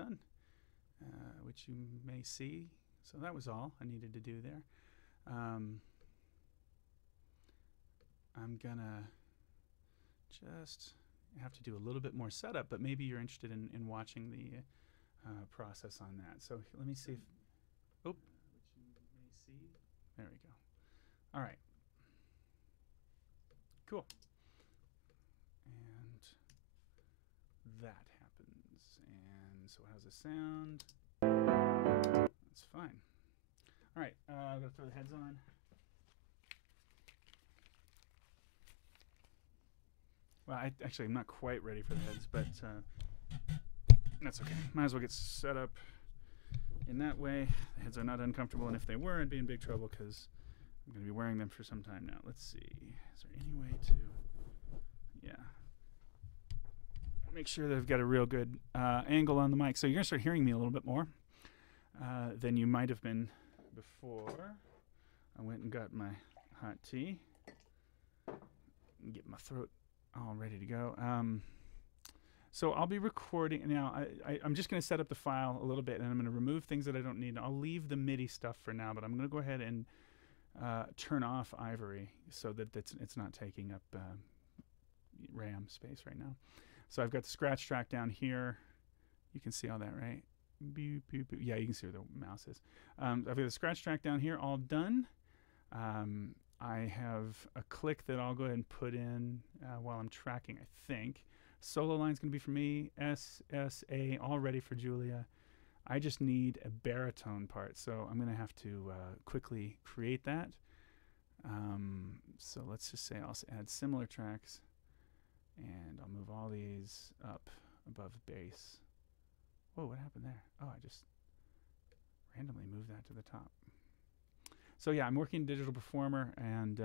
done, which you may see. So that was all I needed to do there. I'm gonna just have to do a little bit more setup, but maybe you're interested in watching the process on that. So let me see if, which you may see. There we go. All right. Cool. And that happens. And so how's it sound? That's fine. All right, I'm gonna throw the heads on. Well, I'm not quite ready for the heads, but that's okay. Might as well get set up in that way. The heads are not uncomfortable, and if they were, I'd be in big trouble because I'm going to be wearing them for some time now. Let's see. Is there any way to, make sure that I've got a real good angle on the mic? So you're going to start hearing me a little bit more than you might have been before. I went and got my hot tea and get my throat all ready to go. So I'll be recording now. I'm just going to set up the file a little bit, and I'm going to remove things that I don't need. I'll leave the MIDI stuff for now, but I'm going to go ahead and turn off Ivory so that it's not taking up RAM space right now. So I've got the scratch track down here. You can see all that, right? Boop, boop, boop. Yeah, you can see where the mouse is. I've got the scratch track down here all done. I have a click that I'll go ahead and put in while I'm tracking, I think. Solo line's going to be for me. S, S, A, all ready for Julia. I just need a baritone part, so I'm going to have to quickly create that. So let's just say I'll add similar tracks, and I'll move all these up above bass. Whoa, what happened there? Oh, I just randomly moved that to the top. So yeah, I'm working in Digital Performer, and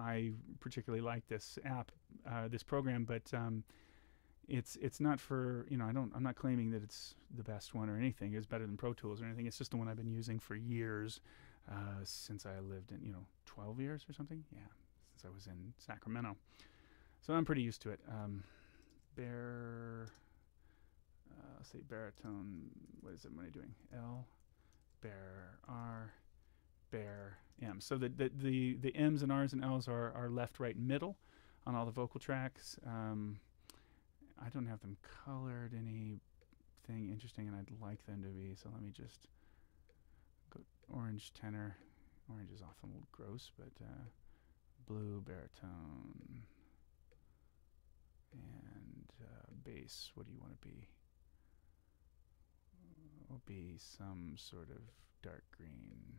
I particularly like this app, this program, but it's not for, I'm not claiming that it's the best one or anything. It's better than Pro Tools or anything. It's just the one I've been using for years, since I lived in, 12 years or something. Yeah, since I was in Sacramento. So I'm pretty used to it. Let's say baritone. What is it? What am I doing? L, bear, R, bear, M. So the M's and R's and L's are left, right, middle on all the vocal tracks. I don't have them colored anything interesting, and I'd like them to be. So let me just go orange tenor. Orange is often a little gross, but blue, baritone, and bass. What do you want to be? Will be some sort of dark green.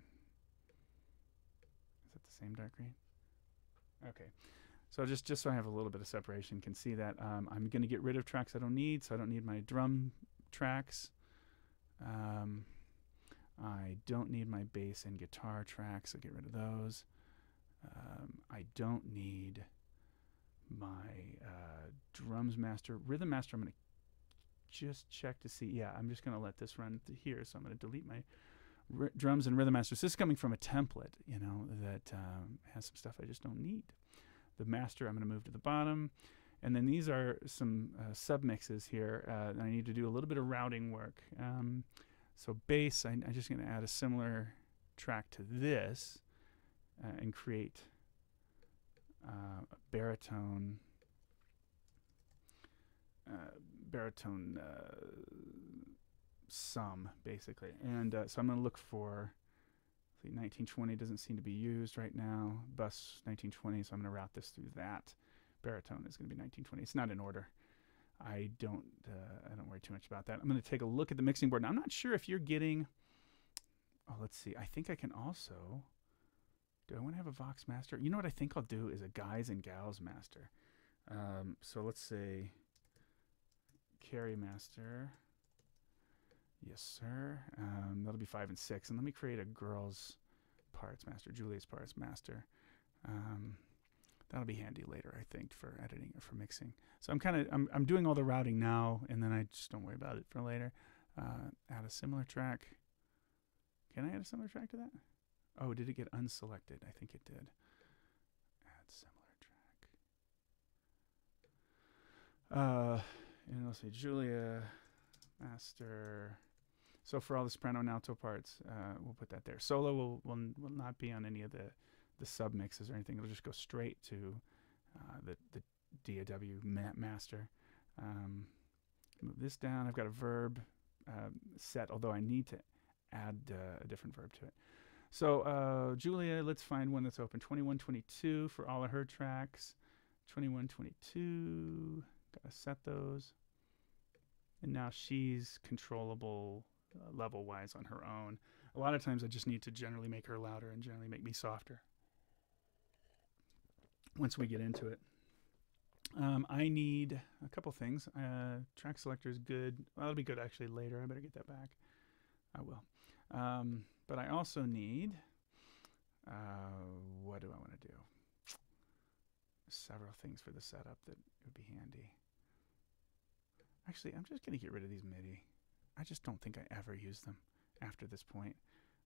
Is that the same dark green? Okay. So just so I have a little bit of separation, can see that I'm going to get rid of tracks I don't need. So I don't need my drum tracks. I don't need my bass and guitar tracks, so get rid of those. I don't need my drums master. Rhythm master, I'm going to just check to see. Yeah, I'm just going to let this run here. So I'm going to delete my drums and rhythm masters. This is coming from a template, that has some stuff I just don't need. The master I'm going to move to the bottom. And then these are some submixes here. And I need to do a little bit of routing work. So bass, I'm just going to add a similar track to this and create a baritone sum, basically. And so I'm going to look for, see, 1920 doesn't seem to be used right now. Bus 1920, so I'm going to route this through that. Baritone is going to be 1920. It's not in order. I don't worry too much about that. I'm going to take a look at the mixing board. Now, I'm not sure if you're getting, let's see. I think I can also, do I want to have a Vox master? You know what I think I'll do is a guys and gals master. So let's say Kerry master. Yes, sir. That'll be 5 and 6. And let me create a girls parts master, Julia's parts master. That'll be handy later, I think, for editing or for mixing. So I'm doing all the routing now, and then I just don't worry about it for later. Add a similar track. Can I add a similar track to that? Oh, did it get unselected? I think it did. Add similar track. And I'll say Julia master. So for all the soprano and alto parts, we'll put that there. Solo will not be on any of the sub mixes or anything. It'll just go straight to the DAW master. Move this down. I've got a verb set, although I need to add a different verb to it. So Julia, let's find one that's open. 2122 for all of her tracks. 2122. Gotta set those. And now she's controllable level-wise on her own. A lot of times I just need to generally make her louder and generally make me softer once we get into it. I need a couple things. Track selector is good. Well, it'll be good actually later. I better get that back. I will. But I also need, what do I want to do? Several things for the setup that would be handy. Actually, I'm just going to get rid of these MIDI. I just don't think I ever use them after this point.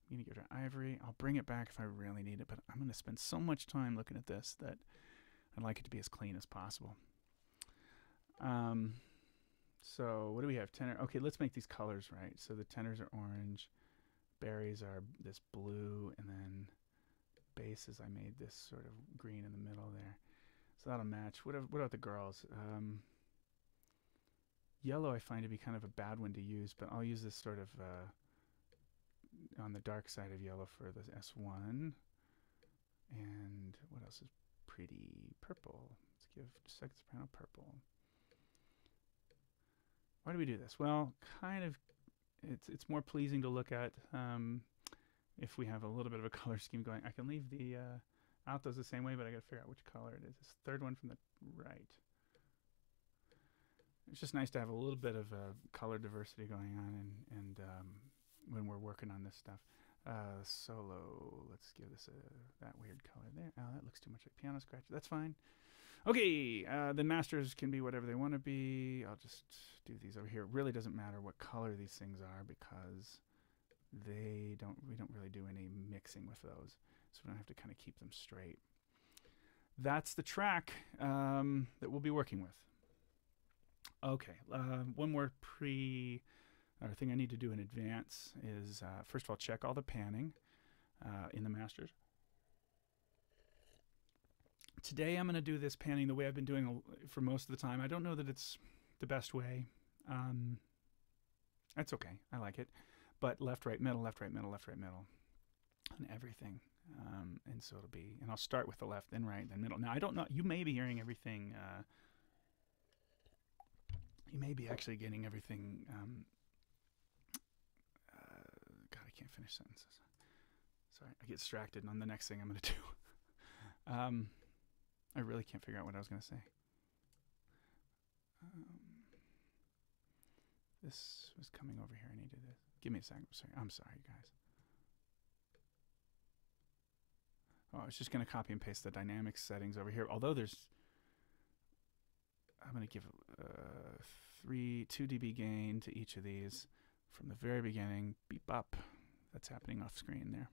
I'm going to get rid of Ivory. I'll bring it back if I really need it, but I'm going to spend so much time looking at this that I'd like it to be as clean as possible. So what do we have? Tenor. Okay, let's make these colors right. So the tenors are orange, berries are this blue, and then basses I made this sort of green in the middle there. So that'll match. What about the girls? Yellow I find to be kind of a bad one to use, but I'll use this sort of on the dark side of yellow for the S1. And what else is pretty? Purple. Let's give second soprano purple. Why do we do this? Well, kind of, it's more pleasing to look at if we have a little bit of a color scheme going. I can leave the altos the same way, but I got to figure out which color it is. This third one from the right. It's just nice to have a little bit of color diversity going on, and when we're working on this stuff. Solo, let's give this that weird color there. Oh, that looks too much like piano scratch. That's fine. Okay, the masters can be whatever they want to be. I'll just do these over here. It really doesn't matter what color these things are because we don't really do any mixing with those, so we don't have to kind of keep them straight. That's the track that we'll be working with. Okay, one more thing I need to do in advance is, first of all, check all the panning in the masters. Today I'm going to do this panning the way I've been doing for most of the time. I don't know that it's the best way. That's okay. I like it. But left, right, middle, left, right, middle, left, right, middle on everything. And so it'll be, and I'll start with the left, then right, then middle. Now, I don't know. You may be hearing everything. You may be actually getting everything. God, I can't finish sentences. Sorry, I get distracted on the next thing I'm going to do. I really can't figure out what I was going to say. This was coming over here. I needed this. Give me a second. I'm sorry, guys. Oh, I was just going to copy and paste the dynamics settings over here. Although I'm going to give 2 dB gain to each of these from the very beginning. Beep up. That's happening off screen there.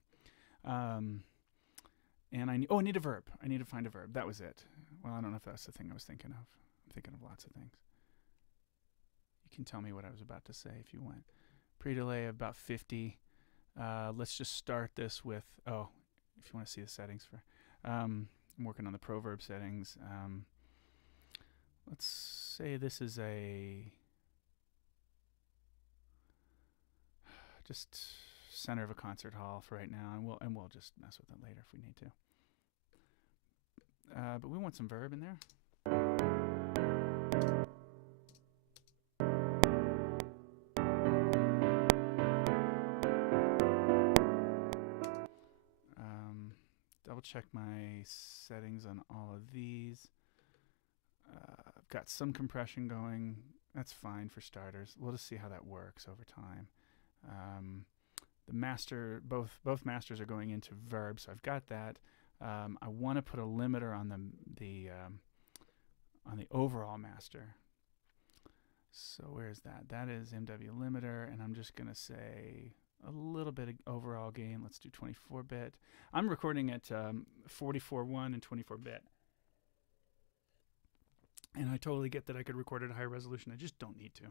And I need a verb. I need to find a verb. That was it. Well, I don't know if that's the thing I was thinking of. I'm thinking of lots of things. You can tell me what I was about to say if you want. Pre-delay of about 50. Let's just start this with, if you want to see the settings for, I'm working on the proverb settings. Let's say this is just center of a concert hall for right now, and we'll just mess with it later if we need to. But we want some verb in there. Double check my settings on all of these. I've got some compression going. That's fine for starters. We'll just see how that works over time. The master, both masters are going into verb, so I've got that. I want to put a limiter on the overall master. So where's that? That is MW limiter, and I'm just gonna say a little bit of overall gain. Let's do 24-bit. I'm recording at 44.1 and 24-bit. And I totally get that I could record at a higher resolution. I just don't need to.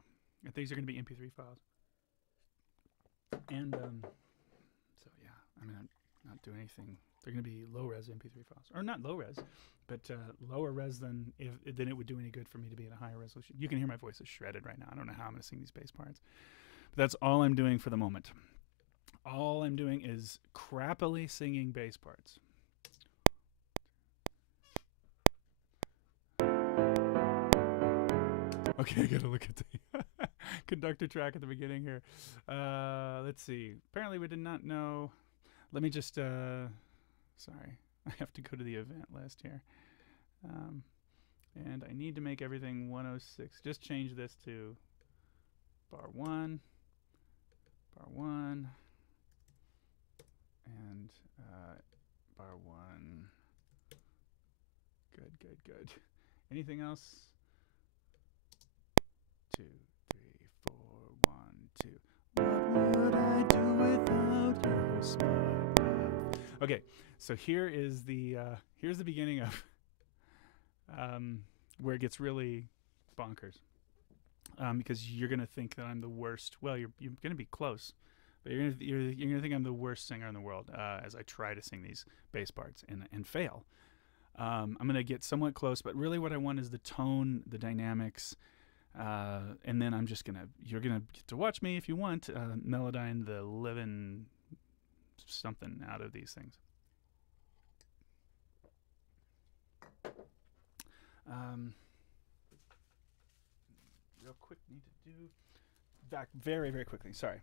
These are going to be MP3 files. And so yeah, I mean, I'm not doing anything. They're going to be low-res MP3 files, or not low-res, but lower res than it would do any good for me to be at a higher resolution. You can hear my voice is shredded right now. I don't know how I'm going to sing these bass parts, but that's all I'm doing for the moment. All I'm doing is crappily singing bass parts. Okay, I gotta look at the conductor track at the beginning here. Let's see. Apparently we did not know. Let me just, sorry. I have to go to the event list here. And I need to make everything 106. Just change this to bar 1, and bar 1. Good. Anything else? 2, 3, 4, 1, 2. What would I do without your smart mouth? Okay, so here's the beginning of where it gets really bonkers. Because you're gonna think that I'm the worst. Well, you're gonna be close, but you're gonna think I'm the worst singer in the world as I try to sing these bass parts and fail. I'm gonna get somewhat close, but really what I want is the tone, the dynamics, and then you're gonna get to watch me if you want melodyne the living something out of these things. Real quick, need to do back very, very quickly. Sorry.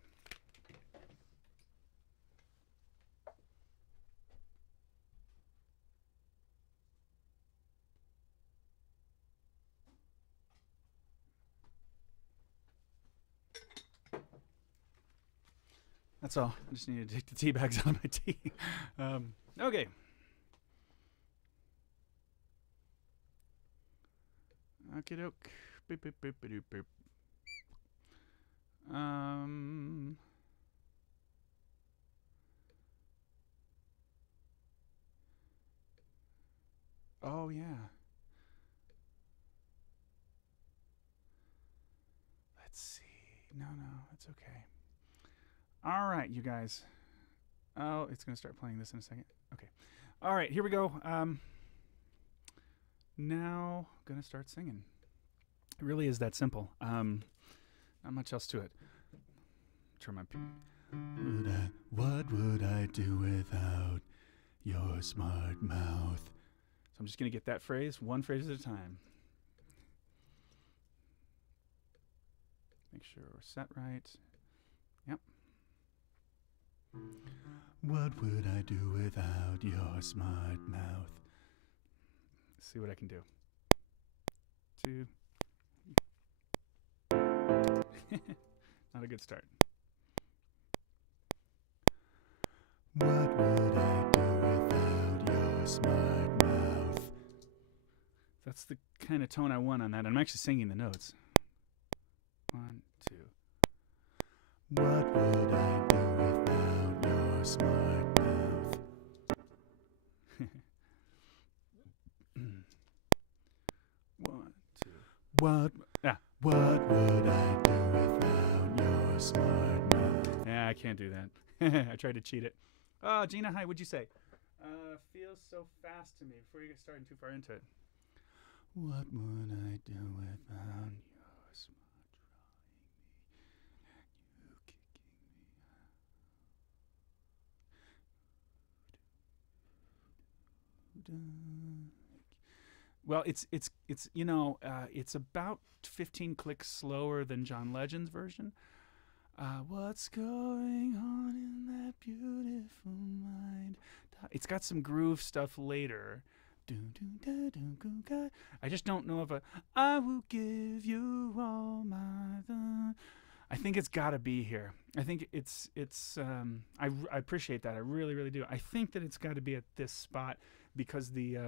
That's all. I just need to take the tea bags out of my tea. Okay. Okie doke. Boop, boop, boop, boop, boop. Oh, yeah. Let's see. No, it's okay. All right, you guys. Oh, it's going to start playing this in a second. Okay. All right, here we go. Now, I'm going to start singing. It really is that simple. Not much else to it. Turn my... What would I do without your smart mouth? So I'm just going to get that phrase, one phrase at a time. Make sure we're set right. Yep. What would I do without your smart mouth? Let's see what I can do. 2. Not a good start. What would I do without your smart mouth? That's the kind of tone I want on that. I'm actually singing the notes. 1, 2. What would I do without your smart mouth? 1, 2. What would I do without your smart mouth? Yeah, I can't do that. I tried to cheat it. Oh, Gina, hi, what'd you say? Feels so fast to me before you get started too far into it. What would I do without your smart drawing me? Well, it's it's about 15 clicks slower than John Legend's version. What's going on in that beautiful mind? It's got some groove stuff later. I just don't know if I will give you all my... I think it's got to be here. I think it's I appreciate that. I really, really do. I think that it's got to be at this spot because the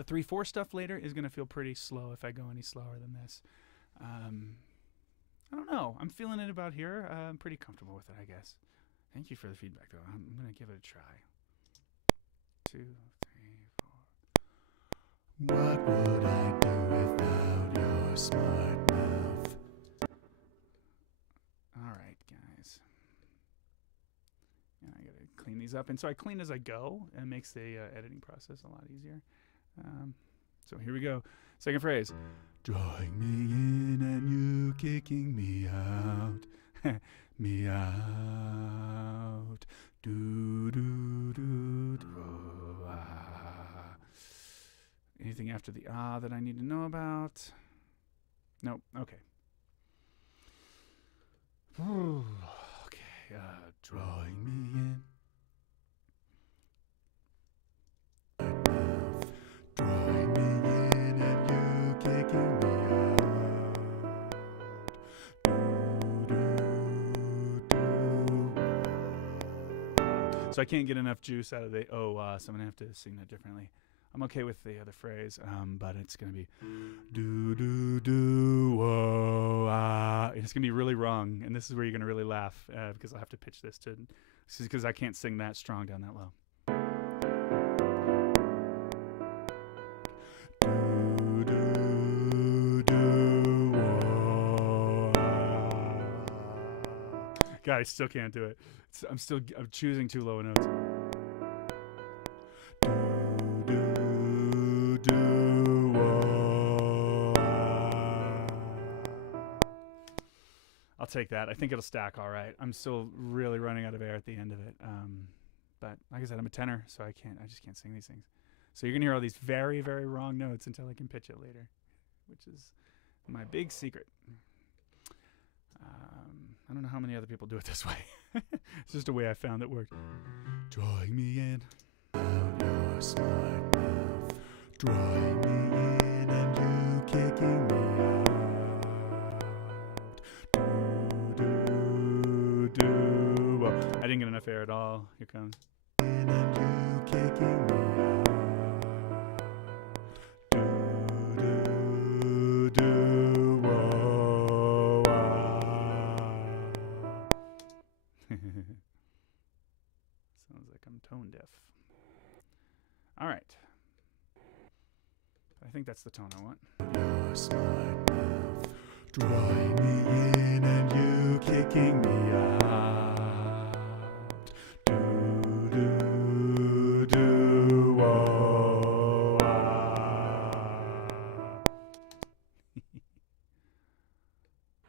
3/4 stuff later is going to feel pretty slow if I go any slower than this. I don't know. I'm feeling it about here. I'm pretty comfortable with it, I guess. Thank you for the feedback, though. I'm going to give it a try. 2, 3, 4. What would I do without your smart mouth? clean these up. And so I clean as I go, and it makes the editing process a lot easier. So here we go. Second phrase. Drawing me in and you kicking me out. Me out. Do, do, do, do. Ah. Anything after the that I need to know about? Nope. Okay. Ooh, okay. Drawing me in. Drawing me in and you kicking me out. So I can't get enough juice out of the so I'm going to have to sing that differently. I'm okay with the other phrase, but it's going to be do, do, do, whoa, ah. It's going to be really wrong, and this is where you're going to really laugh, because I'll have to pitch this because I can't sing that strong down that low. Do, do, do, whoa, ah. God, I still can't do it. I'm choosing too low notes. I'll take that. I think it'll stack all right. I'm still really running out of air at the end of it. But like I said, I'm a tenor, so I just can't sing these things. So you're going to hear all these very, very wrong notes until I can pitch it later, which is my big secret. I don't know how many other people do it this way. It's just a way I found that worked. Drawing me in. Out your smart mouth. Drawing me in and you kicking me out. Do. Well, I didn't get enough air at all. Here comes. In and you kicking me out. Do. Whoa, Sounds like I'm tone deaf. All right. I think that's the tone I want. Your smart mouth, drawing me in and you kicking me out. Do, whoa,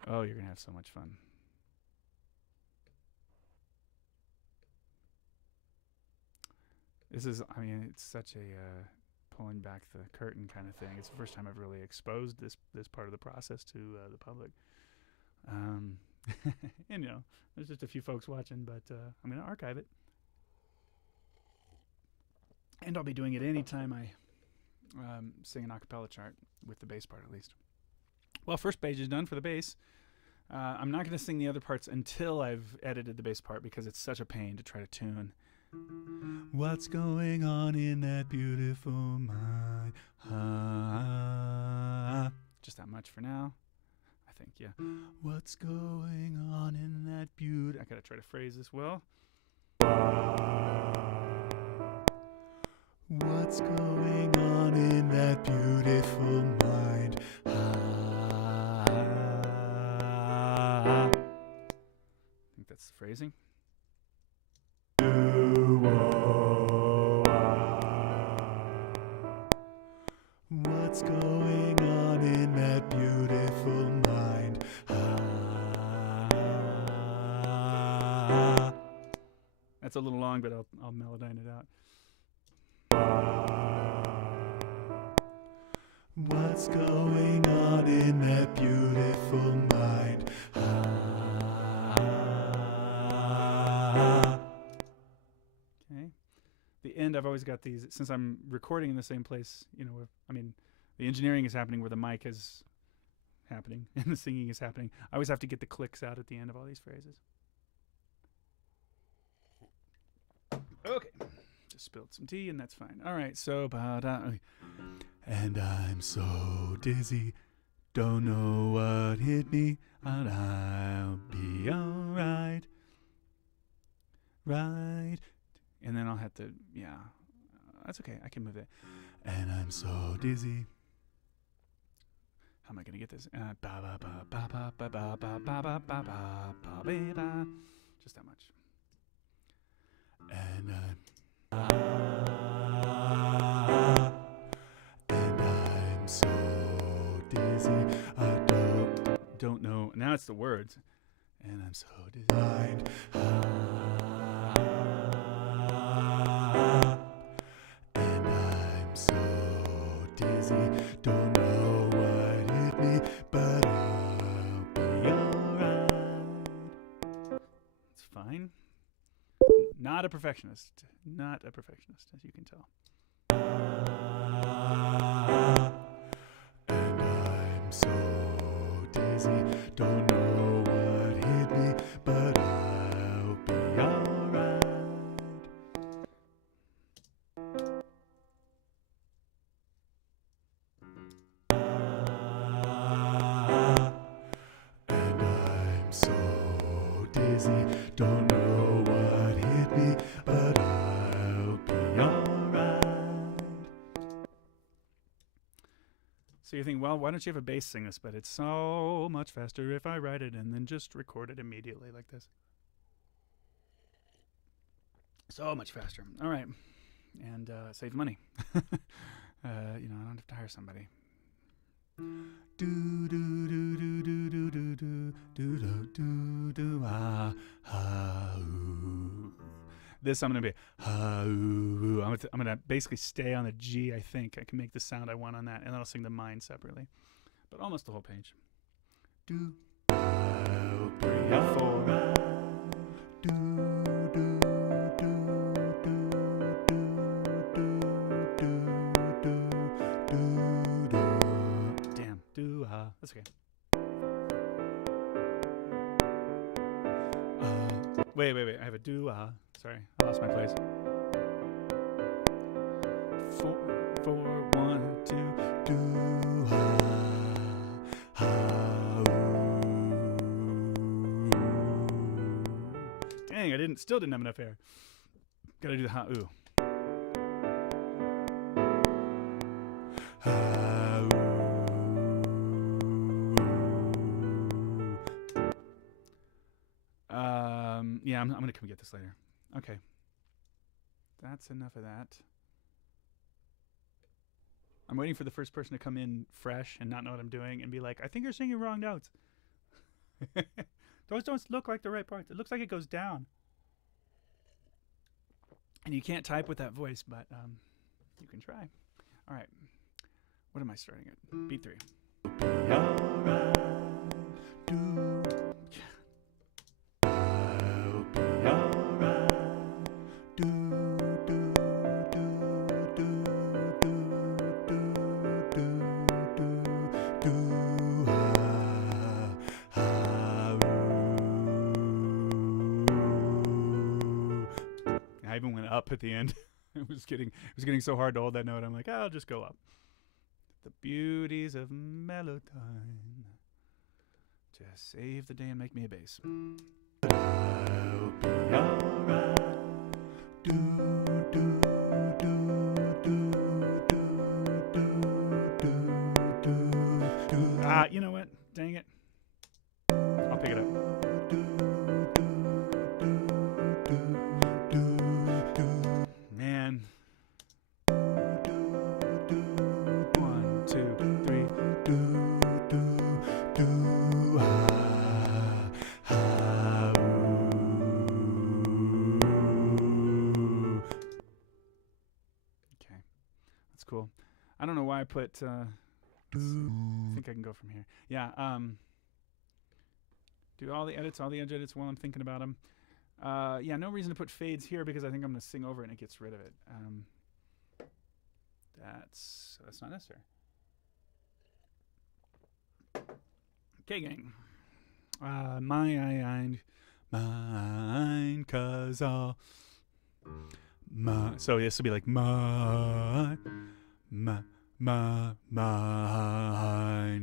Oh, you're going to have so much fun. This is, it's such a pulling back the curtain kind of thing. It's the first time I've really exposed this part of the process to the public. And, there's just a few folks watching, but I'm going to archive it. And I'll be doing it anytime I sing an a cappella chart, with the bass part at least. Well, first page is done for the bass. I'm not going to sing the other parts until I've edited the bass part because it's such a pain to try to tune. What's going on in that beautiful mind? Just that much for now. I think, yeah. What's going on in that beauty? I gotta try to phrase this well. What's going on in that beautiful mind? I think that's the phrasing. What's going on in that beautiful mind? That's a little long, but I'll melodine it out. What's going on in that beautiful mind? Okay. The end, I've always got these, since I'm recording in the same place, the engineering is happening where the mic is happening and the singing is happening. I always have to get the clicks out at the end of all these phrases. Okay. Just spilled some tea and that's fine. All right, so and I'm so dizzy, don't know what hit me, but I'll be alright. Right. And then I'll have to, that's okay, I can move it. And I'm so dizzy. How am I going to get this? Just that much. and I'm so dizzy, I don't know. Now it's the words. And I'm so designed. And I'm so dizzy, don't know what hit me, but I'll be alright. It's fine. Not a perfectionist. Not a perfectionist, as you can tell. And I'm so dizzy, don't know what hit me, but I'll be alright. And I'm so dizzy, don't know what hit me, but I'll be alright. So you're thinking, well, why don't you have a bass sing this? But it's so much faster if I write it and then just record it immediately like this. So much faster. All right. And save money. I don't have to hire somebody. Do do do do do do do do do do do ah ah ooh. This I'm gonna be ah ooh. I'm gonna basically stay on the G. I think I can make the sound I want on that, and then I'll sing the mine separately, but almost the whole page. Do 3 4 do do do do do do do do do. Damn, do that's okay. Wait. I have a do Sorry, I lost my place. 4 1 2 do Dang, I still didn't have enough air. Gotta do the ha ooh. Yeah, I'm gonna come get this later. Okay. That's enough of that. I'm waiting for the first person to come in fresh and not know what I'm doing and be like, I think you're singing wrong notes. Those don't look like the right parts. It looks like it goes down. And you can't type with that voice, but you can try. All right. What am I starting at? Beat 3. I even went up at the end. It was getting so hard to hold that note. I'm like, I'll just go up. The beauties of Mellotime. Just save the day and make me a bass. I'll be alright. Do do do do do do do do do. You know what? Dang it. I'll pick it up. Man. 1 2 3 do do do Okay, that's cool. I don't know why I put. I think I can go from here. Yeah. Do all the edge edits while I'm thinking about them. Yeah, no reason to put fades here because I think I'm going to sing over it and it gets rid of it. That's not necessary. Okay, gang. Mine, cause all so this will be like mine,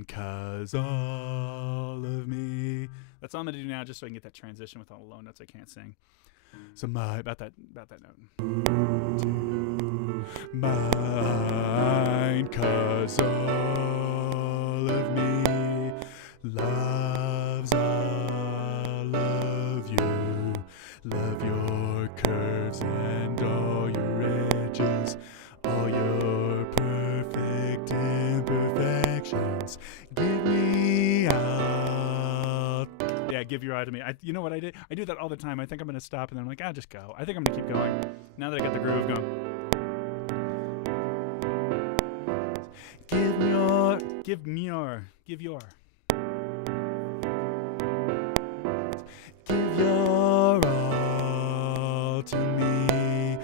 cause all of me. That's all I'm gonna do now, just so I can get that transition with all the low notes I can't sing. So about that note. Mine, cause all of me loves all of you. Love your curves and Give me all. Yeah, give your all to me. You know what I did? I do that all the time. I think I'm going to stop, and then I'm like, just go. I think I'm going to keep going. Now that I got the groove going. Give your. Give your all to me.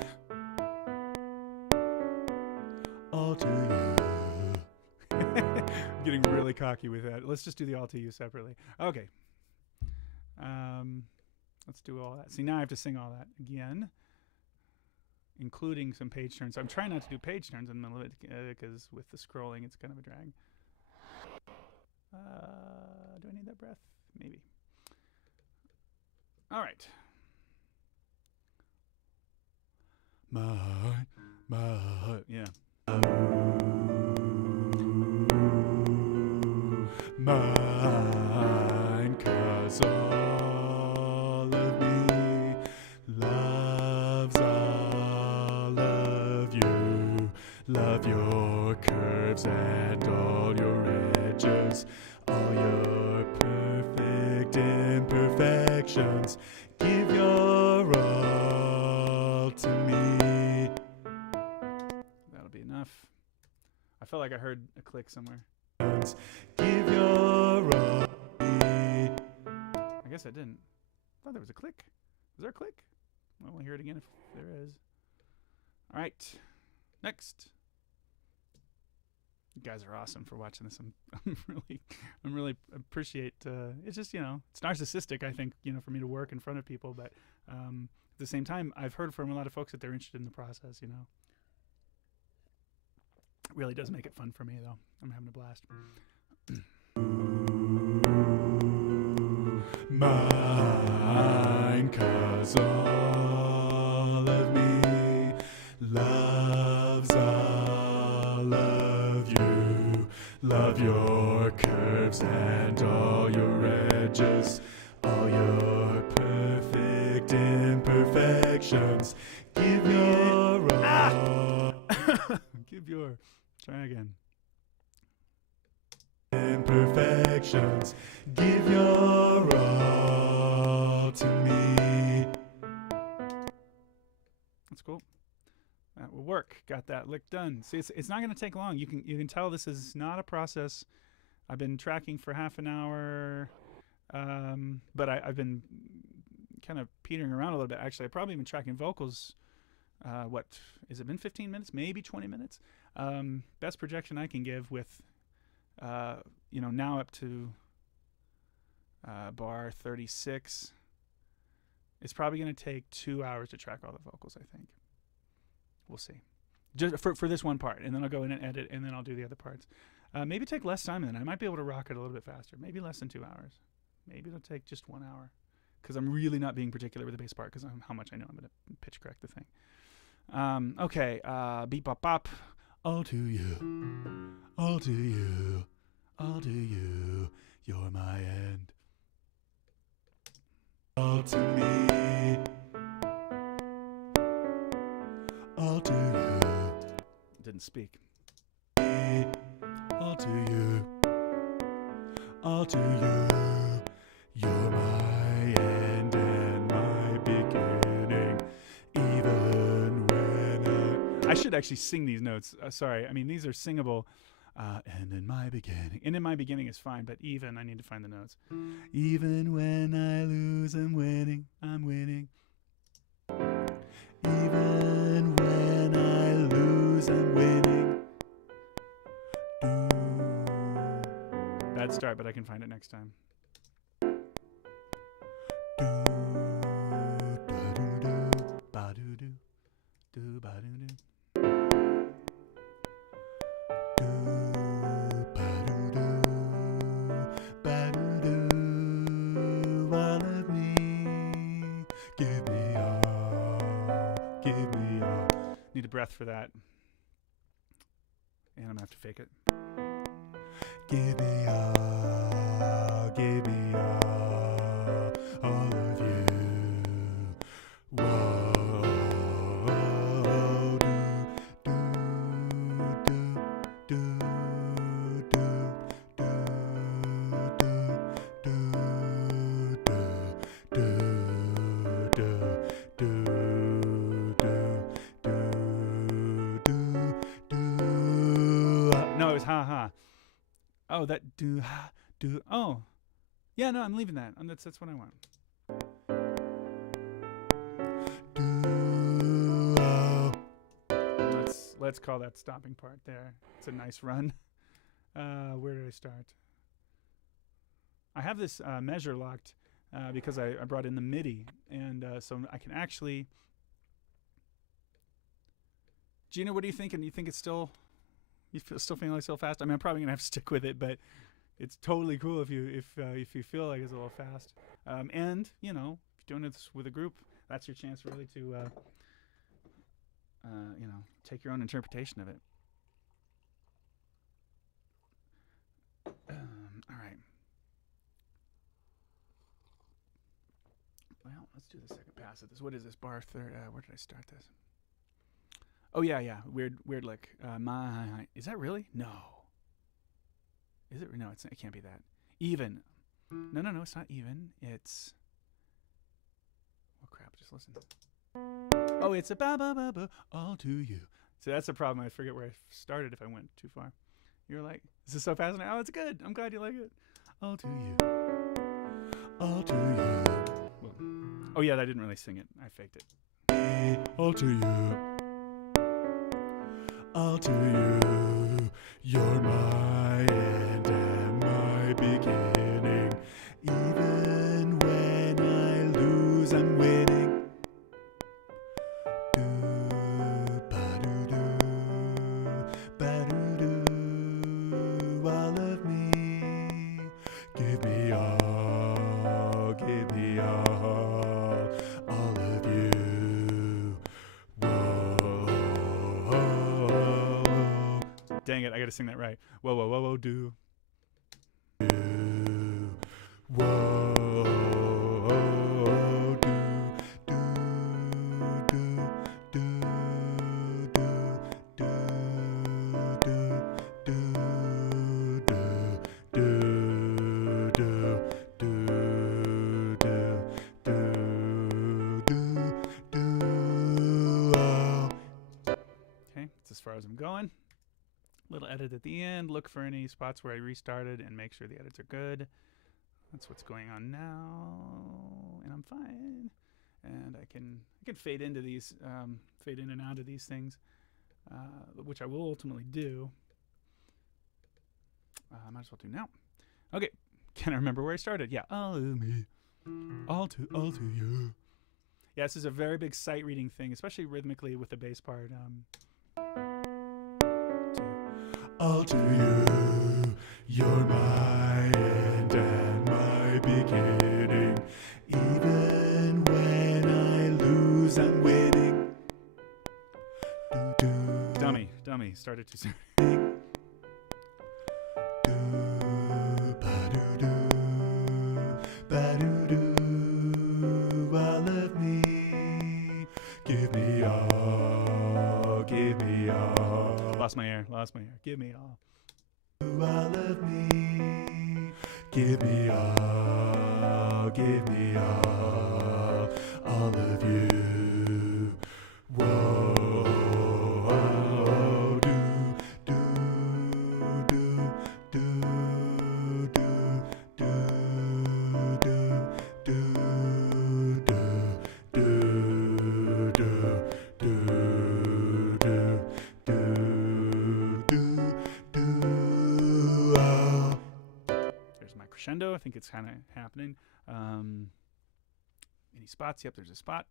All to you. I'm getting really cocky with that. Let's just do the all to you separately. Okay. Let's do all that. See, now I have to sing all that again, including some page turns. I'm trying not to do page turns in the middle of it because with the scrolling, it's kind of a drag. Do I need that breath? Maybe. All right. My heart, yeah. Mine, 'cause all of me loves all of you. Love your curves and all your edges, all your perfect imperfections. Give your all to me. That'll be enough. I felt like I heard a click somewhere. Give your all to me. I guess I didn't. I thought there was a click. Is there a click? Well, we'll hear it again if there is. All right. Next. You guys are awesome for watching this. I'm really appreciate. It's just, it's narcissistic, I think, for me to work in front of people. But at the same time, I've heard from a lot of folks that they're interested in the process. It really does make it fun for me, though. I'm having a blast. Mine, 'cause all of me loves all of you. Love your curves and all your edges, all your perfect imperfections. Give your all. Give your. Try again. Imperfections. Give your all to me. That's cool. That will work. Got that lick done. See, it's not going to take long. You can tell this is not a process. I've been tracking for half an hour, but I've been kind of petering around a little bit. Actually, I've probably been tracking vocals. What has it been? 15 minutes, maybe 20 minutes. Best projection I can give with, now up to bar 36. It's probably going to take 2 hours to track all the vocals, I think. We'll see. Just for this one part, and then I'll go in and edit, and then I'll do the other parts. Maybe take less time than that. I might be able to rock it a little bit faster. Maybe less than 2 hours. Maybe it'll take just 1 hour, because I'm really not being particular with the bass part, because how much I know I'm going to pitch correct the thing. Okay, beep bop bop. All to you, all to you, all to you. You're my end. All to me, all to you. Didn't speak. All to you, all to you. You're my end and my beginning. Even when I should actually sing these notes. Sorry, I mean these are singable. And in my beginning. And in my beginning is fine, but even, I need to find the notes. Even when I lose, I'm winning. I'm winning. Even when I lose, I'm winning. Bad start, but I can find it next time. Need a breath for that. And I'm gonna have to fake it. Give me all of you. Whoa, do, do, do, do, do, it's ha ha. Oh, that do ha do. Oh, yeah. No, I'm leaving that. That's what I want. Let's call that stopping part there. It's a nice run. Where did I start? I have this measure locked because I brought in the MIDI, and so I can actually. Gina, what are you thinking? You think it's still? Still feeling like it's still fast? I mean, I'm probably gonna have to stick with it, but it's totally cool if you feel like it's a little fast. And you know, if you're doing this with a group, that's your chance really to you know, take your own interpretation of it. All right. Well, let's do the second pass at this. What is this bar third? Where did I start this? Oh yeah. Weird lick. Is that really? No. Is it? No, it can't be that. Even. No, it's not even. It's. Oh crap! Just listen. Oh, it's a ba ba ba ba all to you. So that's the problem. I forget where I started if I went too far. You're like, is this so fast? Oh, it's good. I'm glad you like it. All to you. All to you. Well, oh yeah, I didn't really sing it. I faked it. All to you. All to you. You're my end and my beginning. Even when I lose, I'm winning. Dang it, I gotta sing that right. Whoa, whoa, whoa, whoa, do. Whoa, okay, that's as far as I'm going. Little edit at the end. Look for any spots where I restarted and make sure the edits are good. That's what's going on now, and I'm fine. And I can fade into these, fade in and out of these things, which I will ultimately do. Might as well do now. Okay, can I remember where I started? Yeah, all of me, all to you. Yeah, this is a very big sight reading thing, especially rhythmically with the bass part. All to you, you're my end and my beginning. Even when I lose, I'm winning. Dummy, started too soon. All of me, give me all, give me all. Lost my air. Give me all. All of me. Give me all. Give me all. All of you. Whoa. Crescendo. I think it's kind of happening. Any spots? Yep, there's a spot.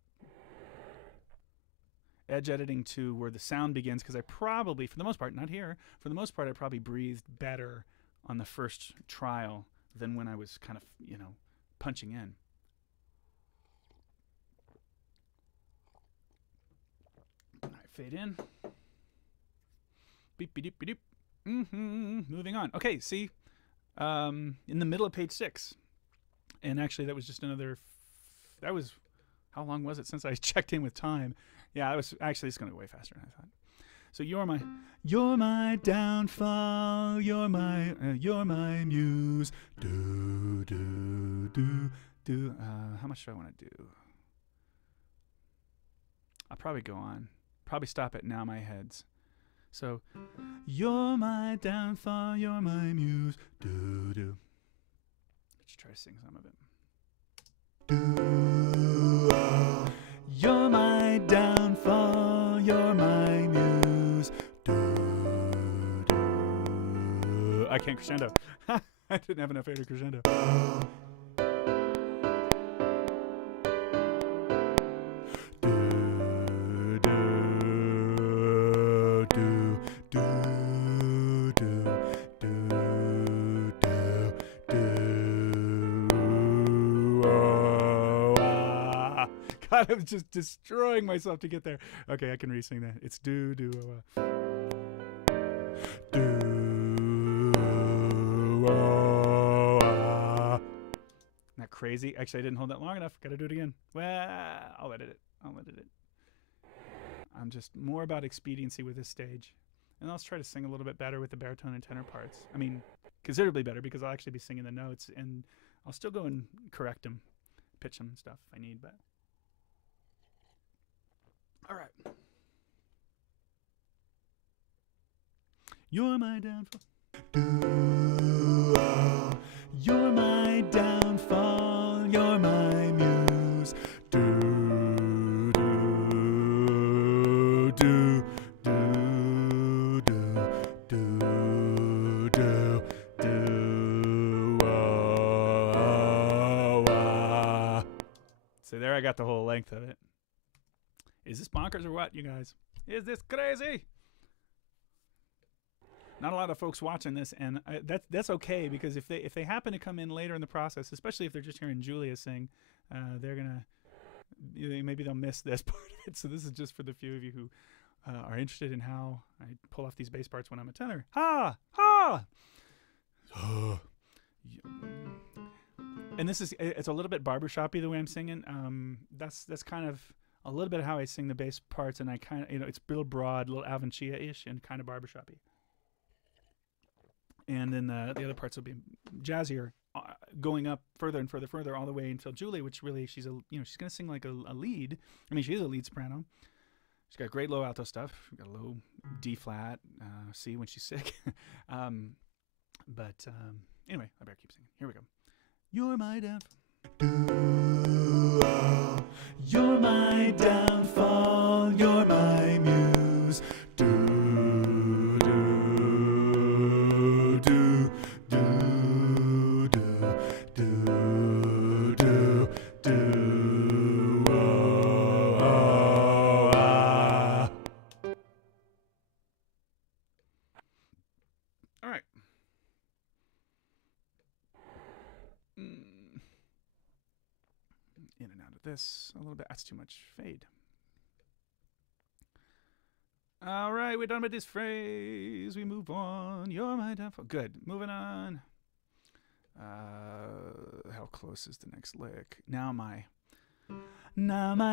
Edge editing to where the sound begins, because I probably, for the most part, not here, for the most part, I probably breathed better on the first trial than when I was kind of, you know, punching in. All right, fade in. Beep, beep, beep, beep. Moving on. Okay, see. In the middle of page 6, and actually that was just another that was, how long was it since I checked in with time? Yeah, it was actually, it's gonna go way faster than I thought. So you're my downfall, you're my muse. Do how much do I want to do? I'll probably go on, probably stop at Now My Heads. So, you're my downfall, you're my muse. Do do. Let's try to sing some of it. Do. You're my downfall, you're my muse. Do do. I can't crescendo. I didn't have enough air to crescendo. God, I was just destroying myself to get there. Okay, I can re-sing that. It's do do. Isn't that crazy? Actually, I didn't hold that long enough. Got to do it again. Well, I'll edit it. I'm just more about expediency with this stage. And I'll try to sing a little bit better with the baritone and tenor parts. I mean, considerably better, because I'll actually be singing the notes, and I'll still go and correct them, pitch them and stuff if I need, but... All right. You're my downfall. You're my downfall. You're my muse. Do do do do do do do do. So there, I got the whole length of it. Is this bonkers or what, you guys? Is this crazy? Not a lot of folks watching this, and that's okay, because if they happen to come in later in the process, especially if they're just hearing Julia sing, they're gonna maybe they'll miss this part of it. So this is just for the few of you who are interested in how I pull off these bass parts when I'm a tenor. Ha ha. And it's a little bit barbershoppy the way I'm singing. That's kind of a little bit of how I sing the bass parts, and I kind of, it's a little broad, a little Avanchia-ish, and kind of barbershoppy. And then the other parts will be jazzier, going up further and further, all the way until Julie, which really she's she's gonna sing like a lead. I mean, she is a lead soprano. She's got great low alto stuff. She's got a low D flat, C when she's sick. But anyway, I better keep singing. Here we go. You're my downfall. You're my downfall. You're my muse. Do do do do do do do do. All right. In and out of this a little bit. That's too much fade. All right, we're done with this phrase. We move on. You're my downfall. Good. Moving on. How close is the next lick? Now my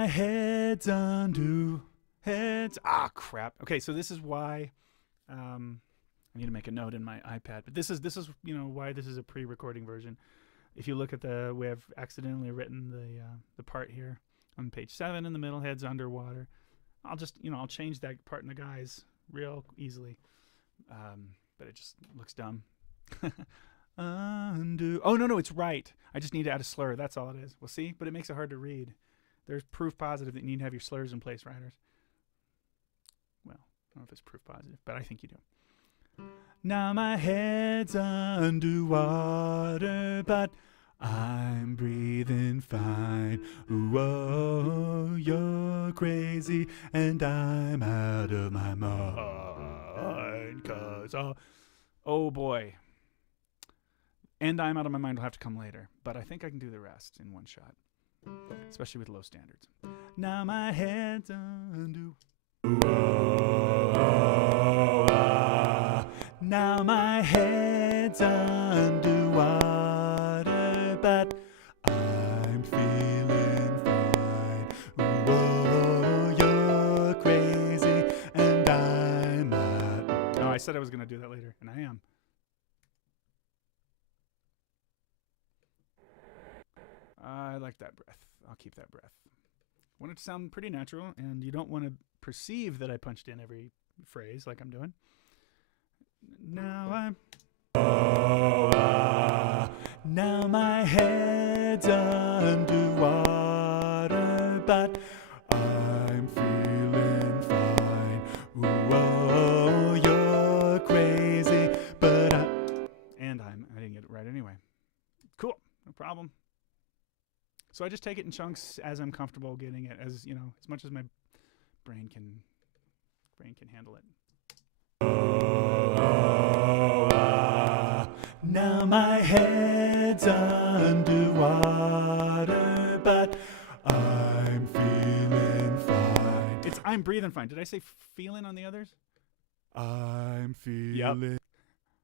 head's undo. Heads. Ah, crap. Okay, so this is why. I need to make a note in my iPad. But this is why this is a pre-recording version. If you look at the way I've accidentally written the part here on page 7 in the middle, heads underwater. I'll just, I'll change that part in the guys real easily. But it just looks dumb. Undo. Oh, no, it's right. I just need to add a slur. That's all it is. Well, see? But it makes it hard to read. There's proof positive that you need to have your slurs in place, writers. Well, I don't know if it's proof positive, but I think you do. Now my head's underwater, but I'm breathing fine. Whoa, you're crazy, and I'm out of my mind. 'Cause oh boy. And I'm out of my mind will have to come later, but I think I can do the rest in one shot, especially with low standards. Now my head's under. Now my head's underwater, but I'm feeling fine. Whoa, you're crazy, and I'm out. No, I said I was going to do that later, and I am. I like that breath. I'll keep that breath. I want it to sound pretty natural, and you don't want to perceive that I punched in every phrase like I'm doing. Now I'm... now my head's underwater, but I'm feeling fine. Whoa, you're crazy, but I didn't get it right anyway. Cool, no problem. So I just take it in chunks as I'm comfortable getting it, as you know, as much as my brain can handle it. Now my head's underwater, but I'm feeling fine. It's I'm breathing fine. Did I say feeling on the others? I'm feeling. Yep.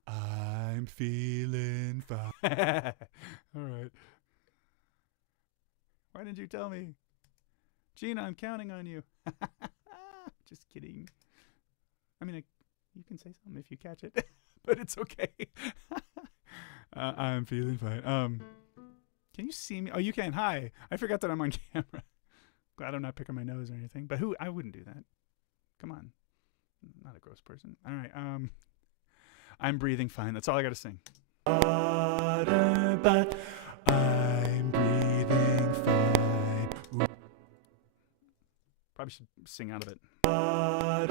I'm feeling fine. All right. Why didn't you tell me? Gina, I'm counting on you. Just kidding. I mean, you can say something if you catch it, but it's okay. I'm feeling fine. Can you see me? Oh, you can. Hi. I forgot that I'm on camera. Glad I'm not picking my nose or anything. But I wouldn't do that. Come on. I'm not a gross person. All right. I'm breathing fine. That's all I got to sing. But I'm breathing fine. Ooh. Probably should sing out of it. But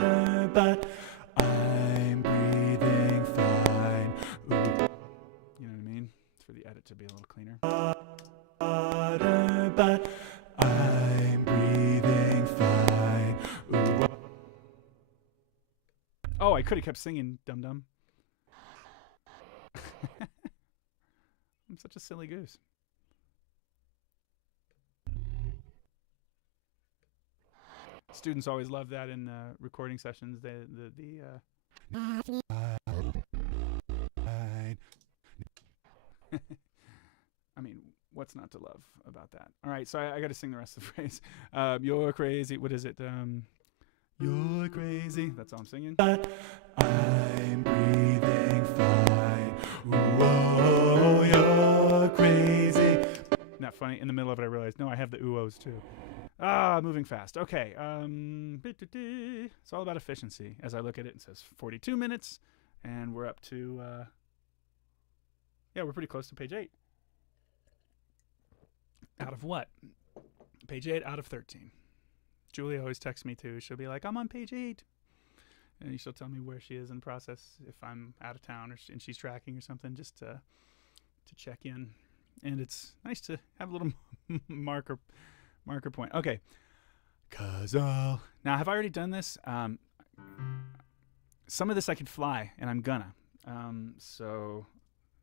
I'm breathing fine. Ooh. You know what I mean? It's for the edit to be a little cleaner. But I'm breathing fine. Ooh. Oh, I could have kept singing, dum-dum. I'm such a silly goose. Students always love that in recording sessions. I mean, what's not to love about that? All right, so I got to sing the rest of the phrase. You're crazy. What is it? You're crazy. That's all I'm singing. But I'm breathing fine. Whoa, you're crazy. Isn't that funny? In the middle of it, I realized, no, I have the oohs too. Moving fast. Okay. It's all about efficiency. As I look at it, it says 42 minutes, and we're up to, we're pretty close to page 8. Out of what? Page 8 out of 13. Julie always texts me too. She'll be like, I'm on page 8. And she'll tell me where she is in the process if I'm out of town and she's tracking or something, just to check in. And it's nice to have a little marker point. Okay. Now, have I already done this? Some of this I could fly, and I'm gonna. So...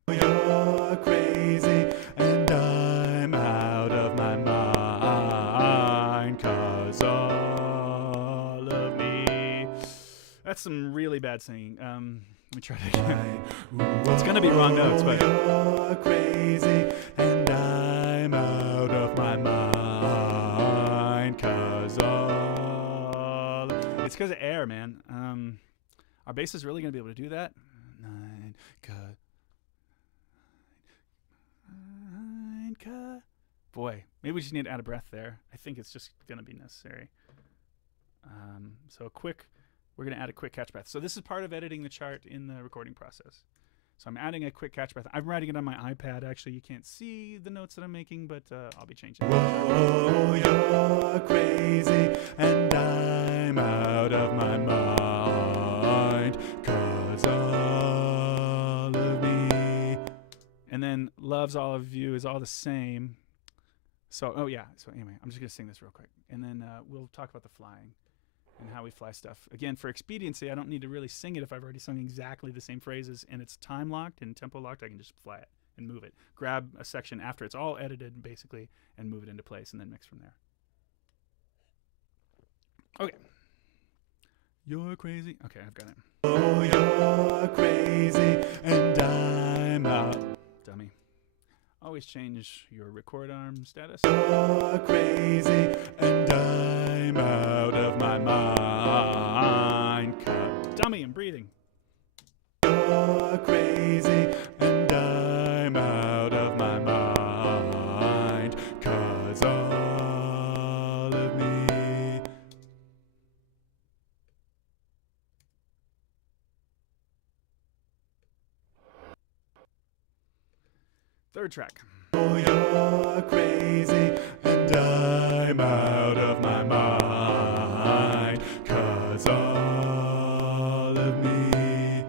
You're crazy, and I'm out of my mind, 'cause all of me... That's some really bad singing. Let me try it again. It's gonna be wrong notes, but... You're crazy, and I'm out of my mind, 'cause all... It's 'cause of air, man. Our bass is really gonna be able to do that. 9, 'cause... Boy, maybe we just need to add a breath there. I think it's just going to be necessary. So we're going to add a quick catch breath. So this is part of editing the chart in the recording process. So I'm adding a quick catch breath. I'm writing it on my iPad. Actually, you can't see the notes that I'm making, but I'll be changing it. Whoa, you're crazy, and I'm out of my mind, 'cause all of me. And then loves all of you is all the same. So, so anyway, I'm just going to sing this real quick. And then we'll talk about the flying and how we fly stuff. Again, for expediency, I don't need to really sing it if I've already sung exactly the same phrases and it's time locked and tempo locked. I can just fly it and move it. Grab a section after it's all edited, basically, and move it into place and then mix from there. Okay. You're crazy. Okay, I've got it. Oh, you're crazy, and I'm out. Dummy. Always change your record arm status. You're crazy, and I'm out of my mind. Dummy, I'm breathing. You're crazy, and I'm out of my mind, 'cause all of me. Third track. Oh, you're crazy, and I'm out of my mind, 'cause all of me.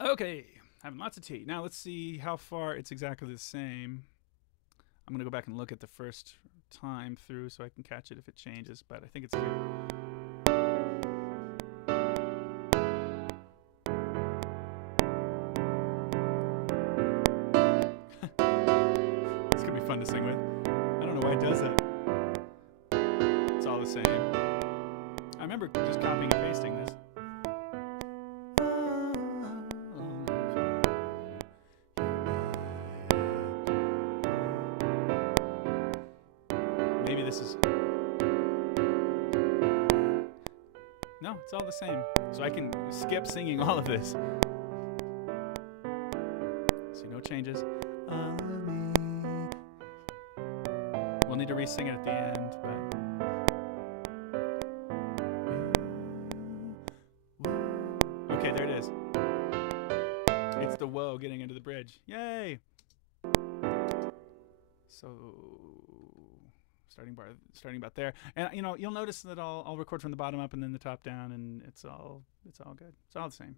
Okay, having lots of tea. Now let's see how far it's exactly the same. I'm going to go back and look at the first time through so I can catch it if it changes, but I think it's good. It's going to be fun to sing with. I don't know why it does that. It's all the same. I remember just copying and pasting this. Maybe this is... No, it's all the same. So I can skip singing all of this. See, no changes. We'll need to re-sing it at the end, but... Okay, there it is. It's the whoa getting into the bridge. Yay! So... starting about there, and you'll notice that I'll record from the bottom up and then the top down, and it's all good. It's all the same.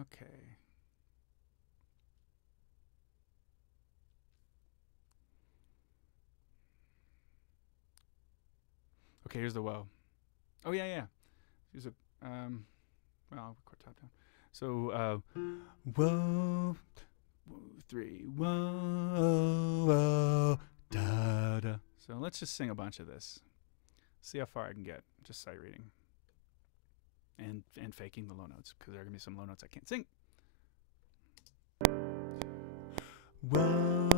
Okay. Okay, here's the whoa. Oh yeah. Here's a well, I'll record top down. So whoa, 3, whoa, da da. So let's just sing a bunch of this. See how far I can get, just sight reading. And faking the low notes, because there are gonna be some low notes I can't sing. Whoa,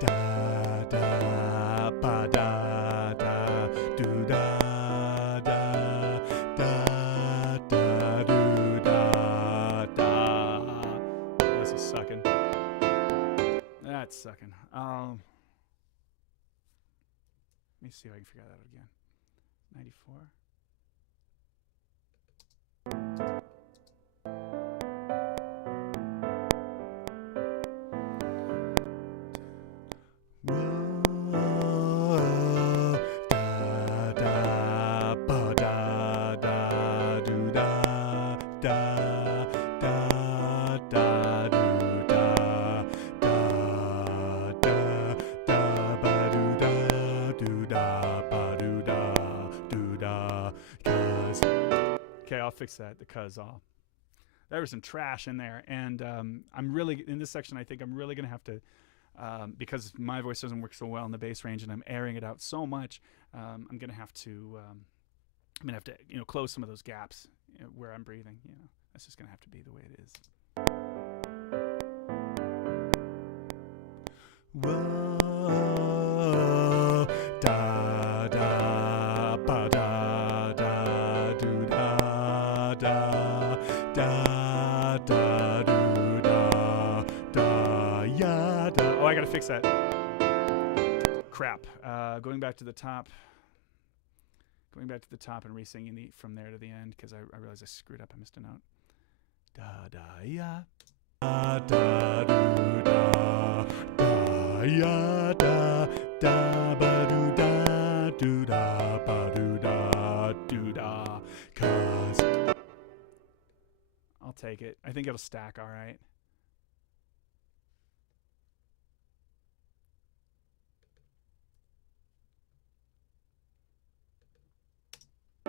da da ba da da do da da da da do da da. This is sucking. That's sucking. Let me see if I can figure that out again. 94. Okay, I'll fix that, the cuz all. There was some trash in there, and I'm really, in this section, I think I'm really going to have to, because my voice doesn't work so well in the bass range and I'm airing it out so much, I'm going to have to, close some of those gaps where I'm breathing. That's just going to have to be the way it is. Whoa, da da ba da da do da da da da do da da ya da. Oh, I gotta fix that. Crap. Going back to the top and re-singing from there to the end, because I realized I screwed up. I missed a note. Da da ya da da do da da ya da da ba do da do da ba do da do da. 'Cause I'll take it. I think it'll stack all right.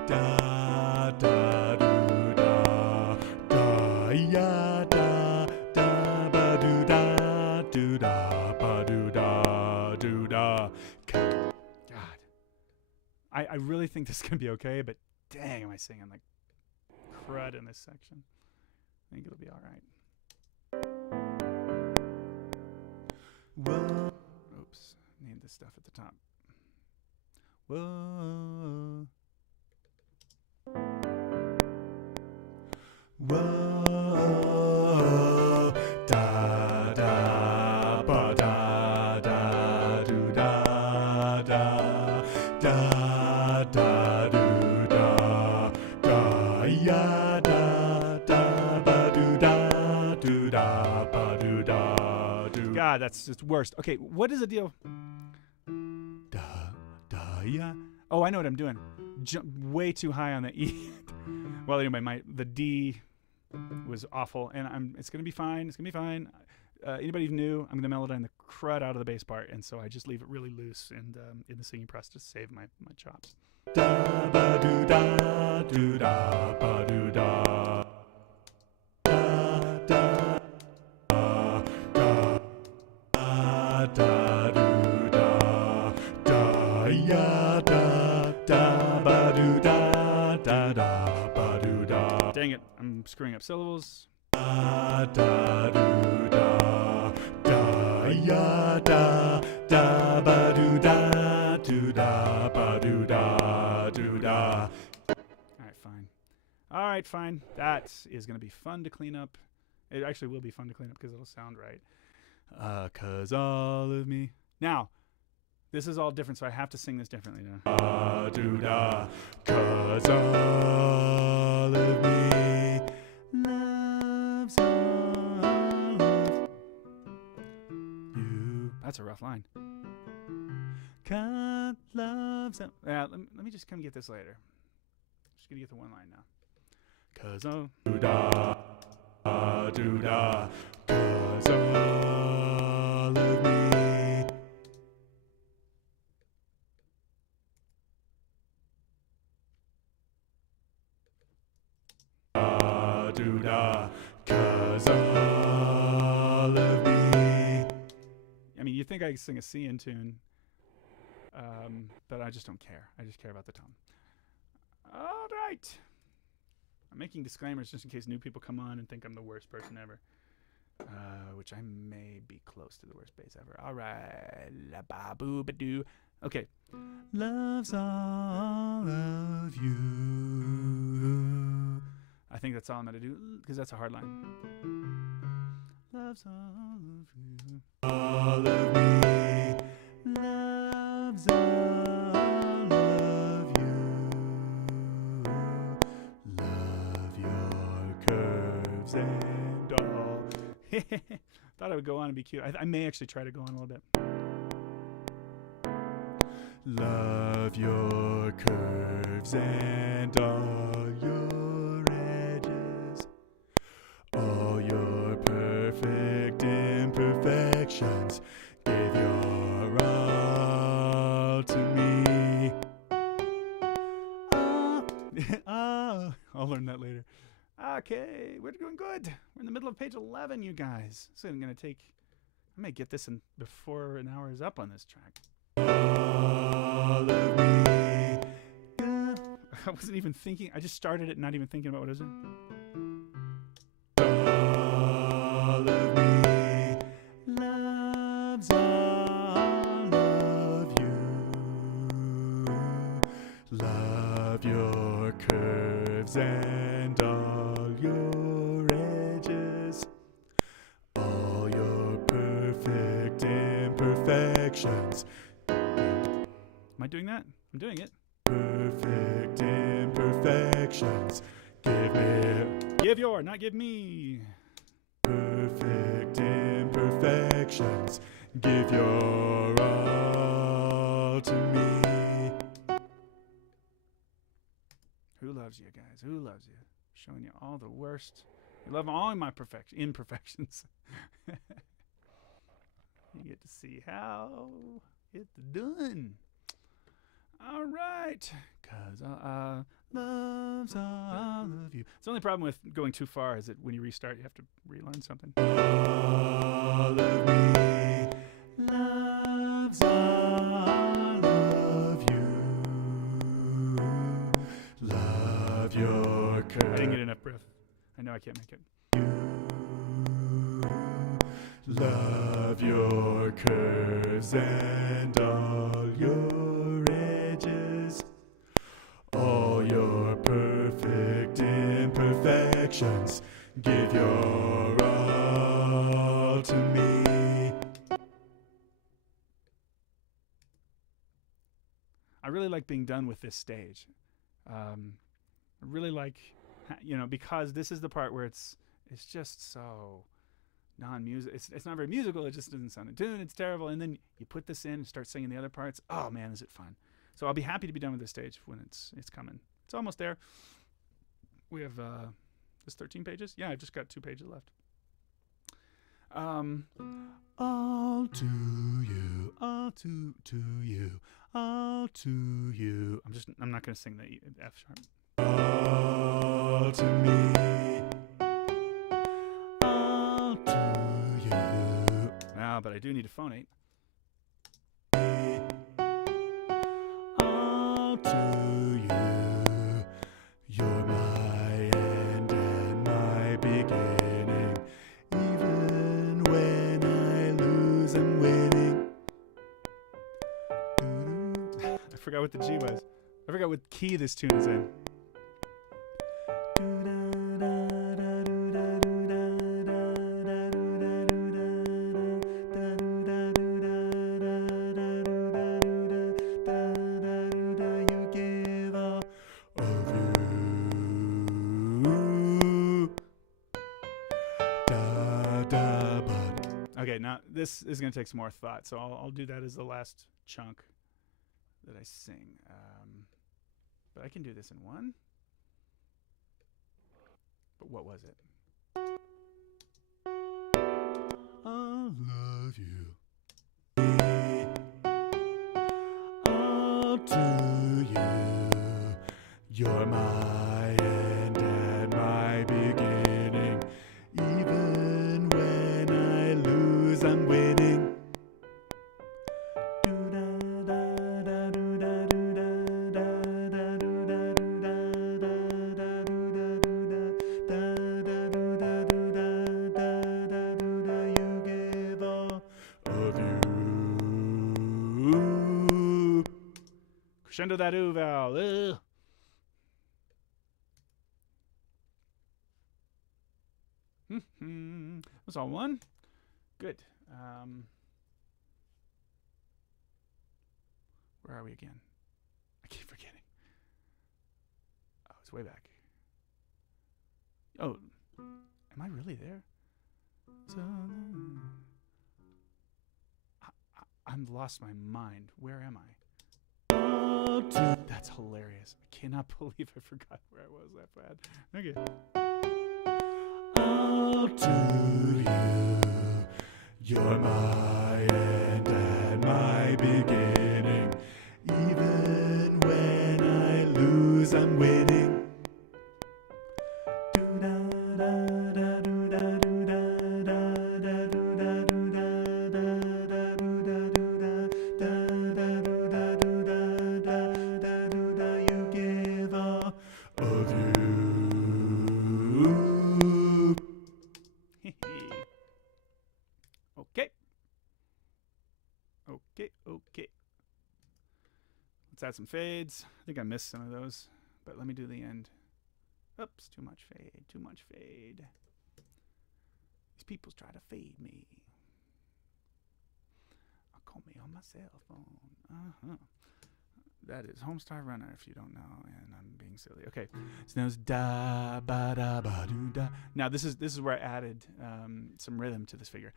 Da da do da da ya da da ba do da do da ba do da do da. God, I really think this is gonna be okay, but dang, am I singing like crud in this section? I think it'll be all right. Whoa. Oops, need this stuff at the top. Whoa. Whoa. that's just worst. Okay, what is the deal? Da, da, ya. Oh, I know what I'm doing. Way too high on the E. Well, anyway, the D was awful, and it's gonna be fine. It's gonna be fine. Anybody new, I'm gonna melodize the crud out of the bass part, and so I just leave it really loose and in the singing press to save my chops. Da ba do da do da ba do da. Da da da da da do da da ya da da ba do da da da ba do da. Dang it, I'm screwing up syllables. Da da do da da ya da da ba do da ba do da. All right, fine. That is going to be fun to clean up. It actually will be fun to clean up because it'll sound right. 'Cause all of me. Now, this is all different, so I have to sing this differently now. Do da, 'cause all of me loves all of you. That's a rough line. God loves them. Let me just come get this later. Just gonna get the one line now. 'Cause oh. Do da, 'cause all of me. Do da, 'cause all of me. I mean, you think I can sing a C in tune, but I just don't care. I just care about the tone. All right. I'm making disclaimers just in case new people come on and think I'm the worst person ever, which I may be close to the worst bass ever. All right. La-ba-boo-ba-doo. Okay. Loves all of you. I think that's all I'm going to do because that's a hard line. Loves all of you. All of me loves all of you. Love your curves and all. Thought I would go on and be cute. I may actually try to go on a little bit. Love your curves and all your edges, all your perfect imperfections. Give your all to me. Oh, I'll learn that later. Okay, we're doing good. We're in the middle of page 11, you guys. So I'm going to take... I may get this in before an hour is up on this track. All of me. I wasn't even thinking. I just started it not even thinking about what I was doing. All of me loves all of you. Love your curves and all your edges, all your perfect imperfections. Am I doing that? I'm doing it. Perfect imperfections. Give your, not give me. Perfect imperfections. Give your all to me. Who loves you guys? Who loves you? Showing you all the worst. You love all my imperfections. You get to see how it's done. All right. 'Cause loves all of you. The only problem with going too far is that when you restart, you have to relearn something. All of me loves all of you. Love your curves. I didn't get enough breath. I know I can't make it. Love your curves and all your edges, all your perfect imperfections. Give your all to me. I really like being done with this stage. I really like, because this is the part where it's just so non-music. It's not very musical. It just doesn't sound in tune. It's terrible. And then you put this in and start singing the other parts. Oh man, is it fun! So I'll be happy to be done with this stage when it's coming. It's almost there. We have this 13 pages. Yeah, I've just got 2 pages left. All to you, all to you, all to you. I'm not gonna sing the F sharp. All to me, all to you. Ah, but I do need a phonate. All to you, you're my end and my beginning. Even when I lose, I'm winning. I forgot what the G was. I forgot what key this tune is in. Okay, now this is going to take some more thought, so I'll do that as the last chunk that I sing. But I can do this in one. But what was it? I'll love you. All to you. You're my end and my beginning. Even when I lose, I'm winning. Crescendo that ooh vowel. Ugh. Was all one? Good. Where are we again? I keep forgetting. Oh, it's way back. Oh, am I really there? I've lost my mind. Where am I? That's hilarious. I cannot believe I forgot where I was that bad. Okay. All to you, you're my end and my beginning. Even when I lose, I'm winning. Okay. Let's add some fades. I think I missed some of those, but let me do the end. Oops, too much fade. These people's try to fade me. Call me on my cell phone. That is Homestar Runner, if you don't know, and I'm being silly. Okay, so now it's da ba da ba do da. Now this is where I added some rhythm to this figure.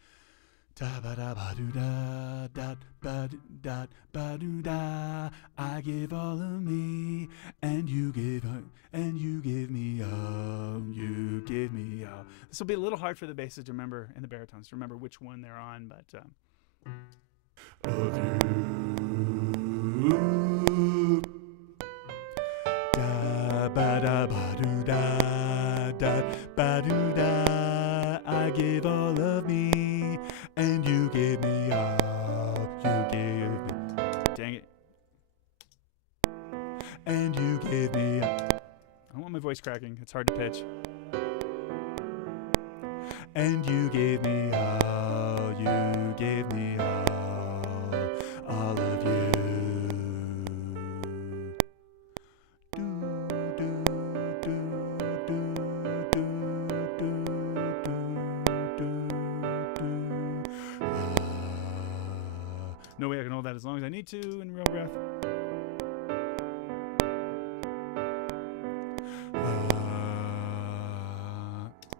Da ba da ba do da da ba da ba do da. I give all of me, and you give me all. You give me all. This will be a little hard for the basses to remember and the baritones to remember which one they're on, but of you. Da ba da ba do da da ba do da. I give all of me, and you give me all. You give me. Dang it. And you give me all. I don't want my voice cracking. It's hard to pitch. And you gave me all. You gave me all of you. No way I can hold that as long as I need to in real breath.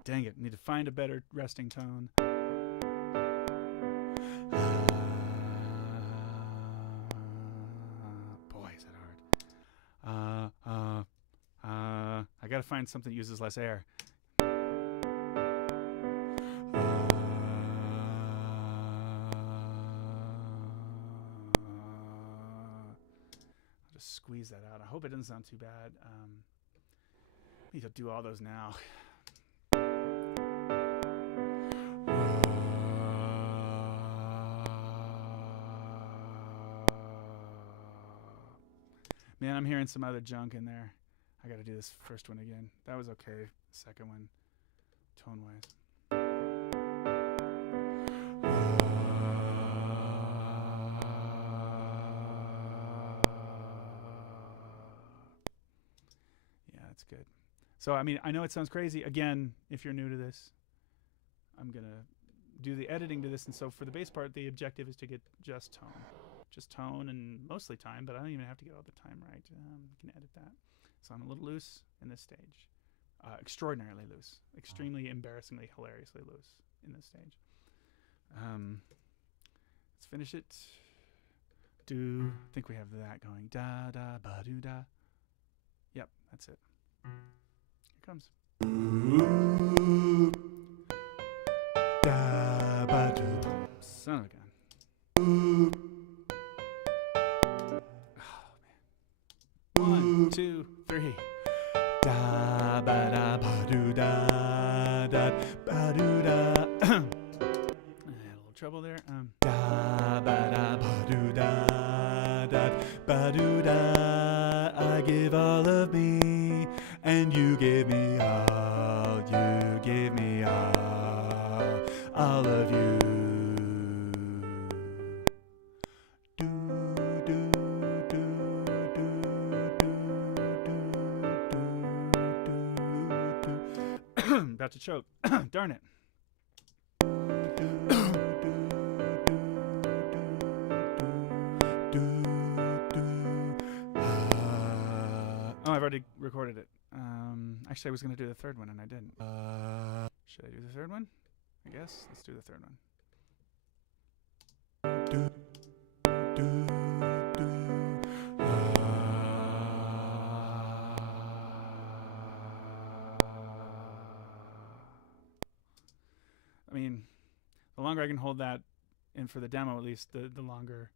Dang it, need to find a better resting tone. got to find something that uses less air. I'll just squeeze that out. I hope it doesn't sound too bad. I need to do all those now. Man, I'm hearing some other junk in there. I got to do this first one again. That was okay. Second one, tone-wise. Yeah, that's good. So, I mean, I know it sounds crazy. Again, if you're new to this, I'm going to do the editing to this. And so for the bass part, the objective is to get just tone. Just tone and mostly time, but I don't even have to get all the time right. You can edit that. So I'm a little loose in this stage. Extraordinarily loose. Extremely embarrassingly, hilariously loose in this stage. Let's finish it. I think we have that going. Da da ba do da. Yep, that's it. Here it comes. Da ba do. Son of a gun. Oh man. 1, 2, 3. Da ba da ba do da da ba do da. I had a little trouble there. Da ba da ba do da da ba do da. I give all of me, and you give me all. You give me all of you. About to choke. Darn it. Oh, I've already recorded it. Actually, I was going to do the third one, and I didn't. Should I do the third one? I guess. Let's do the third one. I mean, the longer I can hold that, and for the demo at least, the longer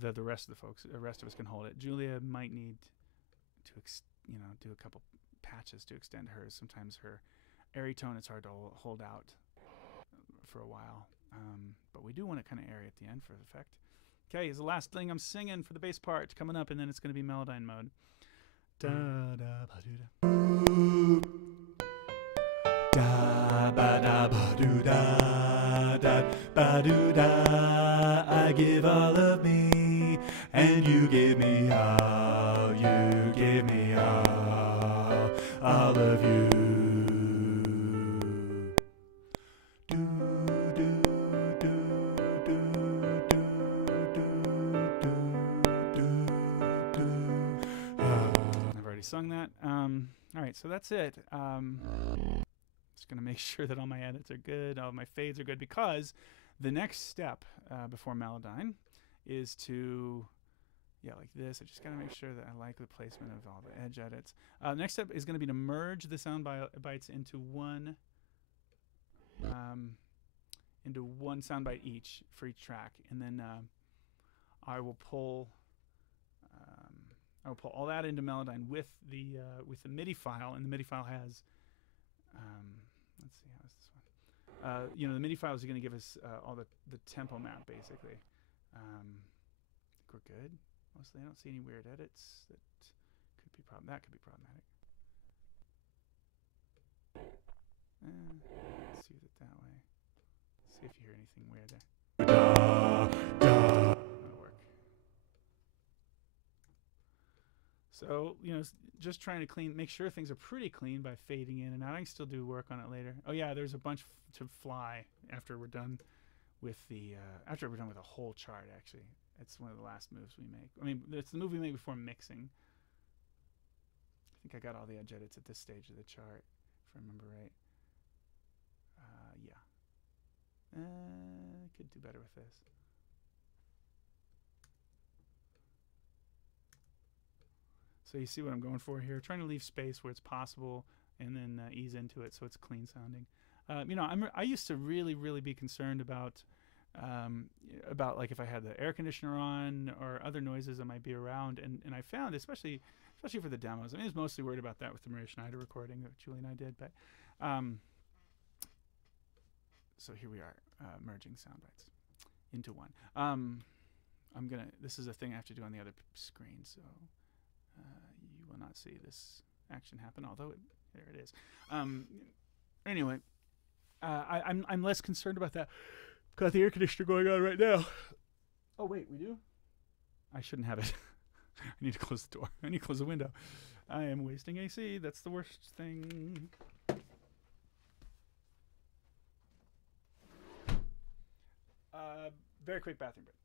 the rest of the rest of us can hold it. Julia might need to do a couple patches to extend hers. Sometimes her airy tone, it's hard to hold out for a while, but we do want it kind of airy at the end for effect. Okay, is the last thing I'm singing for the bass part coming up, and then it's going to be Melodyne mode. Da da ba do da. Da ba da ba do da da ba do da. I give all of me, and you give me all. You give me all of you. Do do do do do do do do. I've already sung that. All right, so that's it. Just going to make sure that all my edits are good, all my fades are good, because the next step before Melodyne is to, like this. I just got to make sure that I like the placement of all the edge edits. Next step is going to be to merge the sound bites into one sound bite each for each track, and then I will pull all that into Melodyne with the MIDI file, and the MIDI file has. Let's see, how's this one? The MIDI files are going to give us all the tempo map, basically. I think we're good. Mostly, I don't see any weird edits that could be that could be problematic. Let's use it that way. Let's see if you hear anything weird there. That'll work. So, just trying to make sure things are pretty clean by fading in and out. I can still do work on it later. Oh yeah, there's a bunch to fly after we're done with the whole chart. Actually, it's one of the last moves we make. I mean, it's the move we make before mixing. I think I got all the edge edits at this stage of the chart, if I remember right. Could do better with this. So you see what I'm going for here. Trying to leave space where it's possible, and then ease into it so it's clean sounding. I used to really, really be concerned about like if I had the air conditioner on or other noises that might be around, and I found especially for the demos. I was mostly worried about that with the Maria Schneider recording that Julie and I did, but so here we are merging sound bites into one. This is a thing I have to do on the other screen, so you will not see this action happen, although there it is. Anyway, I'm less concerned about that. Got the air conditioner going on right now. Oh wait, we do? I shouldn't have it. I need to close the door. I need to close the window. I am wasting AC. That's the worst thing. Very quick bathroom break.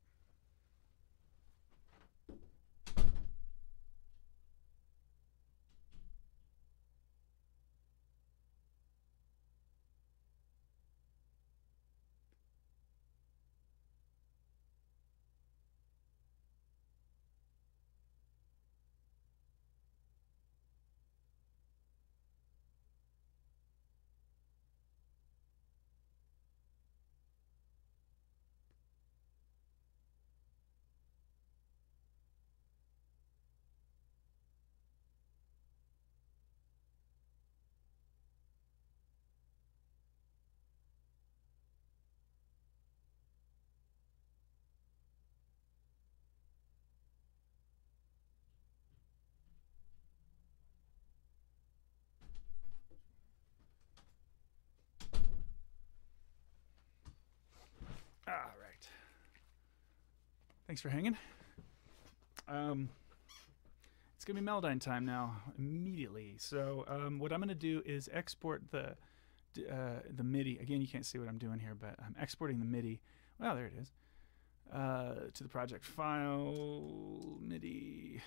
All right. Thanks for hanging. It's gonna be Melodyne time now immediately. So what I'm gonna do is export the MIDI. Again, you can't see what I'm doing here, but I'm exporting the MIDI. Well, there it is. To the project file, MIDI,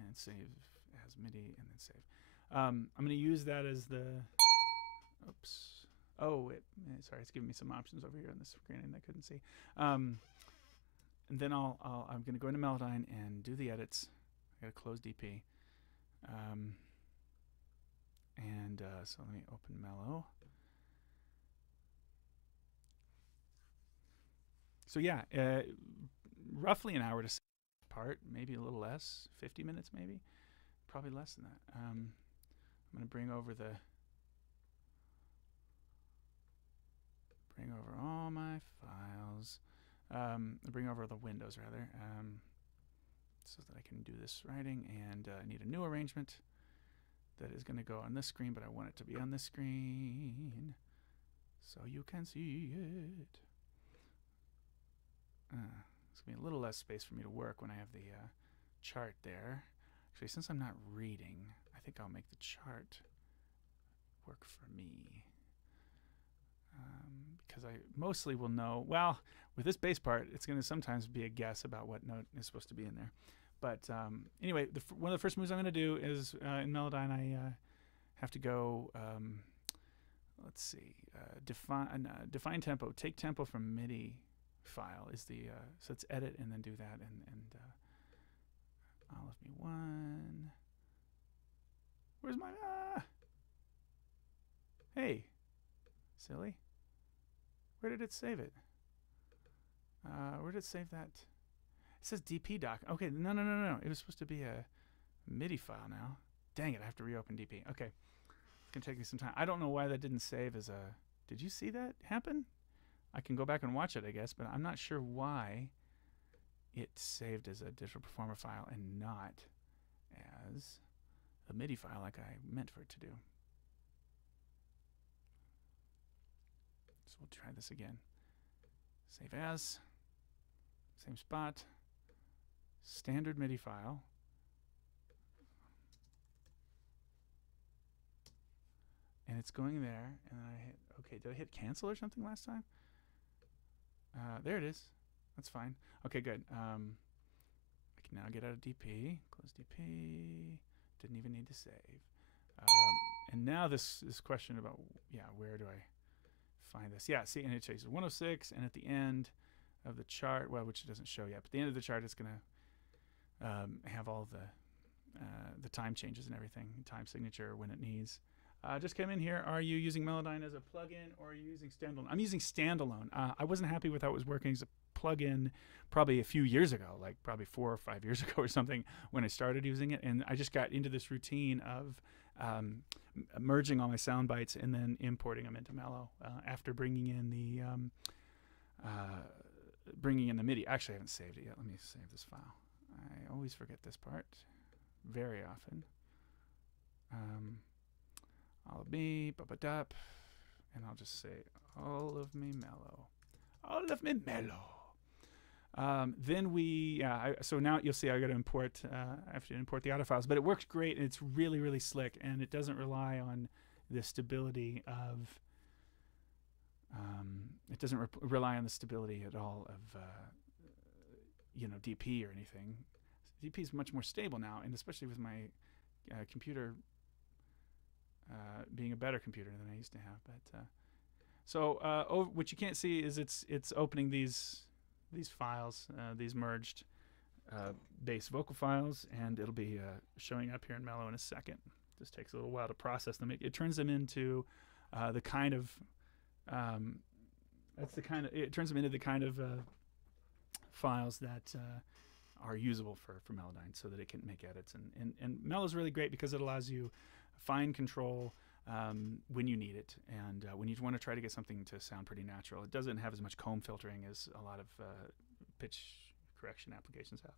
and save as MIDI, and then save. I'm gonna use that as the. Oops. Oh, sorry, it's giving me some options over here on the screen that I couldn't see. And then I'm going to go into Melodyne and do the edits. I got to close DP. So let me open Mello. So yeah, roughly an hour to part, maybe a little less, 50 minutes maybe, probably less than that. I'm going to bring over all my files, bring over the windows rather, so that I can do this writing, and I need a new arrangement that is going to go on this screen, but I want it to be on this screen so you can see it. It's going to be a little less space for me to work when I have the chart there. Actually, since I'm not reading, I think I'll make the chart work for me. Because I mostly will know, well, with this bass part, it's going to sometimes be a guess about what note is supposed to be in there. But anyway, one of the first moves I'm going to do is in Melodyne, I have to go, let's see, define tempo. Take tempo from MIDI file is the, so it's edit and then do that, and I'll have me one. Where's my, hey, silly. Where did it save it? Where did it save that? It says DP doc. Okay, no. It was supposed to be a MIDI file now. Dang it, I have to reopen DP. Okay, it's going to take me some time. I don't know why that didn't save as a... Did you see that happen? I can go back and watch it, I guess, but I'm not sure why it saved as a digital performer file and not as a MIDI file like I meant for it to do. So we'll try this again. Save as, same spot, standard MIDI file. And it's going there, and I hit, okay, did I hit cancel or something last time? There it is. That's fine. Okay, good. I can now get out of DP, close DP, didn't even need to save. And now this question about, yeah, where do I find this? Yeah, see, and it shows 106, and at the end of the chart, well, which it doesn't show yet, but at the end of the chart, it's going to have all the the time changes and everything, time signature when it needs. Just come in here. Are you using Melodyne as a plugin or are you using standalone? I'm using standalone. I wasn't happy with how it was working as a plugin probably a few years ago, like probably 4 or 5 years ago or something when I started using it. And I just got into this routine of merging all my sound bites and then importing them into Melo after bringing in the MIDI. Actually, I haven't saved it yet. Let me save this file. I always forget this part very often. I'll be ba-ba-dup, and I'll just say all of me mellow. All of me mellow. Then so now you'll see I got to import, I have to import the audio files, but it works great and it's really, really slick and it doesn't rely on the stability of, it doesn't rely on the stability at all of, DP or anything. DP is much more stable now, and especially with my computer being a better computer than I used to have. But what you can't see is it's opening these files, these merged bass vocal files, and it'll be showing up here in Melo in a second. Just takes a little while to process them. It turns them into the kind of files that are usable for Melodyne, so that it can make edits. And Melo's really great because it allows you fine control when you need it, and when you want to try to get something to sound pretty natural. It doesn't have as much comb filtering as a lot of pitch correction applications have.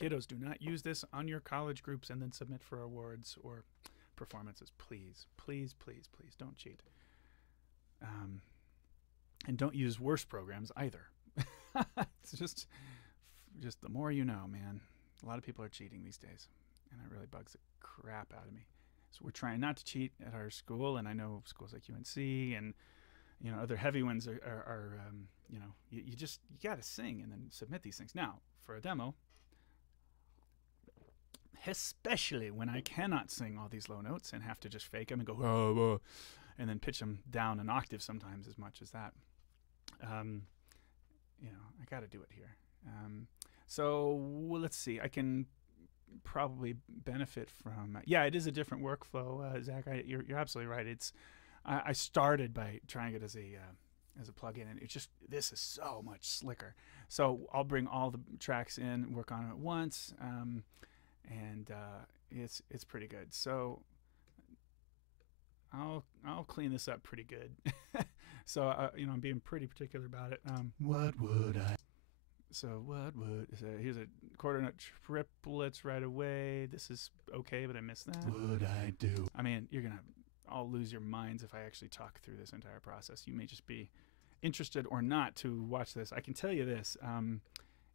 Kiddos, do not use this on your college groups and then submit for awards or performances. Please, please, please, please don't cheat. And don't use worse programs either. It's just the more you know, man. A lot of people are cheating these days, and it really bugs the crap out of me. So we're trying not to cheat at our school, and I know schools like UNC and other heavy ones are you got to sing and then submit these things. Now, for a demo, especially when I cannot sing all these low notes and have to just fake them and go, oh, and then pitch them down an octave sometimes as much as that. I got to do it here. So let's see. I can probably benefit from. It is a different workflow, Zach. You're absolutely right. I started by trying it as a plugin, and this is so much slicker. So I'll bring all the tracks in, work on them at once, and it's pretty good. So I'll clean this up pretty good. So I'm being pretty particular about it. What would I? So here's a quarter note triplets right away. This is okay, but I missed that. Would I do? I mean, you're gonna all lose your minds if I actually talk through this entire process. You may just be interested or not to watch this. I can tell you this: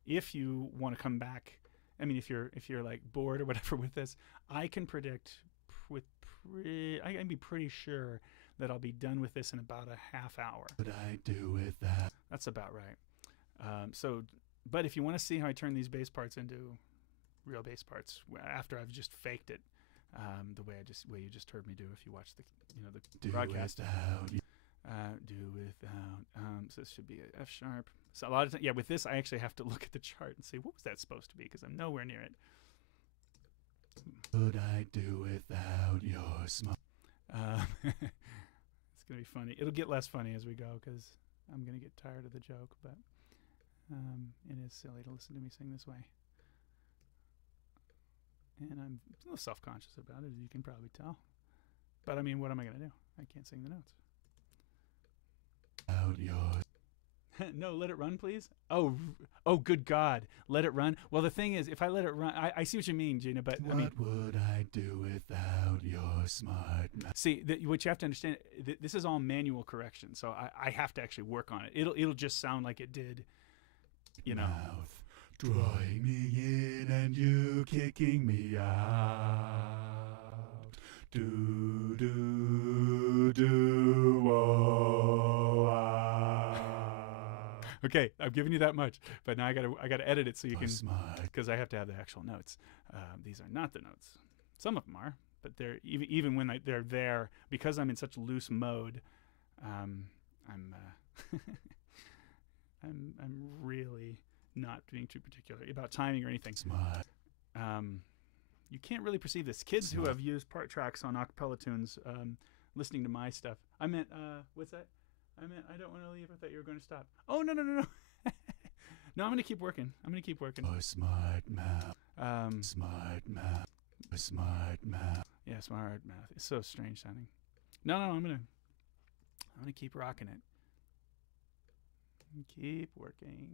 if you want to come back, I mean, if you're like bored or whatever with this, I can predict I can be pretty sure that I'll be done with this in about a half hour. What would I do with that? That's about right. But if you want to see how I turn these bass parts into real bass parts after I've just faked it, the way you just heard me do, if you watch the broadcast, do without. So this should be an F sharp. So a lot of times, with this I actually have to look at the chart and say, what was that supposed to be? Because I'm nowhere near it. Would I do without your smoke? It's gonna be funny. It'll get less funny as we go because I'm gonna get tired of the joke, but it is silly to listen to me sing this way. And I'm a little self-conscious about it, as you can probably tell. But I mean, what am I gonna do? I can't sing the notes. Out yours. No, let it run, please. Oh, good God, let it run. Well, the thing is, if I let it run, I see what you mean, Gina. But what would I do without your smart mouth? See, what you have to understand, this is all manual correction, so I have to actually work on it. It'll just sound like it did, Mouth drawing me in and you kicking me out. Do do do oh ah. Okay, I've given you that much, but now I gotta edit it so you can, smart. Because I have to have the actual notes. These are not the notes. Some of them are, but they're even when they're there, because I'm in such loose mode. I'm really not being too particular about timing or anything. Smart. You can't really perceive this. Kids who have used part tracks on acapella tunes, listening to my stuff. I meant, what's that? I meant, I don't want to leave. I thought you were going to stop. Oh, no. No, I'm going to keep working. Oh, smart mouth. Smart mouth. Smart mouth. Yeah, smart math. It's so strange sounding. No, I'm gonna keep rocking it. Keep working.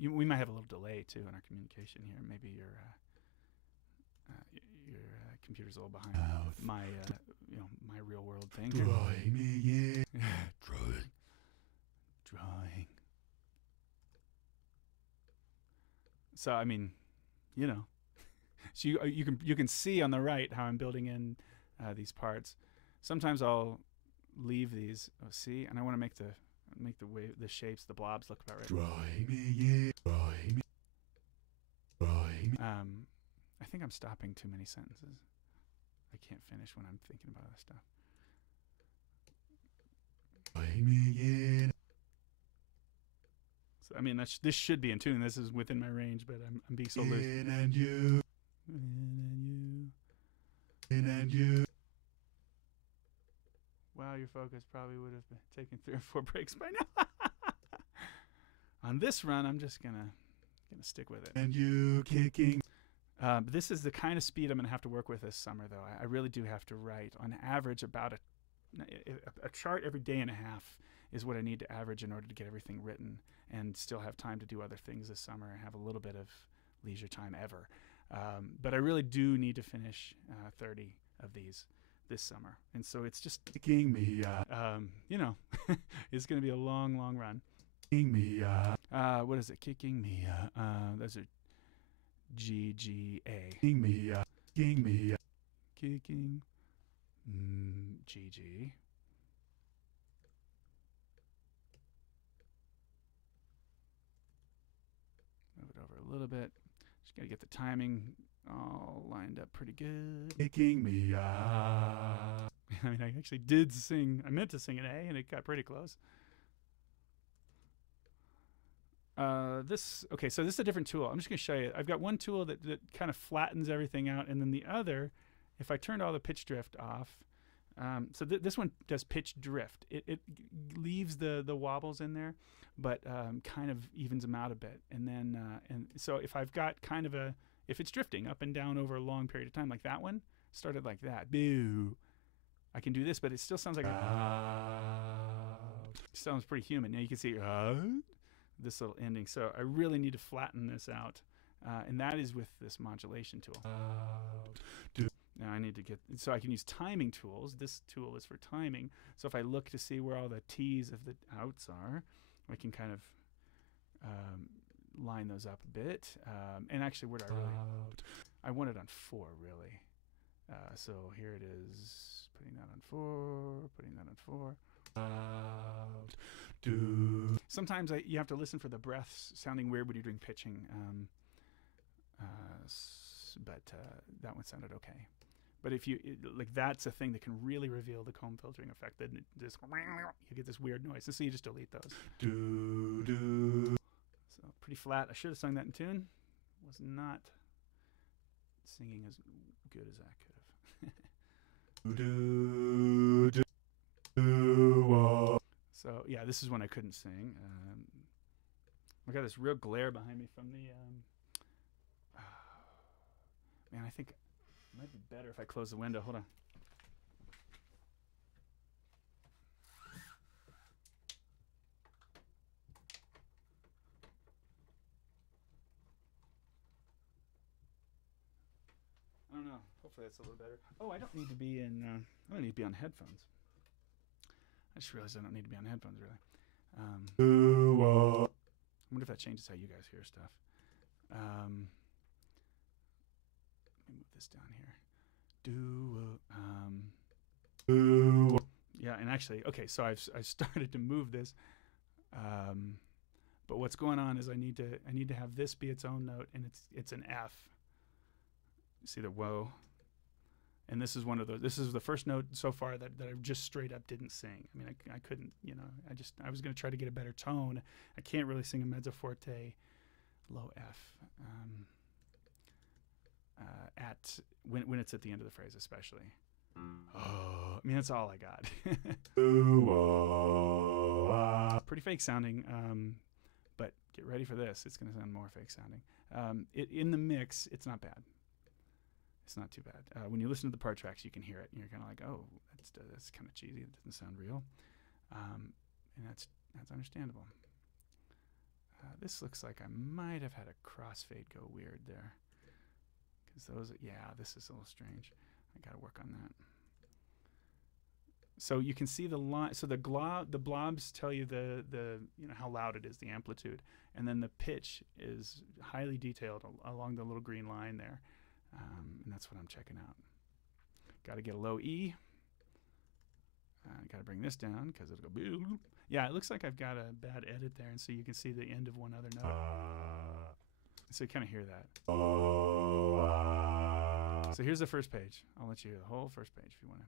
We might have a little delay too in our communication here. Maybe your computer's a little behind my my real world thing. Drawing me in. Drawing. So I mean, you know, so you can see on the right how I'm building in these parts. Sometimes I'll leave these. Oh, see, and I want to make the shapes, the blobs look about right. Drawing me in. Drawing me. Drawing me. I think I'm stopping too many sentences. I can't finish when I'm thinking about this stuff. Drawing me in. So I mean, this should be in tune. This is within my range, but I'm being so loose. In and you. In and you. Wow, your focus probably would have been taken 3 or 4 breaks by now. On this run, I'm just gonna stick with it. And you kicking. But this is the kind of speed I'm gonna have to work with this summer, though. I really do have to write on average about a chart every day and a half is what I need to average in order to get everything written and still have time to do other things this summer and have a little bit of leisure time ever. But I really do need to finish 30 of these this summer. And so it's just Kicking me. it's going to be a long, long run. Kicking me. What is it? Kicking me. Those are GGA. Kicking me. Kicking me. Kicking. GG. Move it over a little bit. Just got to get the timing all lined up pretty good. Kicking me. I mean, I actually did sing. I meant to sing an A, and it got pretty close. So this is a different tool. I'm just going to show you. I've got one tool that kind of flattens everything out, and then the other, if I turned all the pitch drift off, so this one does pitch drift. It leaves the wobbles in there, but kind of evens them out a bit. And then and so if I've got kind of if it's drifting up and down over a long period of time, like that one started like that, boo, I can do this, but it still sounds like sounds pretty human. Now you can see this little ending. So I really need to flatten this out, and that is with this modulation tool. Now I need to get, so I can use timing tools. This tool is for timing. So if I look to see where all the T's of the outs are, I can kind of line those up a bit. And actually, where do I want it on 4, really. So here it is, putting that on 4, putting that on 4. Sometimes you have to listen for the breaths sounding weird when you're doing pitching. But that one sounded okay. But if that's a thing that can really reveal the comb filtering effect. Then you get this weird noise. So you just delete those. So pretty flat. I should have sung that in tune. Was not singing as good as I could have. So yeah, this is when I couldn't sing. I got this real glare behind me from the. Man, I think it might be better if I close the window. Hold on. I don't know. Hopefully that's a little better. Oh, I don't need to be in. I don't need to be on headphones. I just realized I don't need to be on headphones, really. I wonder if that changes how you guys hear stuff. Let me move this down here. Yeah, and actually, okay, so I've started to move this, but what's going on is I need to have this be its own note, and it's an F. See the whoa. And this is one of those. This is the first note so far that I just straight up didn't sing. I mean, I couldn't, I was going to try to get a better tone. I can't really sing a mezzo forte, low F, at when it's at the end of the phrase, especially. Oh, I mean, that's all I got. Pretty fake sounding, but get ready for this. It's going to sound more fake sounding. In the mix, it's not bad. It's not too bad. When you listen to the part tracks, you can hear it, and you're kind of like, "Oh, that's kind of cheesy. It doesn't sound real," and that's understandable. This looks like I might have had a crossfade go weird there, because this is a little strange. I got to work on that. So you can see the line. So the blobs tell you the how loud it is, the amplitude, and then the pitch is highly detailed along the little green line there. And that's what I'm checking out. Got to get a low E. Got to bring this down because it'll go. Yeah, it looks like I've got a bad edit there, and so you can see the end of one other note. So you kind of hear that. So here's the first page. I'll let you hear the whole first page if you want to.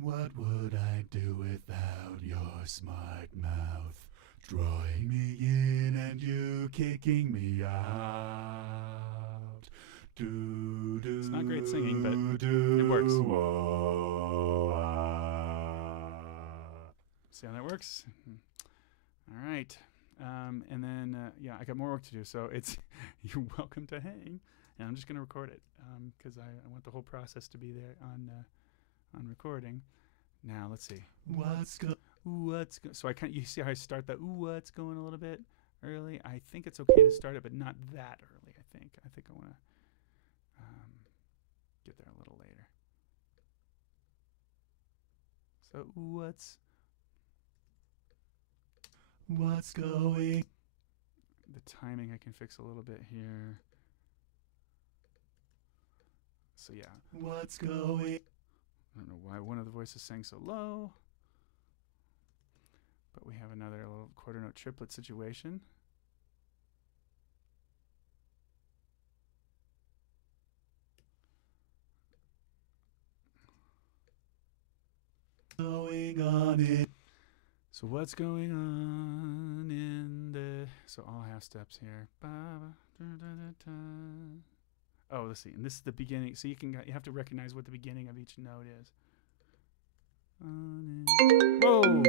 What would I do without your smart mouth? Drawing me in and you kicking me out. It's not great singing, but it works. See how that works? All right. And then, I got more work to do. So it's you're welcome to hang. And I'm just going to record it because I want the whole process to be there on recording. Now, let's see. So you see how I start the what's going a little bit early? I think it's okay to start it, but not that early, I think. I think I want to get there a little later. So what's going? The timing I can fix a little bit here. So yeah. What's going? I don't know why one of the voices sang so low. But we have another little quarter note triplet situation. Going on it. So what's going on in the... So all half steps here. Oh, let's see. And this is the beginning. So you have to recognize what the beginning of each note is. Whoa!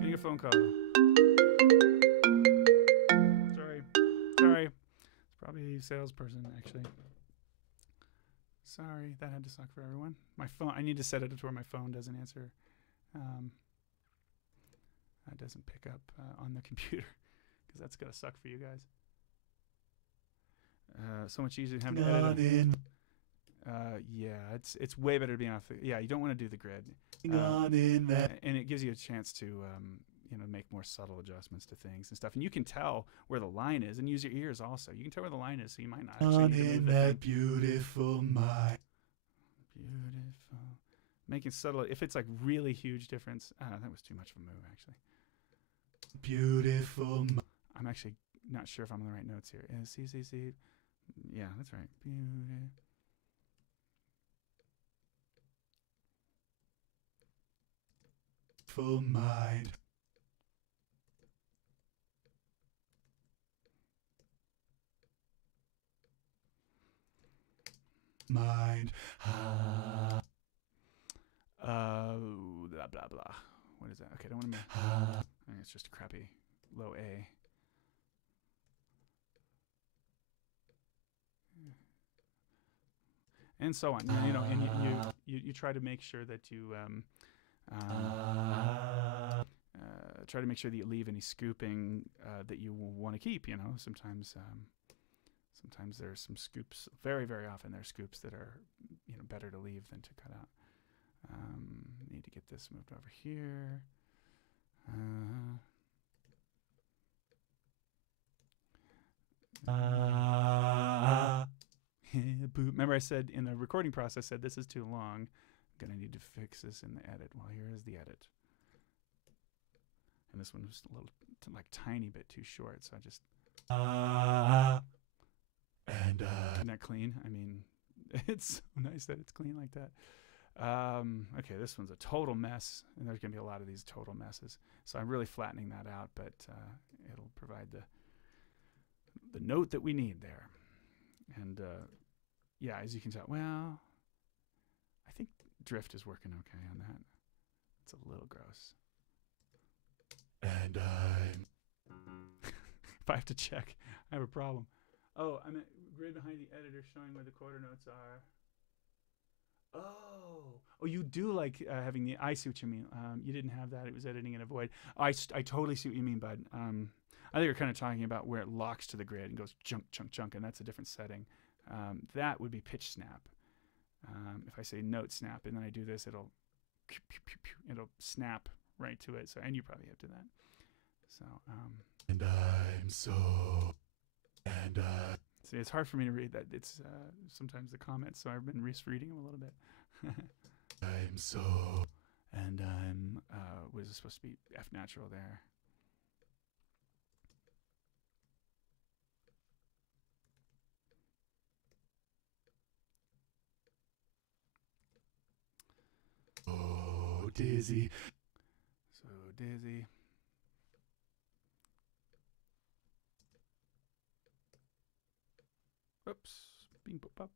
Getting a phone call. Sorry. It's probably a salesperson, actually. Sorry, that had to suck for everyone. My phone, I need to set it to where my phone doesn't answer. It doesn't pick up on the computer, because that's going to suck for you guys. So much easier to have to edit. It's way better to be off. You don't want to do the grid. And it gives you a chance to make more subtle adjustments to things and stuff. And you can tell where the line is, and use your ears also. You can tell where the line is, so you might not actually need to move that beautiful mind. Beautiful. Making subtle. If it's like really huge difference, that was too much of a move actually. Beautiful. I'm actually not sure if I'm on the right notes here. C. Yeah, that's right. Beautiful mind. Blah blah blah. What is that? Okay, I don't want to. I think it's just a crappy low A. And so on. And you try to make sure that you try to make sure that you leave any scooping that you want to keep. Sometimes there's some scoops. Very, very often there's scoops that are better to leave than to cut out. Need to get this moved over here. Remember I said in the recording process, I said this is too long. I'm going to need to fix this in the edit. Well, here is the edit. And this one was a little, tiny bit too short, so I just... Isn't that clean? I mean, It's so nice that it's clean like that. Okay, this one's a total mess, and there's going to be a lot of these total messes. So I'm really flattening that out, but it'll provide the note that we need there. And yeah, as you can tell, well, I think drift is working okay on that. It's a little gross. And I'm... If I have to check, I have a problem. Oh, I'm at grid behind the editor showing where the quarter notes are. Oh, you do like having the... I see what you mean. You didn't have that. It was editing in a void. I totally see what you mean, bud. I think you're kind of talking about where it locks to the grid and goes chunk, chunk, chunk, and that's a different setting. That would be pitch snap. If I say note snap and then I do this, it'll snap right to it. So, and you probably have to do that. So, and I'm so... And see, it's hard for me to read that. It's sometimes the comments, so I've been reading them a little bit. I'm so... And I'm... what is it supposed to be? F natural there. Oh, dizzy. So dizzy. Oops. Bing pop up.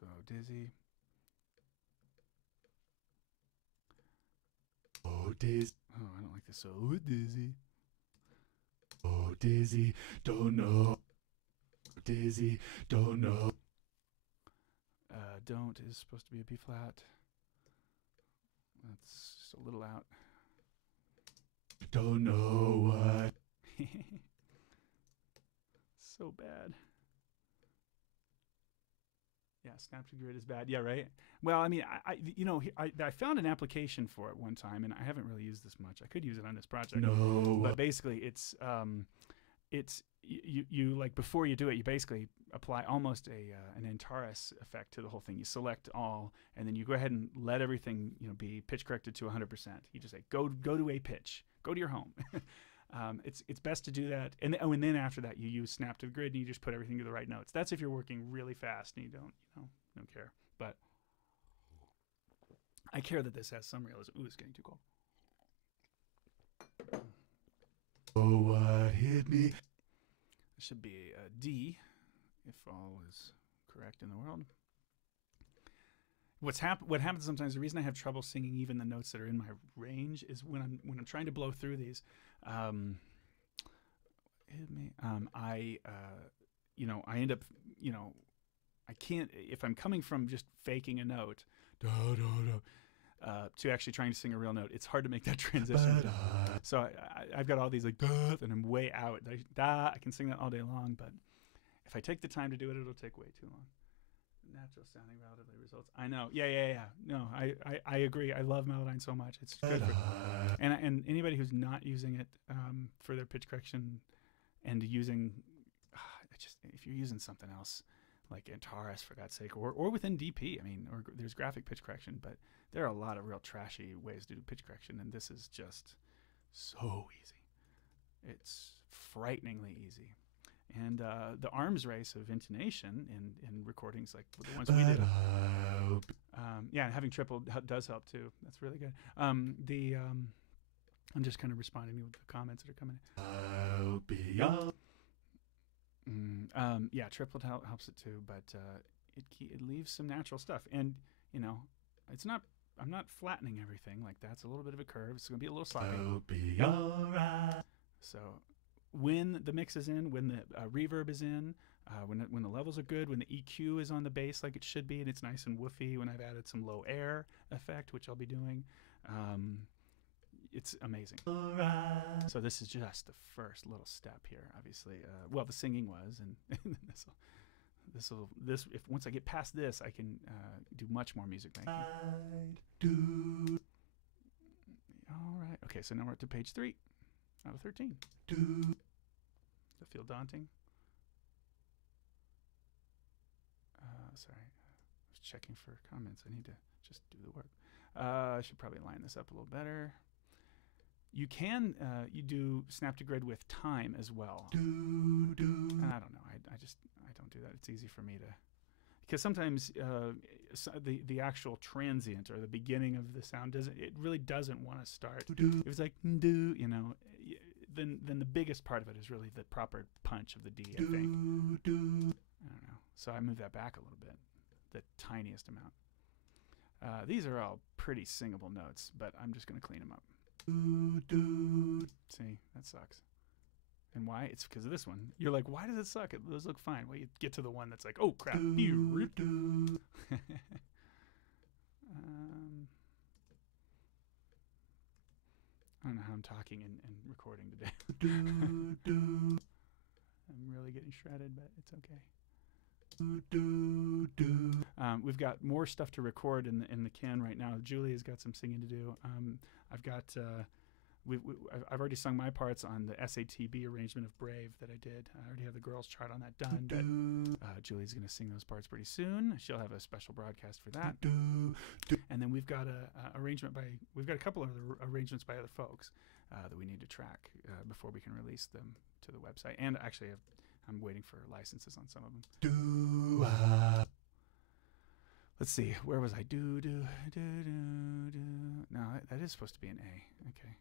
So dizzy. Oh, dizzy. Oh, I don't like this. So dizzy. Oh, dizzy. Don't know. Dizzy. Don't know. Don't is supposed to be a B flat. That's just a little out. Don't know what. So bad. Yeah, snap to grid is bad. Yeah, right. Well, I mean, I found an application for it one time, and I haven't really used this much. I could use it on this project. No. But basically, it's you like before you do it, you basically apply almost an Antares effect to the whole thing. You select all, and then you go ahead and let everything be pitch corrected to 100%. You just say go to a pitch, go to your home. It's best to do that, and then after that you use snap to the grid and you just put everything to the right notes. That's if you're working really fast and you don't care. But I care that this has some realism. Ooh, it's getting too cold. Oh, what hit me? It should be a D if all is correct in the world. What happens sometimes, the reason I have trouble singing even the notes that are in my range is when I'm trying to blow through these. I end up, I can't, if I'm coming from just faking a note to actually trying to sing a real note, it's hard to make that transition. So I've got all these like and I'm way out. I can sing that all day long, but if I take the time to do it, it'll take way too long. Natural sounding relatively results. I know. Yeah. No, I agree. I love Melodyne so much. It's good for and anybody who's not using it for their pitch correction and using if you're using something else like Antares, for God's sake, or within DP, I mean, or there's graphic pitch correction, but there are a lot of real trashy ways to do pitch correction, and this is just so easy. It's frighteningly easy. And the arms race of intonation in recordings like the ones we did. And having triple does help too. That's really good. I'm just kind of responding with the comments that are coming in. Tripled helps it too, but it leaves some natural stuff. And, it's not... I'm not flattening everything like that. It's a little bit of a curve. It's going to be a little sloppy. I'll be alright. So... when the mix is in, when the reverb is in, when the levels are good, when the EQ is on the bass like it should be, and it's nice and woofy, when I've added some low air effect, which I'll be doing, it's amazing. Alright. So this is just the first little step here, obviously. The singing was, and if once I get past this, I can do much more music making. All right. Okay, so now we're up to page 3. Out of 13. Does that feel daunting? Sorry. I was checking for comments. I need to just do the work. I should probably line this up a little better. You can you do snap to grid with time as well. I don't know. I don't do that. It's easy for me to because sometimes the actual transient or the beginning of the sound really doesn't want to start. If it's like do, then the biggest part of it is really the proper punch of the D, I think. I don't know. So I move that back a little bit, the tiniest amount. These are all pretty singable notes, but I'm just going to clean them up. See, that sucks. And why? It's because of this one. You're like, why does it suck? Those look fine. Well, you get to the one that's like, oh, crap. I don't know how I'm talking and recording today. I'm really getting shredded, but it's okay. We've got more stuff to record in the can right now. Julia's got some singing to do. I've got I've already sung my parts on the SATB arrangement of Brave that I did. I already have the girls chart on that done. But Julie's going to sing those parts pretty soon. She'll have a special broadcast for that. And then we've got we've got a couple of other arrangements by other folks that we need to track before we can release them to the website. And actually, I'm waiting for licenses on some of them. Let's see. Where was I? No, that is supposed to be an A. Okay.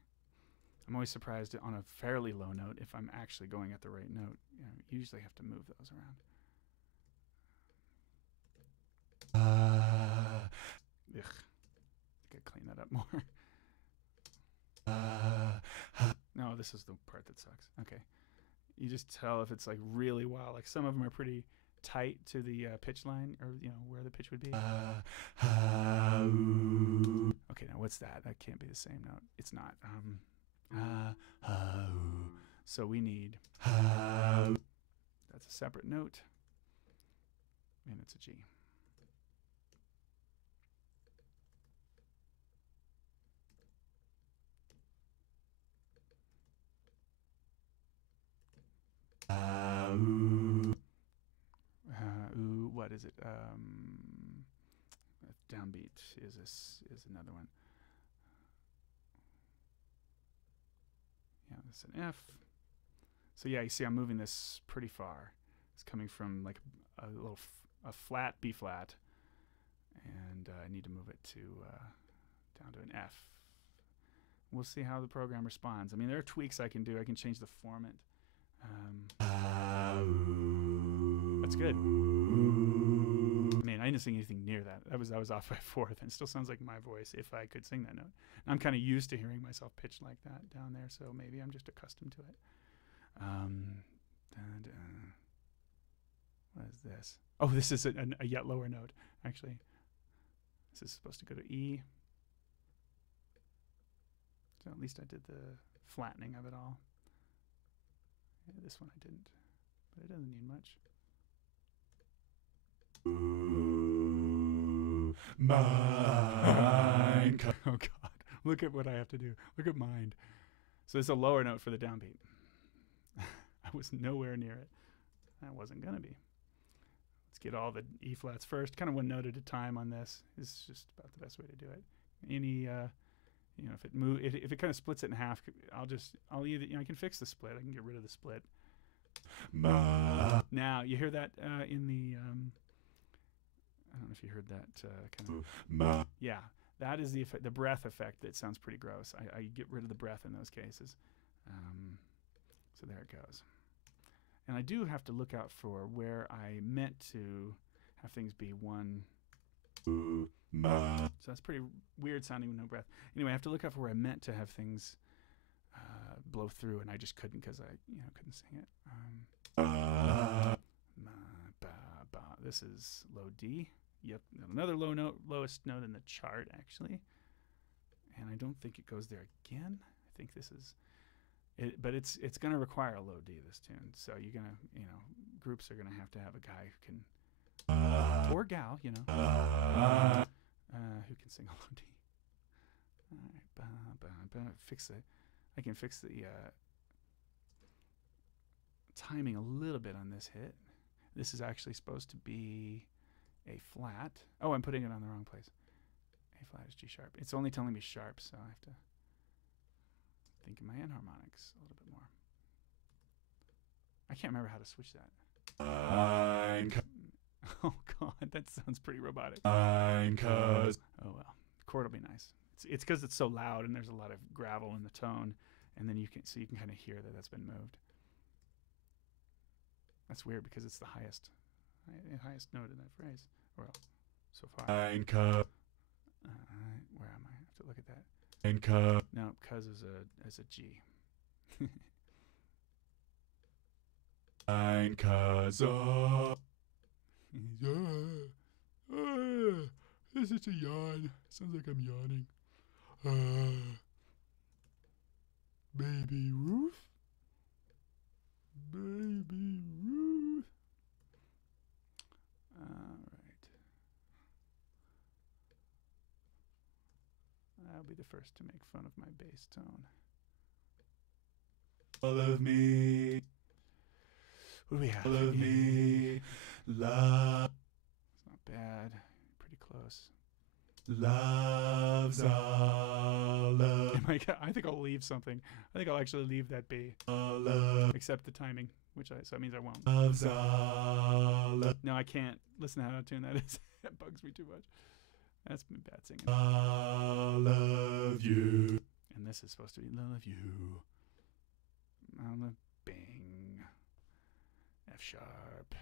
I'm always surprised on a fairly low note if I'm actually going at the right note. You usually have to move those around. Ugh. I could clean that up more. No, this is the part that sucks. Okay. You just tell if it's like really wild. Like some of them are pretty tight to the pitch line, or where the pitch would be. Okay, now what's that? That can't be the same note. It's not. So we need. That's a separate note, and it's a G. What is it? Downbeat is another one. Yeah, that's an F. So yeah, you see I'm moving this pretty far. It's coming from like a flat B flat, and I need to move it to down to an F. We'll see how the program responds. I mean, there are tweaks I can do. I can change the format. That's good. I mean, I didn't sing anything near that. That was off by a fourth, and it still sounds like my voice if I could sing that note. And I'm kind of used to hearing myself pitched like that down there, so maybe I'm just accustomed to it. What is this? Oh, this is a yet lower note, actually. This is supposed to go to E. So at least I did the flattening of it all. Yeah, this one I didn't, but it doesn't need much. Mind. Oh God! Look at what I have to do. Look at mind. So it's a lower note for the downbeat. I was nowhere near it. I wasn't gonna be. Let's get all the E flats first. Kind of one note at a time on this. It's just about the best way to do it. Any if it kind of splits it in half, I'll either I can fix the split. I can get rid of the split. Now you hear that in the I don't know if you heard that kind of. Yeah, that is the effect, the breath effect. That sounds pretty gross. I get rid of the breath in those cases. So there it goes. And I do have to look out for where I meant to have things be one. So that's pretty weird sounding with no breath. Anyway, I have to look out for where I meant to have things blow through, and I just couldn't because I couldn't sing it. This is low D. Yep, another low note, lowest note in the chart actually. And I don't think it goes there again. I think this is it, but it's going to require a low D, this tune. So you're going to, groups are going to have a guy who can or gal, who can sing a low D. All right, I can fix the timing a little bit on this hit. This is actually supposed to be A flat. Oh, I'm putting it on the wrong place. A flat is G sharp. It's only telling me sharp, so I have to think in my enharmonics a little bit more. I can't remember how to switch that. Oh God, that sounds pretty robotic. Cause. Oh well, chord will be nice. It's because it's so loud and there's a lot of gravel in the tone, and then you can kind of hear that that's been moved. That's weird because it's the highest note in that phrase. Well, so far. Where am I? I have to look at that. No, cuz is a G. Cause this is a yawn. Sounds like I'm yawning. Baby Ruth. Baby Ruth. All right. I'll be the first to make fun of my bass tone. All of me. What do we have? All of me. Love. It's not bad. Pretty close. Loves all of. I think I'll leave something. I think I'll actually leave that B. All of. Except the timing, so that means I won't. Loves all of. No, I can't. Listen to how tuned that is. That bugs me too much. That's been bad singing. All of you. And this is supposed to be love you. On the bing. F sharp.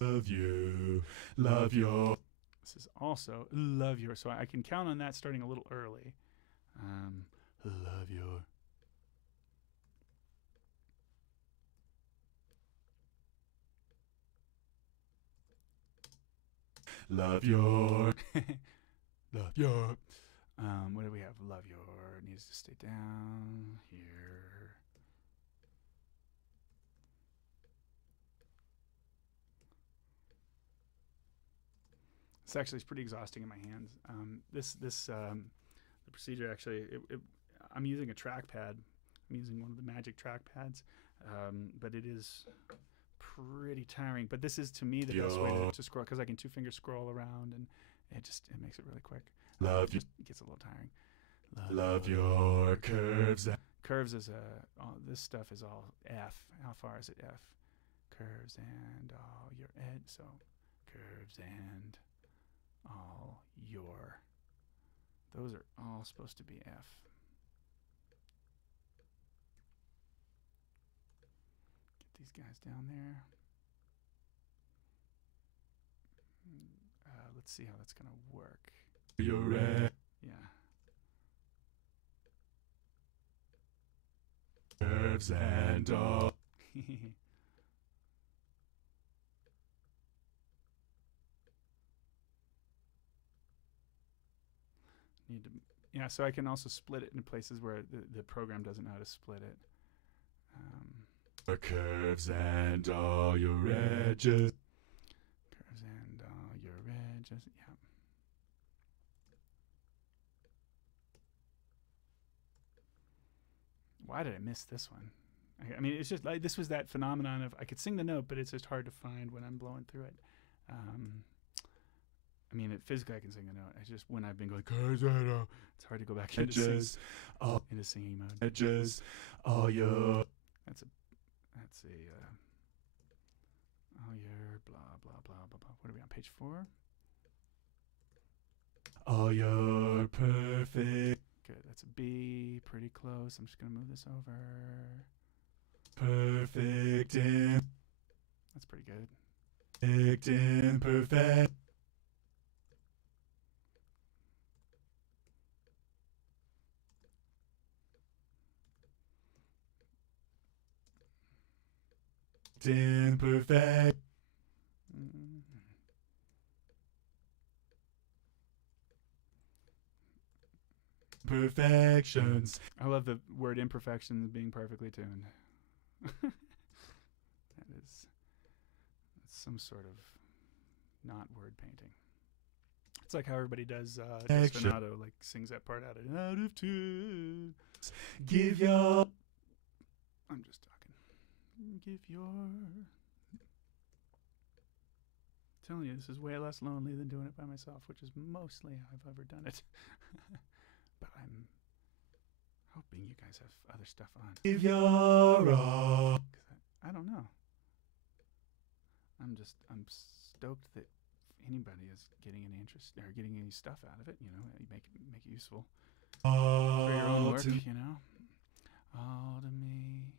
Love you. Love your. This is also love your. So I can count on that starting a little early. Love your. Love your. Love your. What do we have? Love your needs to stay down here. This actually is pretty exhausting in my hands. The procedure actually, I'm using a trackpad. I'm using one of the Magic trackpads, but it is pretty tiring. But this is, to me, the best way to scroll, because I can 2-finger scroll around, and it makes it really quick. Love you. It gets a little tiring. Love your curves. Curves is this stuff is all F. How far is it F? Curves and all your ed. So curves and all your. Those are all supposed to be F. Get these guys down there. Let's see how that's going to work. You're red. Yeah. Curves and all. So I can also split it in places where the program doesn't know how to split it. Curves and all your edges. Curves and all your edges. Yeah. Why did I miss this one? I mean, it's just like this was that phenomenon of I could sing the note, but it's just hard to find when I'm blowing through it. I mean, physically I can sing the note. It's just when I've been going, it's hard to go back into singing mode. Edges, all your. That's a all your blah blah blah blah blah. What are we on, page 4? All your perfect. Good. That's a B. Pretty close. I'm just gonna move this over. Perfect in. That's pretty good. Perfect imperfect. Imperfect. Perfections. I love the word imperfections being perfectly tuned. That's some sort of not word painting. It's like how everybody does Desperado, like sings that part out of tune. Give your. I'm just talking. Give your. I'm telling you, this is way less lonely than doing it by myself, which is mostly how I've ever done it. But I'm hoping you guys have other stuff on. If you're wrong. I don't know. I'm stoked that anybody is getting any interest or getting any stuff out of it. You know, you make it useful for your own work. You know, all to me.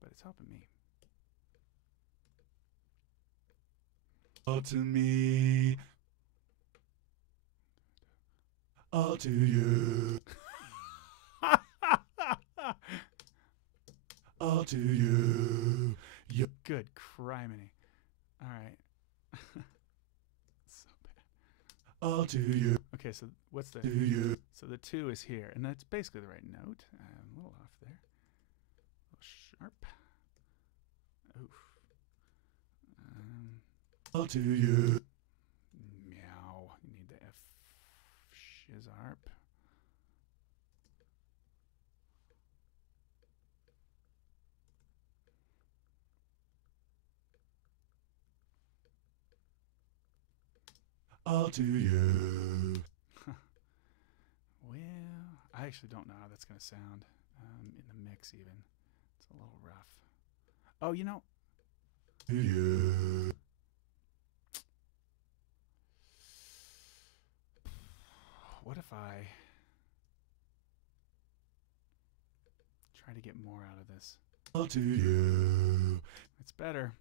But it's helping me. All to me. All to you. All to you. You. Good criminy. All right. So bad. All to you. Okay, so what's the... To you. So the 2 is here, and that's basically the right note. A little off there. A little sharp. Oof. All to you. Meow. You need the F shizarp. All to you. Well, I actually don't know how that's going to sound in the mix even. It's a little rough. Oh, you know. To you. What if I try to get more out of this? All to you. It's better.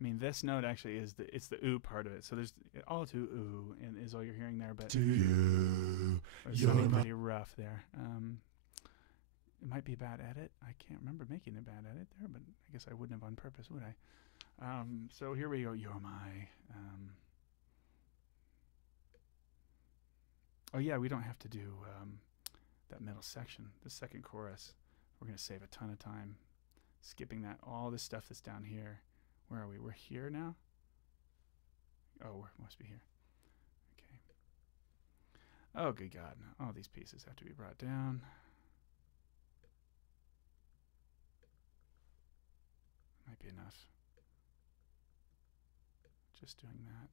I mean, this note actually is it's the ooh part of it. So there's all to ooh and is all you're hearing there, but to you. There's something pretty rough there. It might be a bad edit. I can't remember making a bad edit there, but I guess I wouldn't have on purpose, would I? So here we go. You're my. Oh yeah, we don't have to do that middle section, the second chorus. We're gonna save a ton of time skipping that. All this stuff that's down here. Where are we? We're here now? Oh, we must be here. Okay. Oh, good God. All these pieces have to be brought down. Might be enough. Just doing that.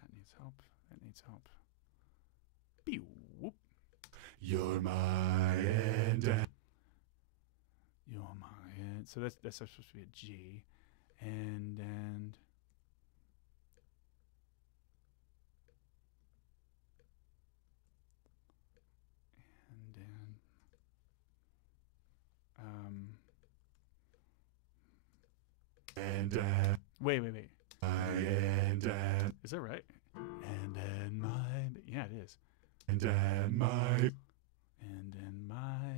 That needs help. That needs help. Pew, whoop. You're my end. You're my end. So that's supposed to be a G. And then wait. Is that right? And then my... Yeah, it is. And then my... And then my...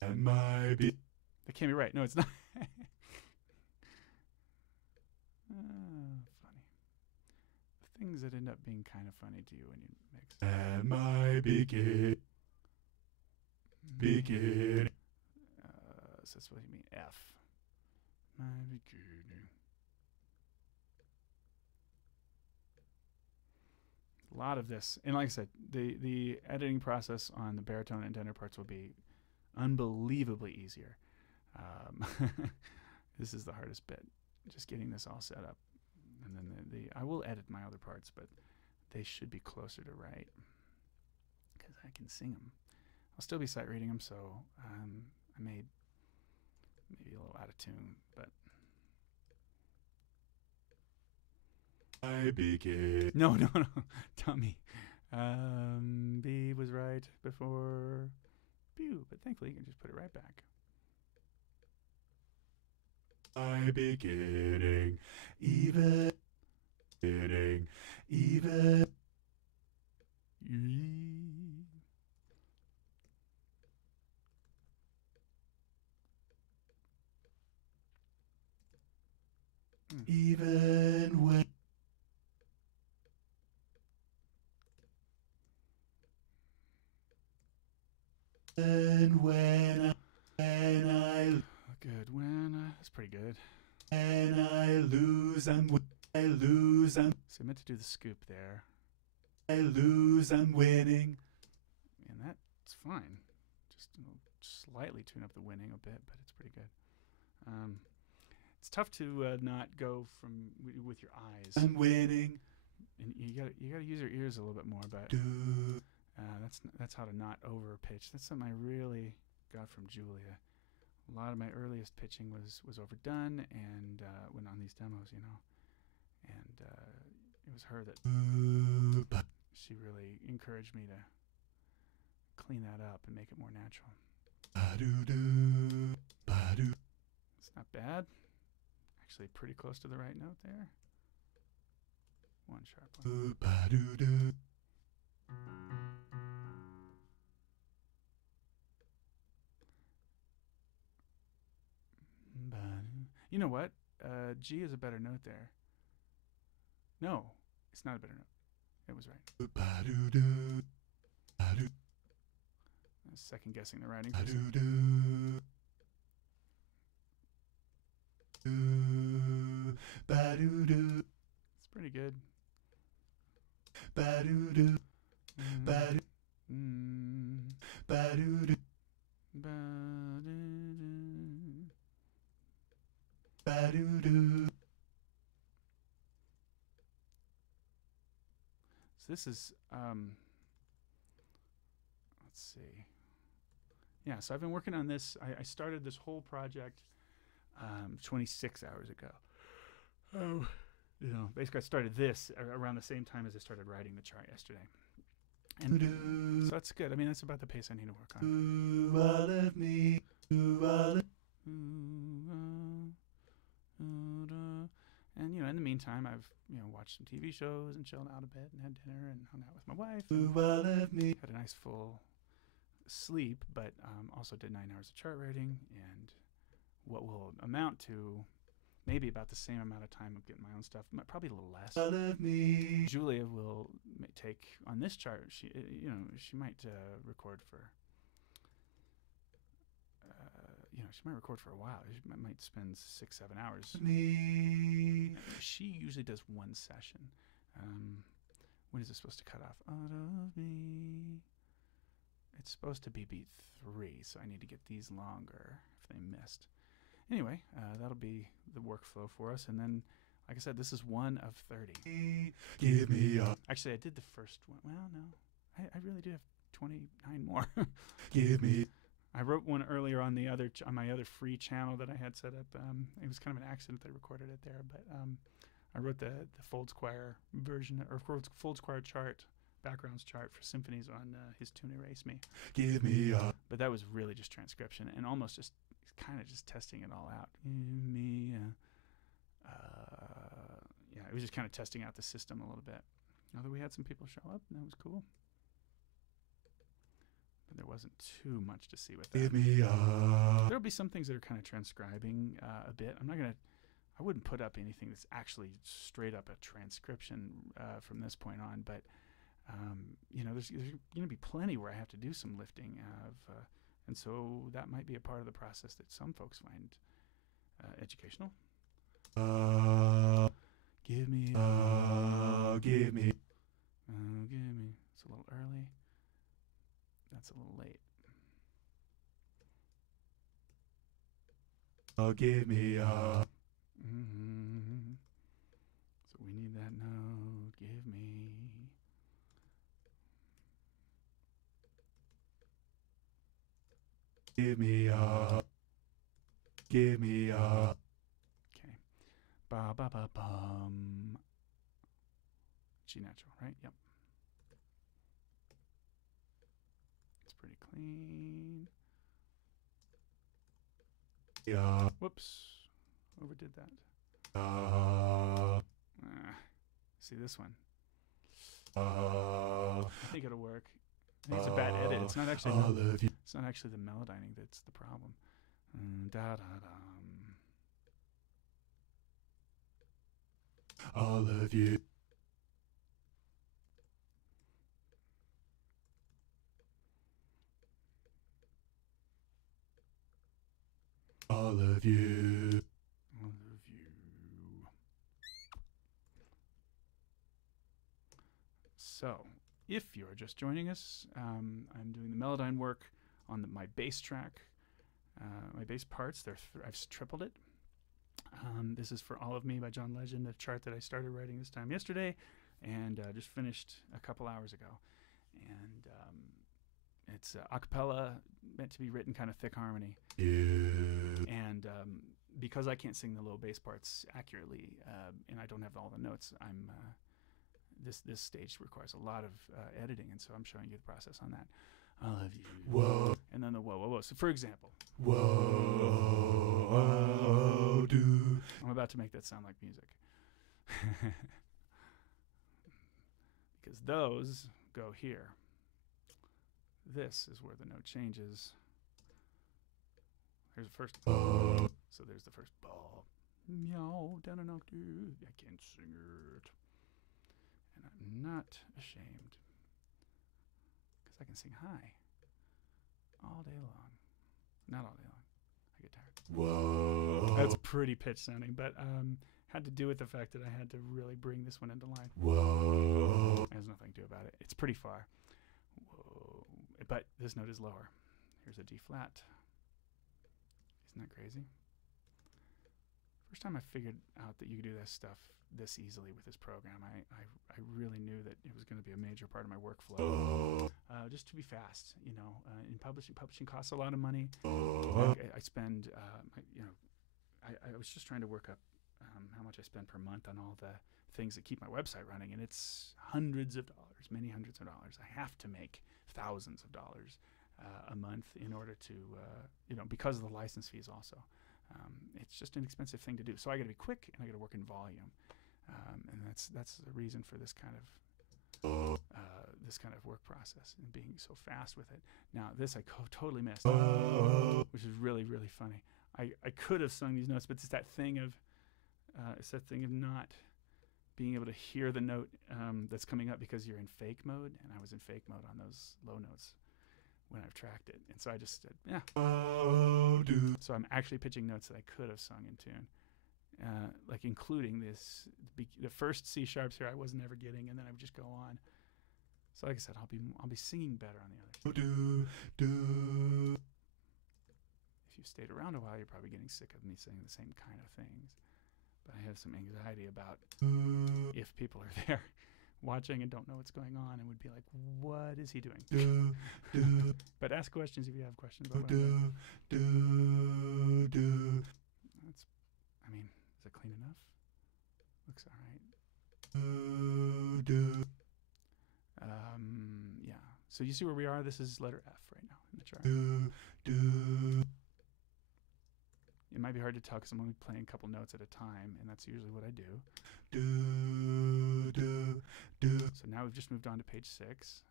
And my... That can't be right. No, it's not. Funny. The things that end up being kind of funny to you when you mix. And my begin. So that's what you mean. F. My beginning. A lot of this, and like I said, the editing process on the baritone and tenor parts will be unbelievably easier. This is the hardest bit, just getting this all set up, and then I will edit my other parts, but they should be closer to right because I can sing them. I'll still be sight reading them, so I may maybe a little out of tune, but I begin. no, dummy. B was right before pew, but thankfully you can just put it right back. I beginning, even. Even when. And when I Good. That's pretty good. when I lose, I'm So I meant to do the scoop there, I'm winning. and that's fine. Just slightly tune up the winning a bit, but it's pretty good. It's tough to not go from with your eyes. I'm winning. And you gotta use your ears a little bit more, but Do. that's how to not over pitch. That's something I really got from Julia. A lot of my earliest pitching was overdone, and when on these demos, and it was her that she really encouraged me to clean that up and make it more natural. Ba-do-do. Ba-do. It's not bad. Actually, pretty close to the right note there. One sharp one. Ba-do-do. You know what? G is a better note there. No, it's not a better note. It was right. Ba-do-do. Ba-do. Second guessing the writing. Ba-do-do. Ba-do-do. It's pretty good. Ba-do-do. Ba-do. Ba-do-do. Ba-do-do. So this is let's see. Yeah, so I've been working on this. I started this whole project 26 hours ago. Oh, basically I started this around the same time as I started writing the chart yesterday. And so that's good. I mean, that's about the pace I need to work on. Ooh, all of me. Ooh, all of And in the meantime, I've watched some TV shows and chilled out a bit and had dinner and hung out with my wife. Ooh, all of me. Had a nice full sleep, but also did 9 hours of chart writing and what will amount to maybe about the same amount of time of getting my own stuff, probably a little less. All of me. Julia will take on this chart. She might record for. She might record for a while. She might spend 6-7 hours. Me. She usually does one session. When is it supposed to cut off? Out of me. It's supposed to be beat 3, so I need to get these longer if they missed. Anyway, that'll be the workflow for us. And then, like I said, this is 1 of 30. Give me a. Actually, I did the first one. Well, no. I really do have 29 more. Give me. I wrote one earlier on on my other free channel that I had set up. It was kind of an accident that I recorded it there, but I wrote the Fold Squire version, or Fold Squire chart, backgrounds chart for symphonies on his tune Erase Me. Give me a. But that was really just transcription and almost just kind of just testing it all out. Give me it was just kind of testing out the system a little bit. Although we had some people show up, and that was cool. But there wasn't too much to see with that. Give me a. There'll be some things that are kind of transcribing a bit. I wouldn't put up anything that's actually straight up a transcription from this point on, but there's going to be plenty where I have to do some lifting of, and so that might be a part of the process that some folks find educational. Give me. Give me. Give me. It's a little early. That's a little late. Give me a. Mm-hmm. So we need that note. Give me. Give me a. Give me a. Okay. Ba ba ba bum. G natural, right? Yep. It's pretty clean. Yeah. Whoops. Overdid that. See this one. I I think it'll work. I think it's a bad edit. It's not actually. all of you. It's not actually the melodyning that's the problem. Da da da. All of you. All of you. All of you. So, if you're just joining us, I'm doing the Melodyne work on my bass track, my bass parts. I've tripled it. This is For All of Me by John Legend, a chart that I started writing this time yesterday and just finished a couple hours ago. And it's a cappella, meant to be written kind of thick harmony. And because I can't sing the low bass parts accurately, and I don't have all the notes, this stage requires a lot of editing, and so I'm showing you the process on that. I love you. Whoa. And then the whoa, whoa, whoa. So for example, Whoa, do. I'm about to make that sound like music. Because those go here. This is where the note changes. Here's the first. So there's the first ball. Meow, down an octave. I can't sing it. And I'm not ashamed. Because I can sing high. All day long. Not all day long. I get tired. Whoa. That's pretty pitch sounding, but had to do with the fact that I had to really bring this one into line. Whoa. There's nothing to do about it. It's pretty far. Whoa. But this note is lower. Here's a D flat. Isn't that crazy? First time I figured out that you could do this stuff this easily with this program, I really knew that it was going to be a major part of my workflow. Just to be fast, you know. In publishing costs a lot of money. I spend, I was just trying to work up how much I spend per month on all the things that keep my website running, and it's hundreds of dollars, many hundreds of dollars. I have to make thousands of dollars a month in order to, because of the license fees also. It's just an expensive thing to do. So I got to be quick and I got to work in volume, and that's the reason for this kind of work process and being so fast with it. Now this I totally missed, which is really, really funny. I could have sung these notes, but it's that thing of not being able to hear the note that's coming up because you're in fake mode, and I was in fake mode on those low notes when I've tracked it, and so I just said, yeah. So I'm actually pitching notes that I could have sung in tune, like including the first C sharps here I was never getting, and then I would just go on. So like I said, I'll be singing better on the others. If you've stayed around a while, you're probably getting sick of me saying the same kind of things. But I have some anxiety about if people are there watching and don't know what's going on and would be like, what is he doing? But ask questions if you have questions about what I'm doing. Is it clean enough? Looks all right. Yeah. So you see where we are? This is letter F right now in the chart. It might be hard to tell because I'm only playing a couple notes at a time, and that's usually what I do. So now we've just moved on to page 6.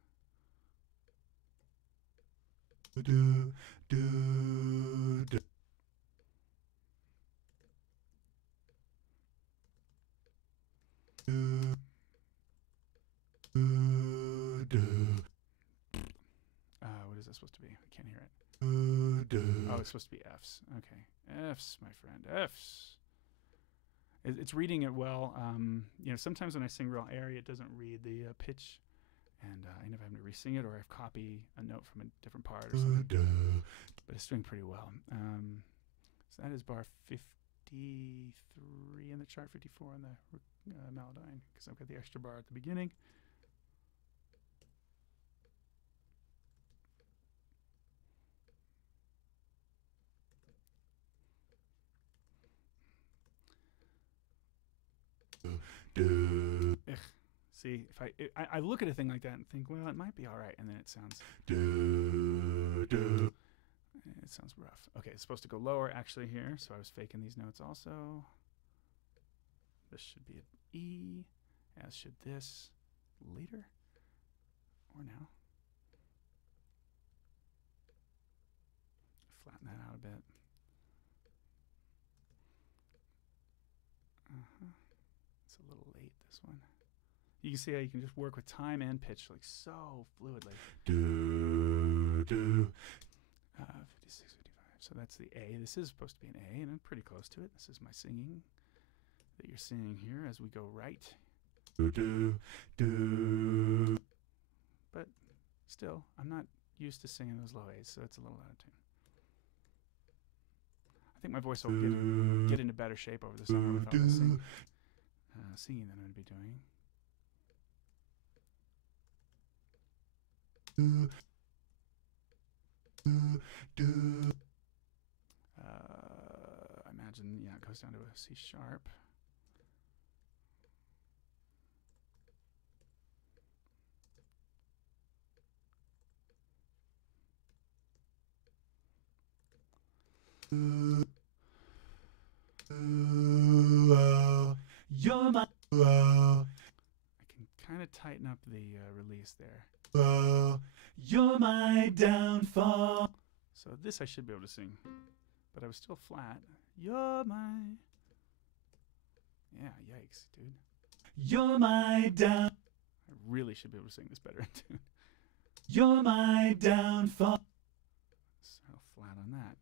What is that supposed to be? I can't hear it. Oh, it's supposed to be Fs. Okay. Fs, my friend. Fs. It's reading it well. Sometimes when I sing real airy, it doesn't read the pitch, and I end up having to re-sing it, or I copy a note from a different part or something. But it's doing pretty well. So that is bar 53 in the chart, 54 on the Melodyne, because I've got the extra bar at the beginning. See, if I look at a thing like that and think, well, it might be all right, and then it sounds rough. Okay, it's supposed to go lower actually here, so I was faking these notes also. This should be an E, as should this later or now. Flatten that out a bit. It's a little late, this one. You can see how you can just work with time and pitch like so fluidly. 56, 55. So that's the A. This is supposed to be an A, and I'm pretty close to it. This is my singing that you're seeing here as we go right. But still, I'm not used to singing those low A's, so it's a little out of tune. think my voice will get into better shape over the summer with all this singing that I'm going to be doing. I imagine, yeah, it goes down to a C sharp. You're my. I can kind of tighten up the release there. You're my downfall. So this I should be able to sing, but I was still flat. You're my. Yeah, yikes, dude. You're my down. I really should be able to sing this better in tune. You're my downfall. So flat on that.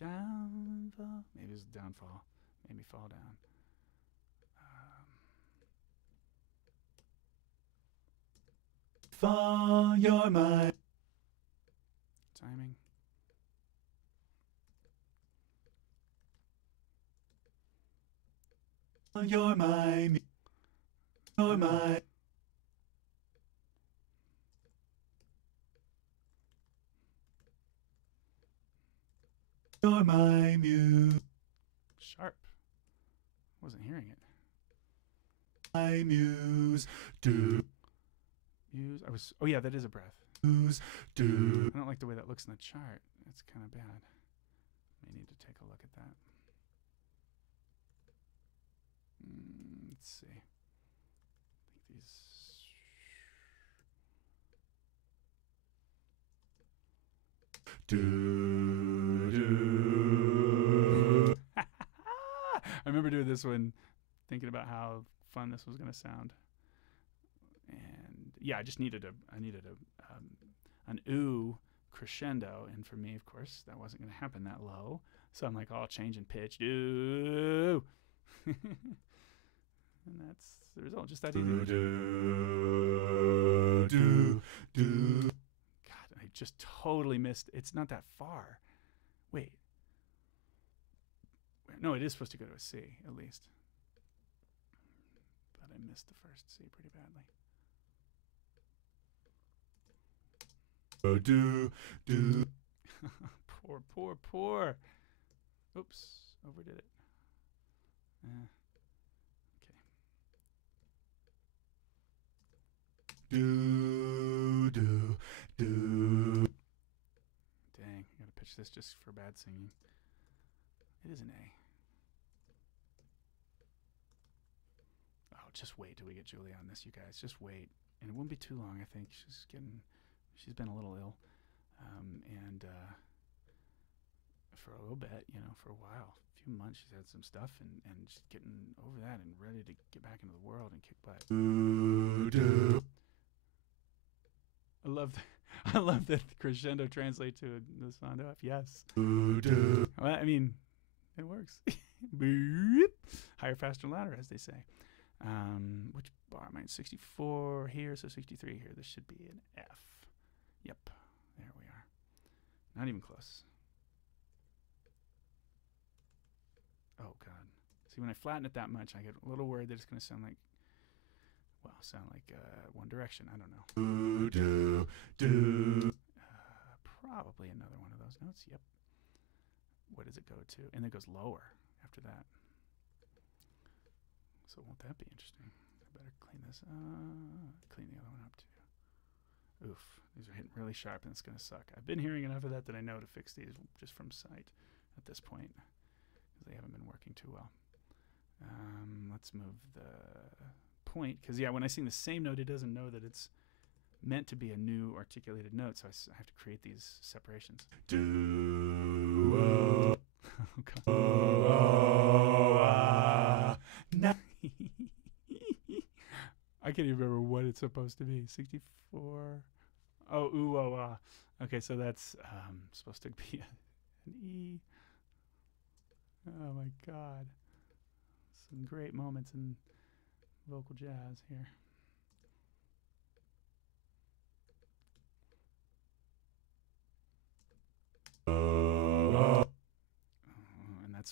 Downfall. Maybe it's downfall. Made me fall down. Fall, you're my. Timing. You're my. You're my. You're my muse. Sharp. Wasn't hearing it. My muse. Do. Muse. I was. Oh yeah, that is a breath. Muse. Do. I don't like the way that looks in the chart. It's kind of bad. May need to take a look at that. Let's see. I think these. I remember doing this one, thinking about how fun this was going to sound, and yeah, I needed an ooh crescendo, and for me, of course, that wasn't going to happen that low. So I'm like, oh, change in pitch, ooh, and that's the result. Just that easy. God, I just totally missed. It's not that far. Wait. No, it is supposed to go to a C, at least. But I missed the first C pretty badly. Poor. Oops, overdid it. Do. Dang, I gotta pitch this just for bad singing. It is an A. Oh, just wait till we get Julie on this, you guys. Just wait. And it won't be too long, I think. She's been a little ill. And for a little bit, for a while. A few months, she's had some stuff and just getting over that and ready to get back into the world and kick butt. I love that crescendo translate to the sondo F. Yes. Well, I mean, it works. Higher, faster, louder, as they say. Which bar? Mine's 64 here, so 63 here. This should be an F. Yep. There we are. Not even close. Oh, God. See, when I flatten it that much, I get a little worried that it's going to sound like One Direction. I don't know. Probably another one of those notes. Yep. What does it go to? And it goes lower after that. So won't that be interesting? I better clean this up. Clean the other one up too. Oof. These are hitting really sharp and it's going to suck. I've been hearing enough of that I know to fix these just from sight at this point. Because they haven't been working too well. Let's move the point. Because, yeah, when I sing the same note, it doesn't know that it's meant to be a new articulated note. So I have to create these separations. I can't even remember what it's supposed to be. 64. Oh, ooh, oh, ah. Okay, so that's supposed to be an E. Oh, my God. Some great moments in vocal jazz here.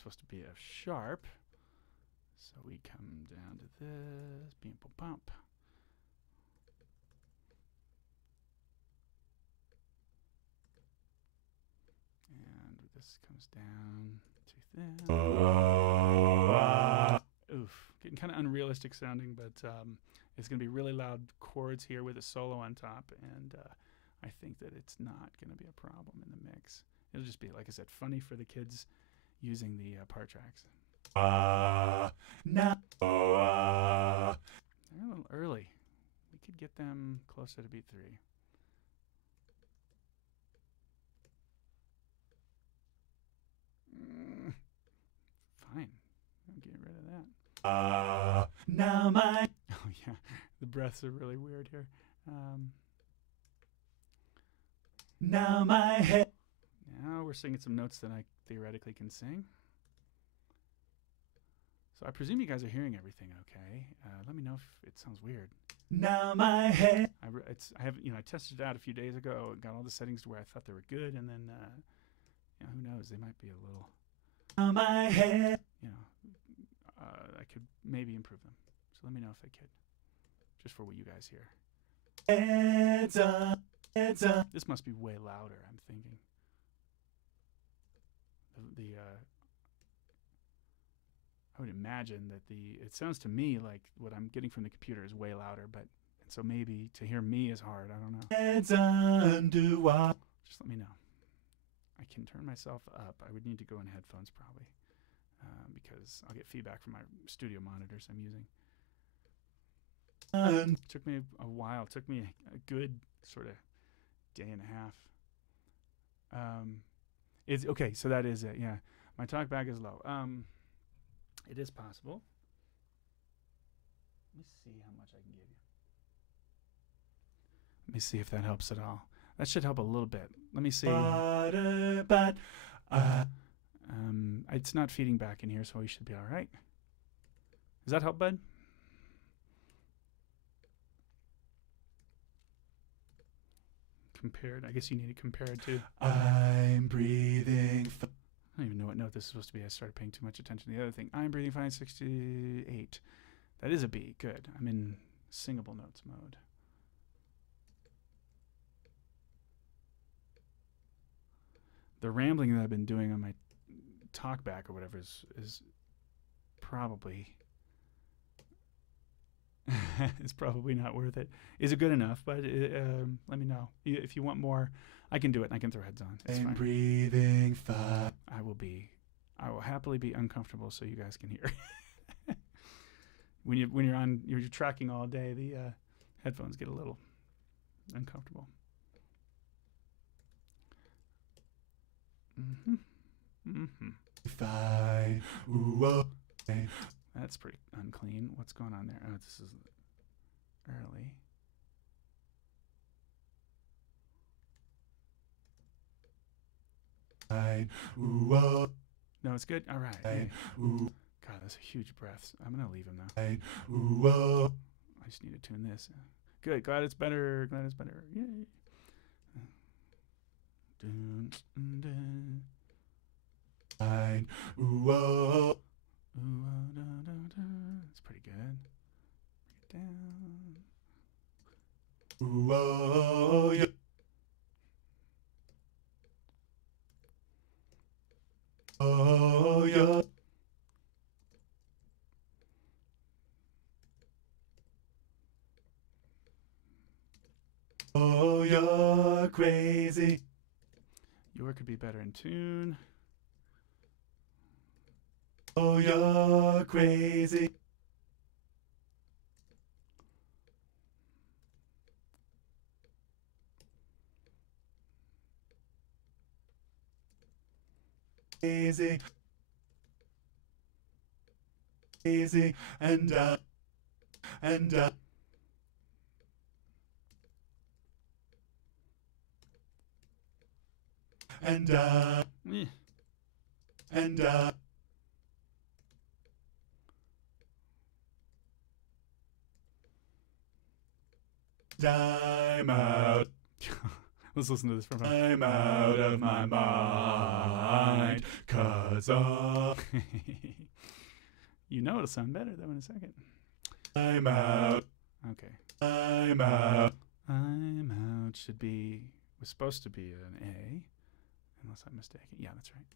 supposed to be F sharp. So we come down to this. Beam bump. And this comes down to this. Oof. Getting kind of unrealistic sounding, but it's going to be really loud chords here with a solo on top. And I think that it's not going to be a problem in the mix. It'll just be, like I said, funny for the kids using the part tracks. They're a little early. We could get them closer to beat 3. Fine. I'll get rid of that. Now my... Oh, yeah. The breaths are really weird here. Now my head... Now we're singing some notes that I theoretically can sing. So I presume you guys are hearing everything okay. Let me know if it sounds weird. Now my head... I tested it out a few days ago. Got all the settings to where I thought they were good, and then who knows? They might be a little. Now my head... I could maybe improve them. So let me know if I could, just for what you guys hear. Heads up, heads up. This must be way louder, I'm thinking. I would imagine that it sounds to me like what I'm getting from the computer is way louder, and so maybe to hear me is hard. I don't know. Heads undo what? Just let me know. I can turn myself up. I would need to go in headphones probably, because I'll get feedback from my studio monitors I'm using. It took me a while. It took me a good sort of day and a half. It's okay. So that is it. Yeah, my talkback is low. It is possible. Let me see how much I can give you. Let me see if that helps at all. That should help a little bit. Let me see. It's not feeding back in here, so we should be all right. Does that help, bud? Compared. I guess you need it compared to. I'm breathing. I don't even know what note this is supposed to be. I started paying too much attention to the other thing. I'm breathing fine, 68. That is a B. Good. I'm in singable notes mode. The rambling that I've been doing on my talkback or whatever is probably it's probably not worth it. Is it good enough? But let me know if you want more. I can do it. And I can throw heads on. It's I'm fine. breathing fine. I will happily be uncomfortable so you guys can hear. when you're tracking all day, the headphones get a little uncomfortable. Fine. Ooh, okay. That's pretty unclean. What's going on there? Oh, this is early. Fine. Ooh, No, it's good. All right. fine. Yeah. Ooh, God, that's a huge breath. I'm gonna leave him though. fine. Ooh, I just need to tune this. Good. Glad it's better. Yay. Dun, dun. fine. Ooh, Ooh, da, da, da. That's pretty good. Bring it down. ooh, yeah. Oh, yeah. Oh, you're crazy. Your could be better in tune. Oh, you're crazy. Easy. Easy. And up. And up. And up. Eh. And up. I'm out. Let's listen to this for a moment. I'm out of my mind. Alright, 'cause You know it'll sound better though in a second. I'm out. Okay. I'm out. I'm out was supposed to be an A, unless I'm mistaken. Yeah, that's right.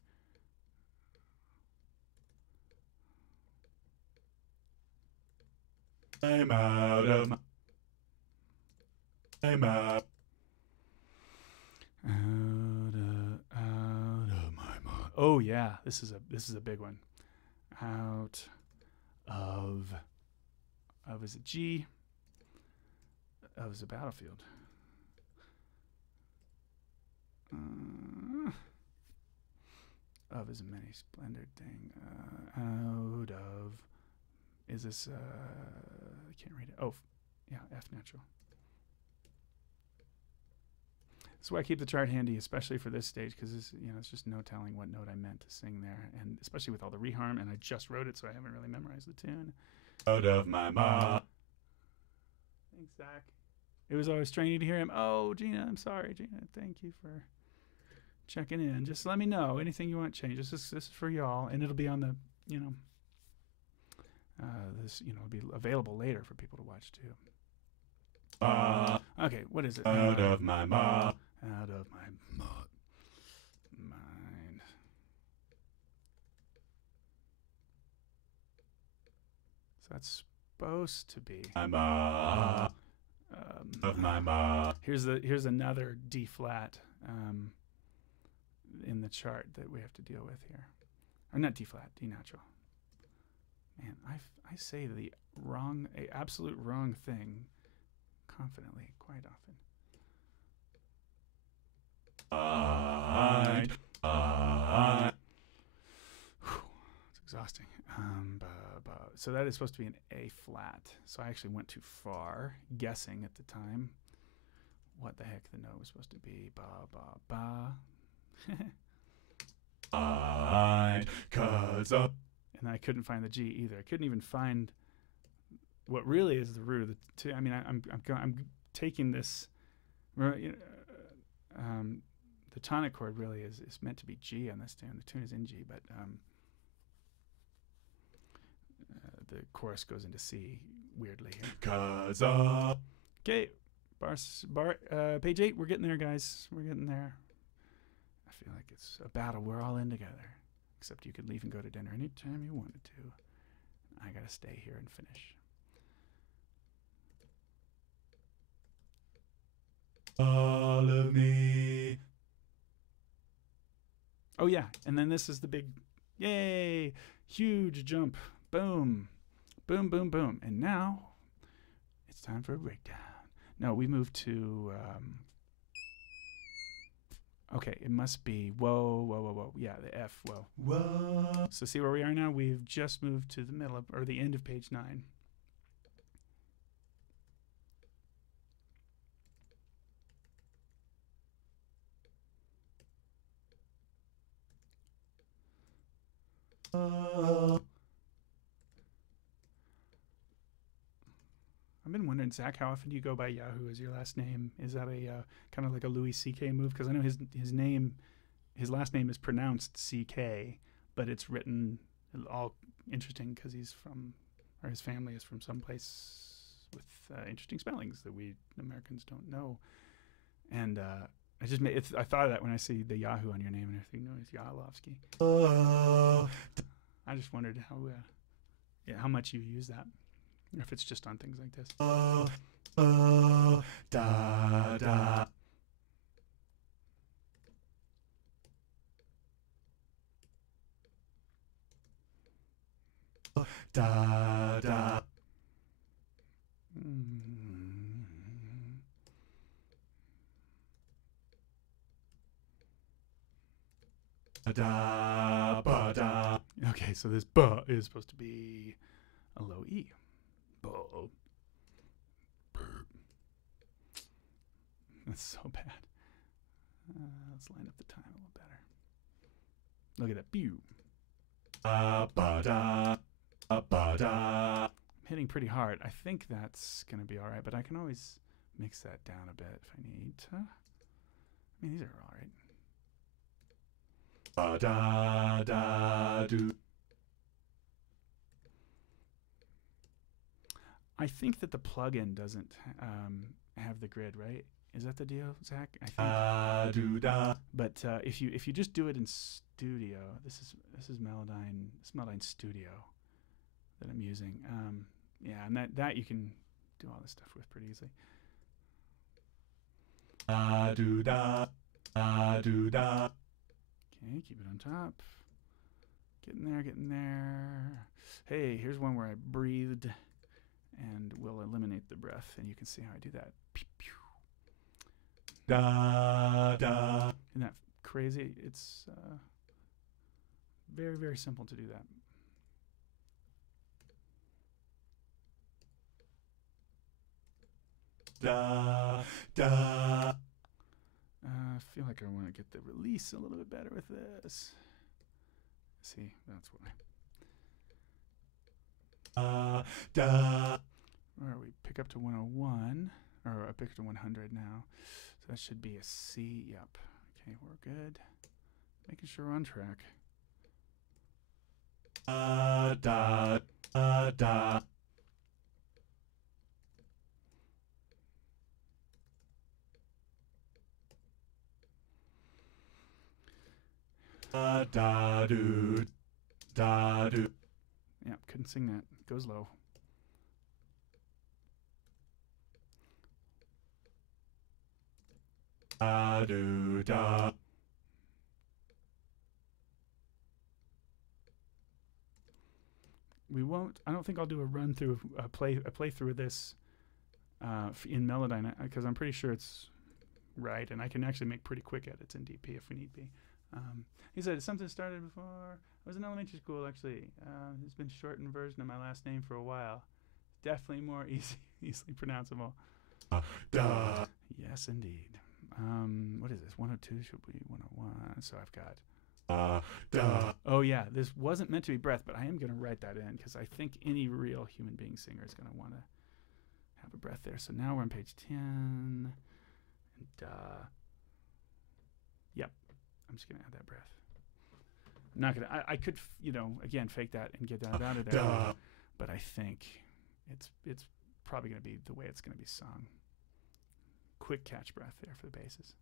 I'm out of my. I'm out. Out of my mind. Oh yeah, this is a big one. Out of is a G. Of is a battlefield. Of is a many splendid thing. Out of is this? I can't read it. Oh, yeah, F natural. That's why I keep the chart handy, especially for this stage, because it's just no telling what note I meant to sing there, and especially with all the reharm. And I just wrote it, so I haven't really memorized the tune. Out of my mind. Thanks, Zach. It was always straining to hear him. Oh, Gina, I'm sorry, Gina. Thank you for checking in. Just let me know anything you want changed. This is for y'all, and it'll be on the it'll be available later for people to watch too. Okay, what is it? Out of my mind. Out of my mind. So that's supposed to be. I'm of my mind. Here's another D flat in the chart that we have to deal with here. Or not D flat, D natural. Man, I say the absolute wrong thing confidently quite often. It's exhausting. So that is supposed to be an A flat. So I actually went too far, guessing at the time what the heck the note was supposed to be. Ba ba ba. 'Cause and I couldn't find the G either. I couldn't even find what really is the root of the T. I mean, I'm taking this. The tonic chord really is meant to be G on this tune. The tune is in G, but the chorus goes into C weirdly here. 'Cause Okay, page 8. We're getting there, guys. We're getting there. I feel like it's a battle we're all in together. Except you could leave and go to dinner anytime you wanted to. I gotta stay here and finish. All of me. Oh yeah, and then this is the big, yay, huge jump. Boom, boom, boom, boom. And now it's time for a breakdown. No, we moved to, okay, it must be, whoa. Yeah, the F, whoa. Whoa. So see where we are now? We've just moved to the middle or the end of page 9. I've been wondering, Zach, how often do you go by Yahoo as your last name? Is that a kind of like a Louis C.K. move? Because I know his last name is pronounced C.K., but it's written all interesting because his family is from someplace with interesting spellings that we Americans don't know. And I thought of that when I see the Yahoo on your name and everything. No, it's Yalovsky. I just wondered how much you use that. Or if it's just on things like this. Da da. Da da. Da ba da. Okay, so this ba is supposed to be a low E. Ba. That's so bad. Let's line up the time a little better. Look at that. Pew. Ba da. Ba da. I'm hitting pretty hard. I think that's going to be all right, but I can always mix that down a bit if I need to. I mean, these are all right. Da da do. I think that the plugin doesn't have the grid, right? Is that the deal, Zach? I think. Do da. But if you just do it in Studio, this is Melodyne. This is Melodyne Studio that I'm using. Yeah, and that you can do all this stuff with pretty easily. Do da. Do da. Okay, keep it on top. Getting there. Hey, here's one where I breathed, and we'll eliminate the breath, and you can see how I do that. Pew, pew. Da da. Isn't that crazy? It's very, very simple to do that. Da da. I feel like I want to get the release a little bit better with this. See, that's why. Da. Or we pick up to 101, or I pick up to 100 now. So that should be a C. Yep. Okay, we're good. Making sure we're on track. Da da da. Da do. Da do. Yep, couldn't sing that. Goes low. Da do da. We won't. I don't think I'll do a run through, a playthrough of this in Melodyne, because I'm pretty sure it's right, and I can actually make pretty quick edits in DP if we need be. He said something started before I was in elementary school. Actually, it's been shortened version of my last name for a while. Definitely more easily pronounceable. Da. Yes, indeed. What is this? 102 should be 101. So I've got. Da. Oh yeah, this wasn't meant to be breath, but I am going to write that in because I think any real human being singer is going to want to have a breath there. So now we're on page 10. And yep, I'm just going to add that breath. I'm not going to. I could, again, fake that and get that out of there. Da. But I think it's probably going to be the way it's going to be sung. Quick catch breath there for the basses.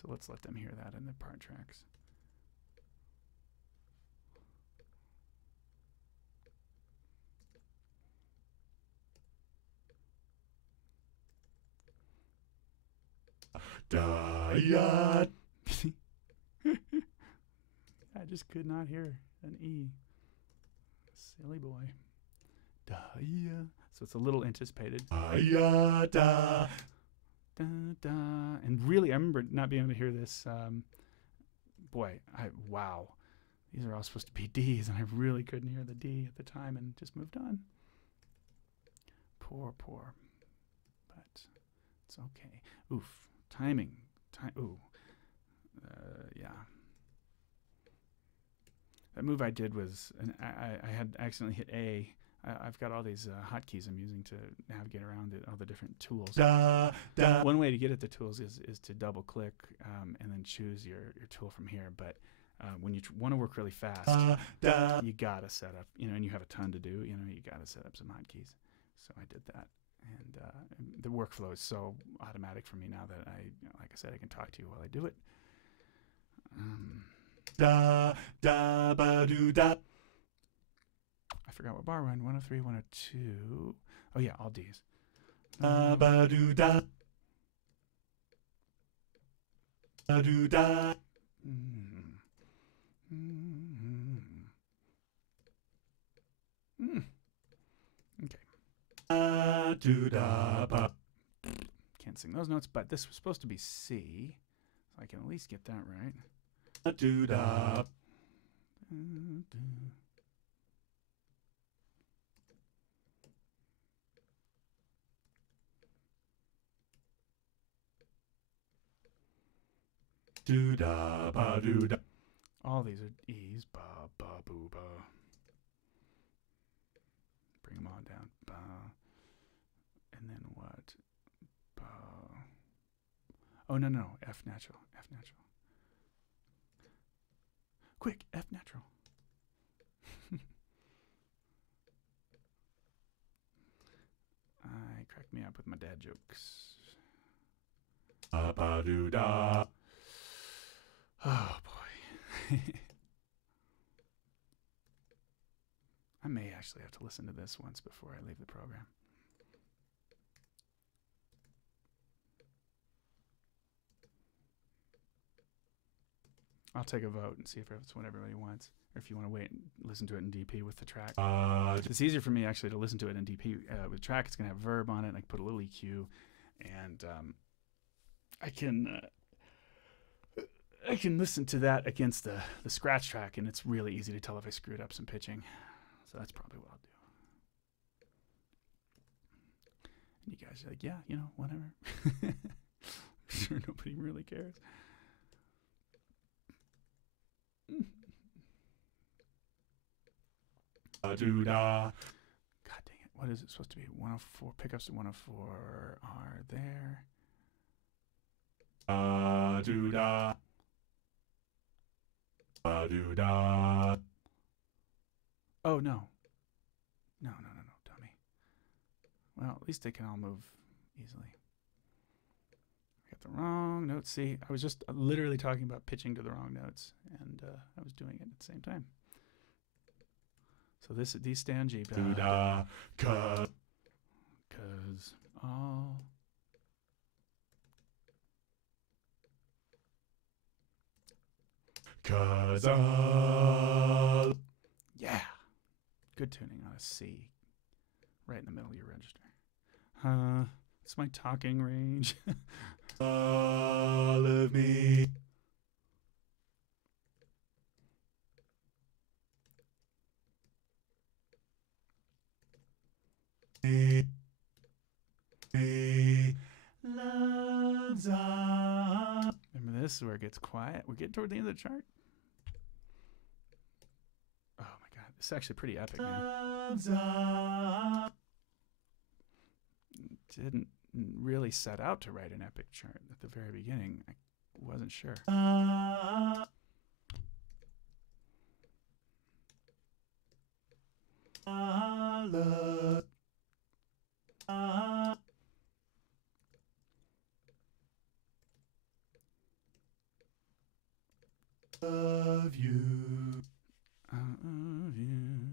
So let's let them hear that in the part tracks. Da ya. I just could not hear an E. Silly boy. Da ya. So it's a little anticipated. Ya da. Da, da. And really, I remember not being able to hear this. Wow. These are all supposed to be Ds, and I really couldn't hear the D at the time and just moved on. Poor. But it's okay. Oof. Timing. Ooh. Yeah. That move I did was, I had accidentally hit A. I've got all these hotkeys I'm using to navigate around all the different tools. Da da. One way to get at the tools is to double click and then choose your tool from here. But when you want to work really fast, you gotta set up, and you have a ton to do. You gotta set up some hotkeys. So I did that, and the workflow is so automatic for me now that like I said, I can talk to you while I do it. Da da ba do da. I forgot what bar we're in. 103, 102. Oh yeah, all D's. Ba do da. Ba do da. Okay. Do da ba. Can't sing those notes, but this was supposed to be C, so I can at least get that right. Do da. Do da ba do da. All these are E's. Ba ba boo ba. Bring them all down. Ba. And then what? Ba. Oh no. F natural. Quick, F natural. I cracked me up with my dad jokes. Ba-ba-doo-da. Oh boy. I may actually have to listen to this once before I leave the program. I'll take a vote and see if it's what everybody wants, or if you want to wait and listen to it in DP with the track. It's easier for me actually to listen to it in DP with track. It's gonna have verb on it, and I can put a little EQ, and I can listen to that against the scratch track, and it's really easy to tell if I screwed up some pitching. So that's probably what I'll do. And you guys are like, yeah, whatever. I'm sure nobody really cares. Ba-doo-da. God dang it. What is it supposed to be? 104. Pickups at 104 are there. Ba-doo-da. Ba-doo-da. Oh, no. No, dummy. Well, at least they can all move easily. I got the wrong notes. See, I was just literally talking about pitching to the wrong notes, and I was doing it at the same time. So these stand G. Doo-da. Cause all. Cause all. Yeah. Good tuning on a C. Right in the middle of your register. It's my talking range. All of me. Me loves up. Remember, this is where it gets quiet. We're getting toward the end of the chart. Oh my god, this is actually pretty epic, man. Loves up. Didn't really set out to write an epic chart at the very beginning. I wasn't sure. Of you. Of you.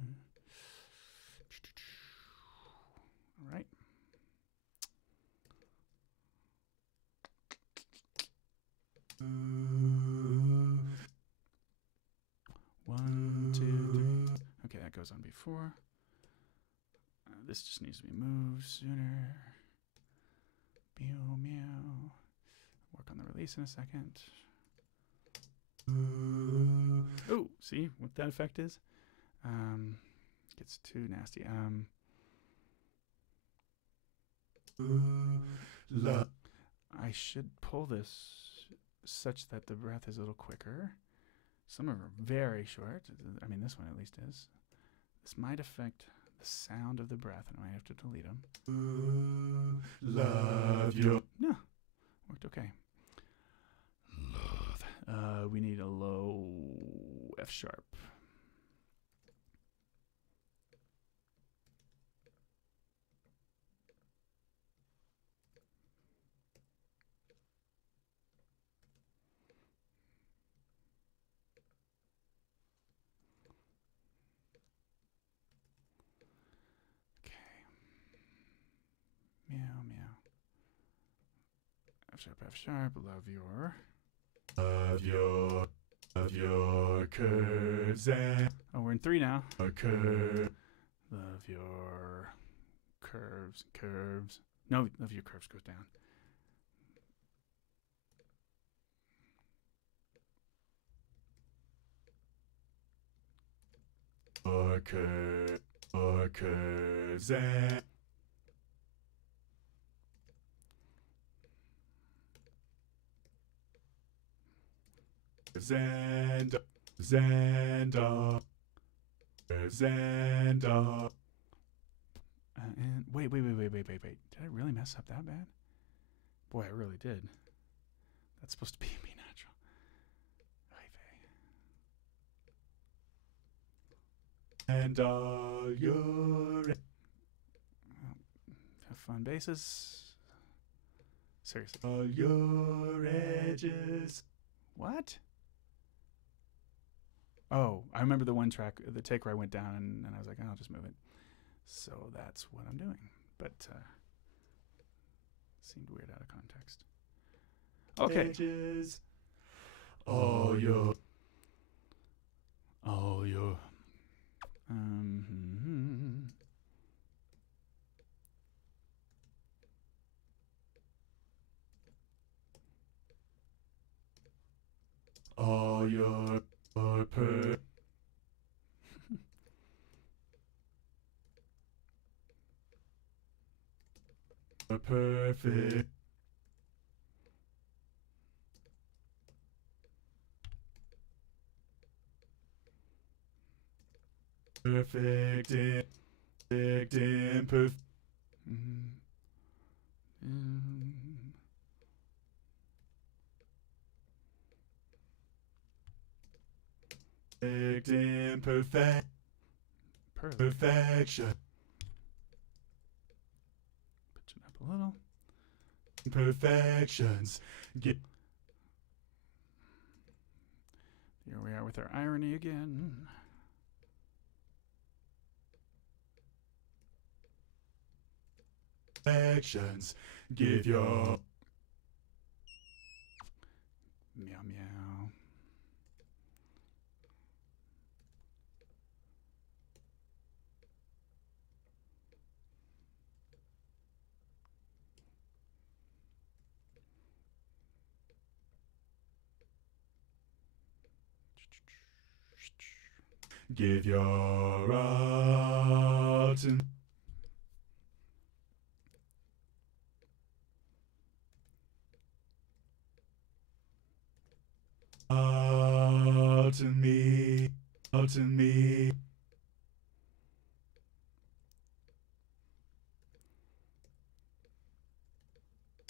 All right. One, two, three. Okay, that goes on before. This just needs to be moved sooner. Meow, meow. Work on the release in a second. Oh, see what that effect is? Gets too nasty. I should pull this such that the breath is a little quicker. Some of them are very short. I mean, this one at least is. This might affect the sound of the breath, and I might have to delete them. Love you. No, worked okay. Love. We need a low F sharp. Meow, meow. F sharp, F sharp. Love your. Of your curves and Oh, we're in 3 now. curve. Love your curves. No, love your curves goes down. Or curves and Zanda, And wait. Did I really mess up that bad? Boy, I really did. That's supposed to be B natural. and all your have fun basses. Seriously. all your edges. What? Oh, I remember the one track, the take where I went down and I was like, oh, I'll just move it. So that's what I'm doing. But seemed weird out of context. Okay. Edges. All your all your perfect perfect imperfect imperfect perfection. Pitch it up a little. Imperfections. Get Here we are with our irony again. perfections. Give your Meow meow. give your all to me, all to me.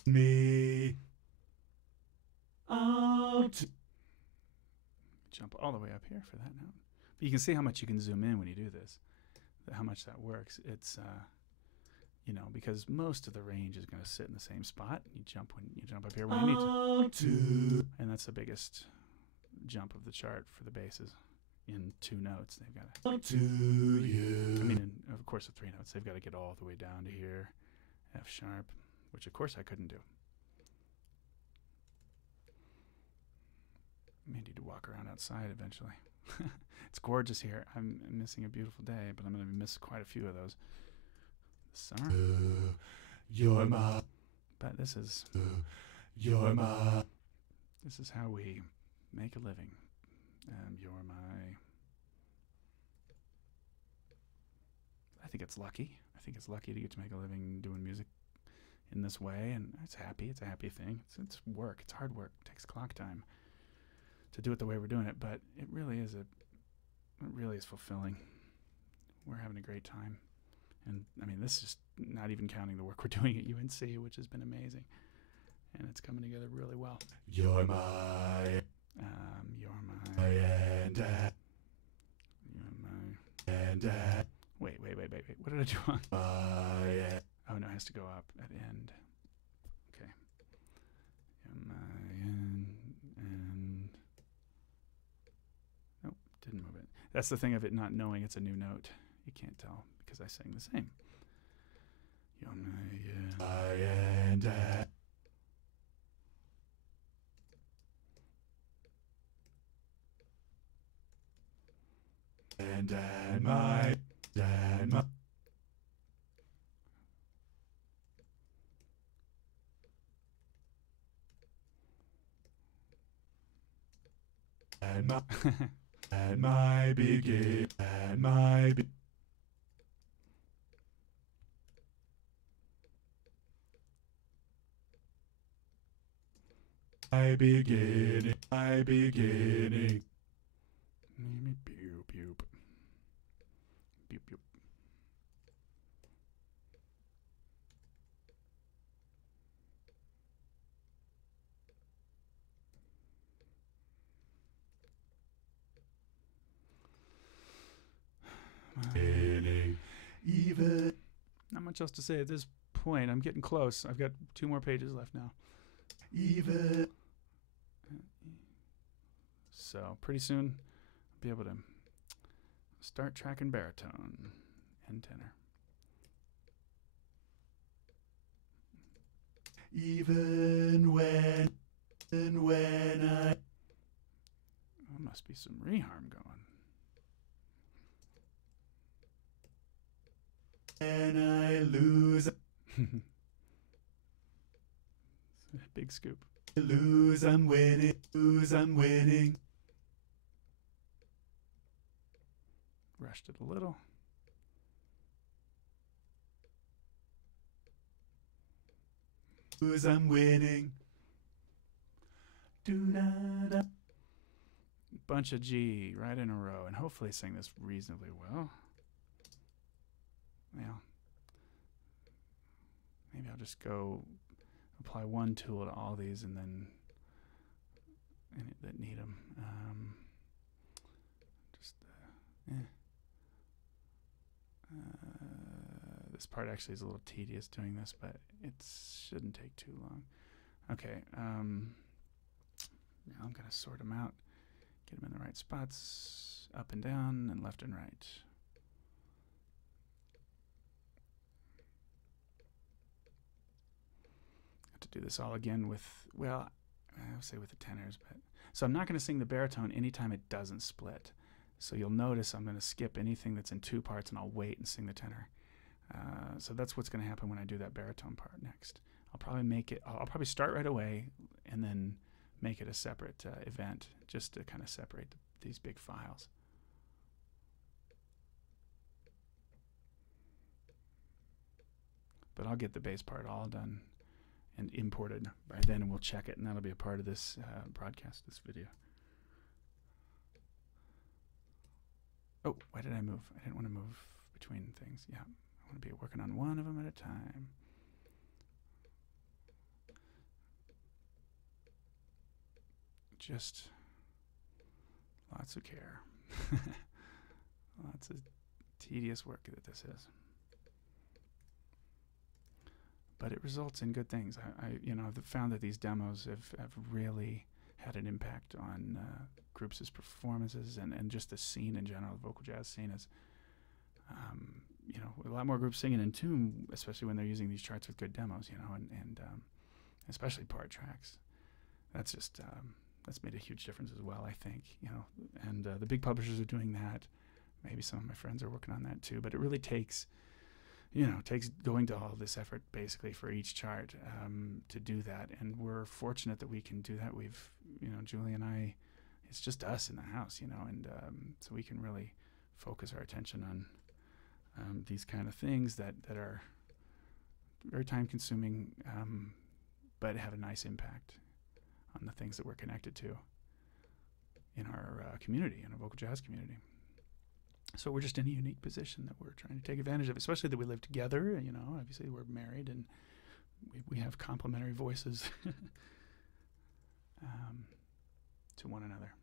Me, all to Jump all the way up here for that note. But you can see how much you can zoom in when you do this. How much that works. It's because most of the range is going to sit in the same spot. You jump up here when you need to. And that's the biggest jump of the chart for the basses. In 2 notes, they've got to. to you. I mean, of course, with 3 notes, they've got to get all the way down to here, F sharp, which of course I couldn't do. May need to walk around outside eventually. It's gorgeous here. I'm missing a beautiful day, but I'm going to miss quite a few of those this summer. You're my. But this is You're my. this is how we make a living. You're my. I think it's lucky. I think it's lucky to get to make a living doing music in this way, and it's happy. It's a happy thing. It's work. It's hard work. It takes clock time to do it the way we're doing it, but it really is fulfilling. We're having a great time. And I mean, this is not even counting the work we're doing at UNC, which has been amazing. And it's coming together really well. You're my. You're my. And You're my. and Wait. What did I do wrong? my. Oh, no, it has to go up at end. Okay. You're my end. Nope, didn't move it. That's the thing of it not knowing it's a new note. You can't tell because I sang the same. You're my and my. And my. And my. And my begin. And my. My beginning. My beginning. Pew, pew. Pew, pew. much else to say at this point. I'm getting close. I've got 2 more pages left now. Even. So pretty soon I'll be able to start tracking baritone and tenor. Even when I. There must be some reharm going. And I lose. Big scoop. Lose, I'm winning. Lose, I'm winning. Rushed it a little. Lose, I'm winning. Do-da-da. Bunch of G right in a row, and hopefully sing this reasonably well. Well, maybe I'll just go apply one tool to all these and then that need them. This part actually is a little tedious doing this, but it shouldn't take too long. Okay, now I'm going to sort them out, get them in the right spots, up and down, and left and right. Have to do this all again with, well, I would say with the tenors, but so I'm not going to sing the baritone anytime it doesn't split. So you'll notice I'm going to skip anything that's in 2 parts, and I'll wait and sing the tenor. So that's what's going to happen when I do that baritone part next. I'll probably start right away and then make it a separate event, just to kind of separate these big files. But I'll get the bass part all done and imported by then, and we'll check it, and that'll be a part of this broadcast, this video. Oh, why did I move? I didn't want to move between things. Yeah, I want to be working on one of them at a time. Just lots of care. Lots of tedious work that this is. But it results in good things. I've found that these demos have really had an impact on groups' performances and just the scene in general. The vocal jazz scene is, a lot more groups singing in tune, especially when they're using these charts with good demos, and especially part tracks. That's just that's made a huge difference as well, I think. And the big publishers are doing that. Maybe some of my friends are working on that too. But it really takes going to all this effort basically for each chart to do that. And we're fortunate that we can do that. We've, Julie and I, it's just us in the house, and so we can really focus our attention on these kind of things that are very time consuming, but have a nice impact on the things that we're connected to in our community, in our vocal jazz community. So we're just in a unique position that we're trying to take advantage of, especially that we live together. Obviously we're married and we have complementary voices to one another.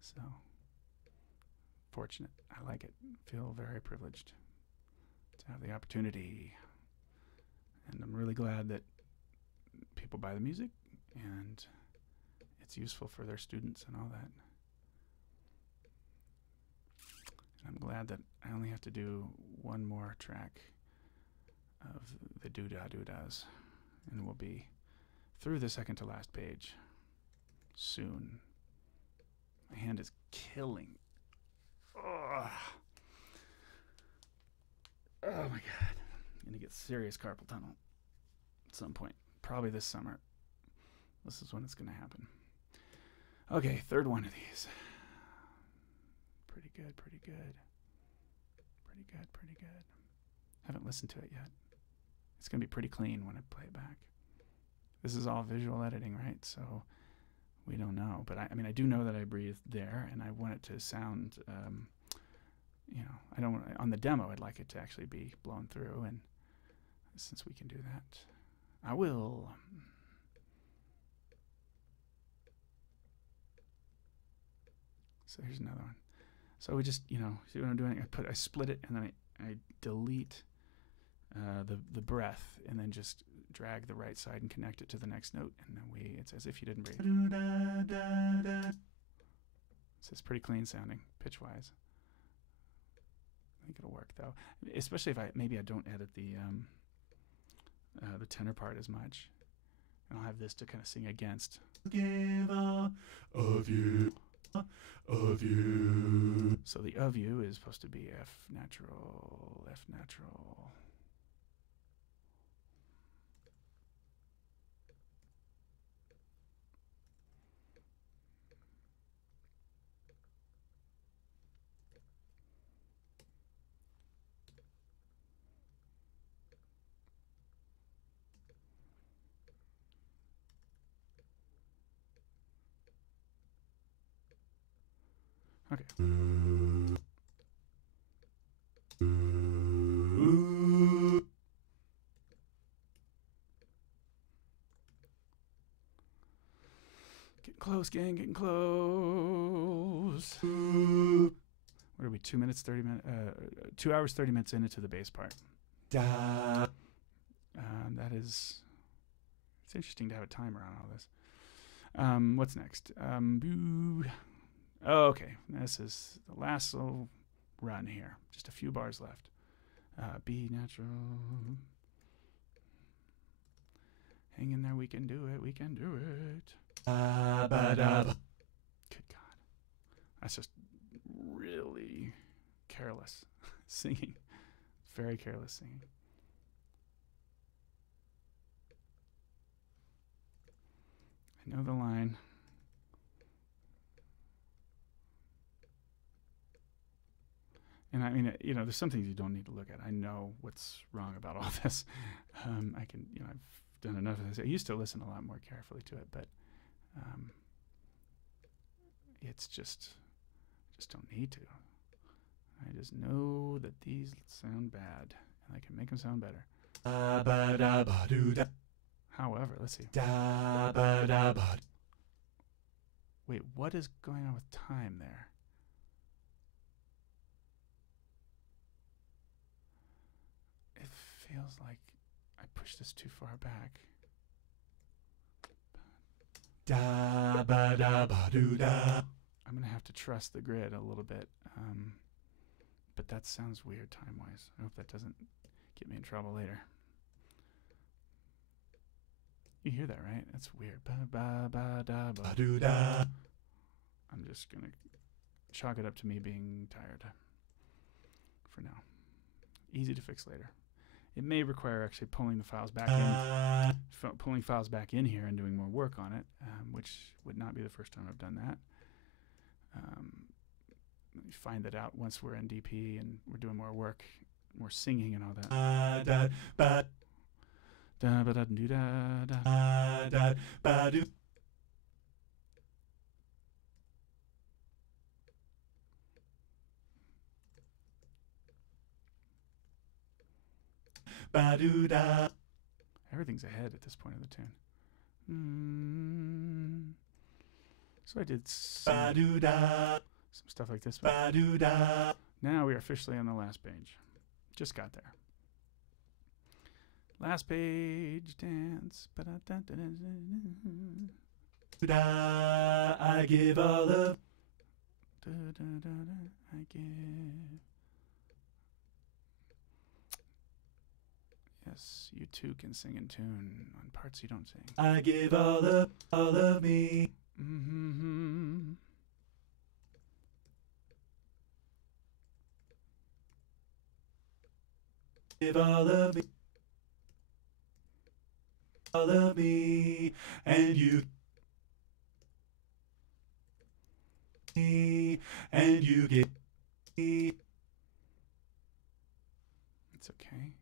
So fortunate. I like it. Feel very privileged to have the opportunity. And I'm really glad that people buy the music and it's useful for their students and all that. I'm glad that I only have to do one more track of the doo-dah-doo-dahs, and we'll be through the second to last page soon. My hand is killing. Oh my God. I'm going to get serious carpal tunnel at some point, probably this summer. This is when it's going to happen. Okay, third one of these. Pretty good. Haven't listened to it yet. It's going to be pretty clean when I play it back. This is all visual editing, right? So we don't know. But I do know that I breathed there, and I want it to sound, I don't on the demo, I'd like it to actually be blown through, and since we can do that, I will. So here's another one. So we just, see what I'm doing? I split it, and then I delete the breath, and then just drag the right side and connect it to the next note, and then it's as if you didn't breathe. So it's pretty clean sounding pitch wise. I think it'll work though, especially if maybe I don't edit the tenor part as much, and I'll have this to kind of sing against. Giver of you, of you. So the of you is supposed to be F natural, F natural. Okay. Getting close, gang, getting close. What are we, 2 minutes, 30 minutes, 2 hours, 30 minutes into the bass part. Da. That is, it's interesting to have a timer on all this. What's next? Oh, okay, this is the last little run here. Just a few bars left. B natural. Hang in there, we can do it, we can do it. Good God. That's just really careless singing. Very careless singing. I know the line. And I mean, you know, there's some things you don't need to look at. I know what's wrong about all this. I can, you know, I've done enough of this. I used to listen a lot more carefully to it, but it's just don't need to. I just know that these sound bad, and I can make them sound better. However, let's see. Wait, what is going on with time there? It feels like I pushed this too far back. I'm going to have to trust the grid a little bit. But that sounds weird time-wise. I hope that doesn't get me in trouble later. You hear that, right? That's weird. I'm just going to chalk it up to me being tired for now. Easy to fix later. It may require actually pulling the files back in here and doing more work on it, which would not be the first time I've done that. Let me find that out once we're in DP and we're doing more work, more singing and all that. Everything's ahead at this point of the tune. So I did some stuff like this. Now we are officially on the last page. Just got there. Last page dance. I give all of. I give. Yes, you too can sing in tune on parts you don't sing. I give all of me. Mm-hmm. Give all of me, and you give me. It's okay.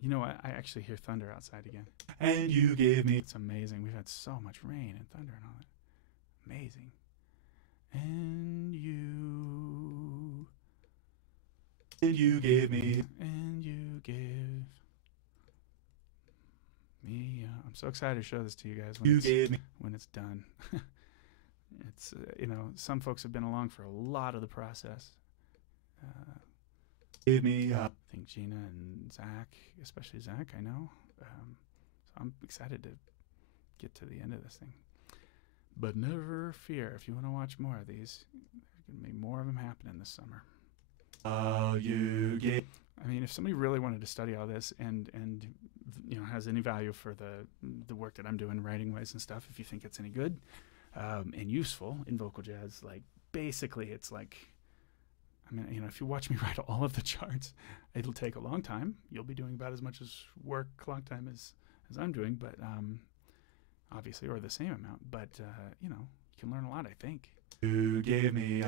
You know what? I actually hear thunder outside again. And you gave me. It's amazing. We've had so much rain and thunder and all that. Amazing. And you gave me. And you give me. I'm so excited to show this to you guys when it's done. it's some folks have been along for a lot of the process. Give me I think Gina and Zach, especially Zach, I know. So I'm excited to get to the end of this thing. But never fear, if you want to watch more of these, there's going to be more of them happening this summer. you get. I mean, if somebody really wanted to study all this and has any value for the work that I'm doing writing-wise and stuff, if you think it's any good and useful in vocal jazz, like basically it's like, I mean, if you watch me write all of the charts, it'll take a long time. You'll be doing about as much as long time as I'm doing, but obviously, or the same amount. But you can learn a lot, I think. You gave me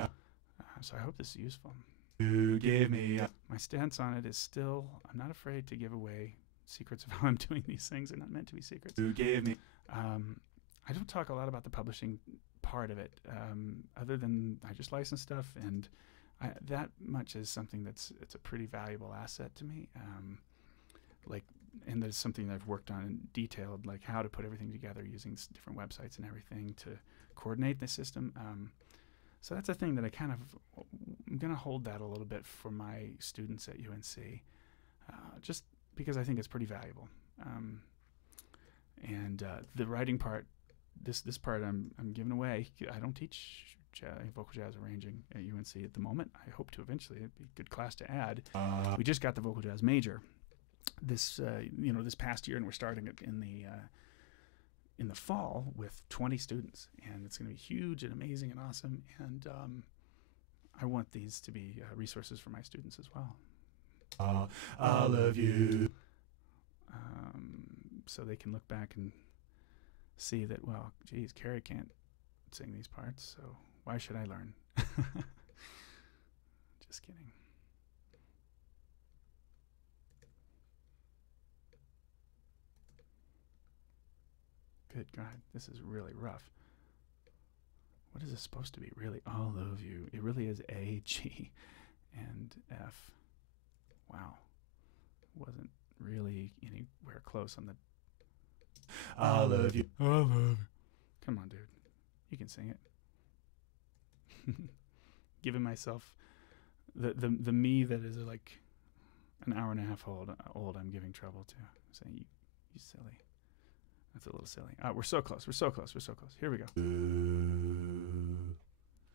so I hope this is useful. You gave me My stance on it is still, I'm not afraid to give away secrets of how I'm doing these things. They're not meant to be secrets. You gave me. I don't talk a lot about the publishing part of it, other than I just license stuff, and that much is something it's a pretty valuable asset to me. And that's something that I've worked on and detailed, like how to put everything together using different websites and everything to coordinate the system. So that's a thing that I'm going to hold that a little bit for my students at UNC, just because I think it's pretty valuable. And the writing part, this part I'm giving away. I don't teach vocal jazz arranging at UNC at the moment. I hope to eventually. It'd be a good class to add. We just got the vocal jazz major this past year, and we're starting it in the fall with 20 students, and it's going to be huge and amazing and awesome. And I want these to be resources for my students as well. I love you. So they can look back and see that, well, geez, Kerry can't sing these parts, so why should I learn? Just kidding. Good God, this is really rough. What is this supposed to be, really? All of you. It really is A, G, and F. Wow. Wasn't really anywhere close on the... I love you. I love you. Come on, dude. You can sing it. Giving myself the me that is like an hour and a half old I'm giving trouble to. Saying, you silly. That's a little silly. We're so close. We're so close. We're so close. Here we go.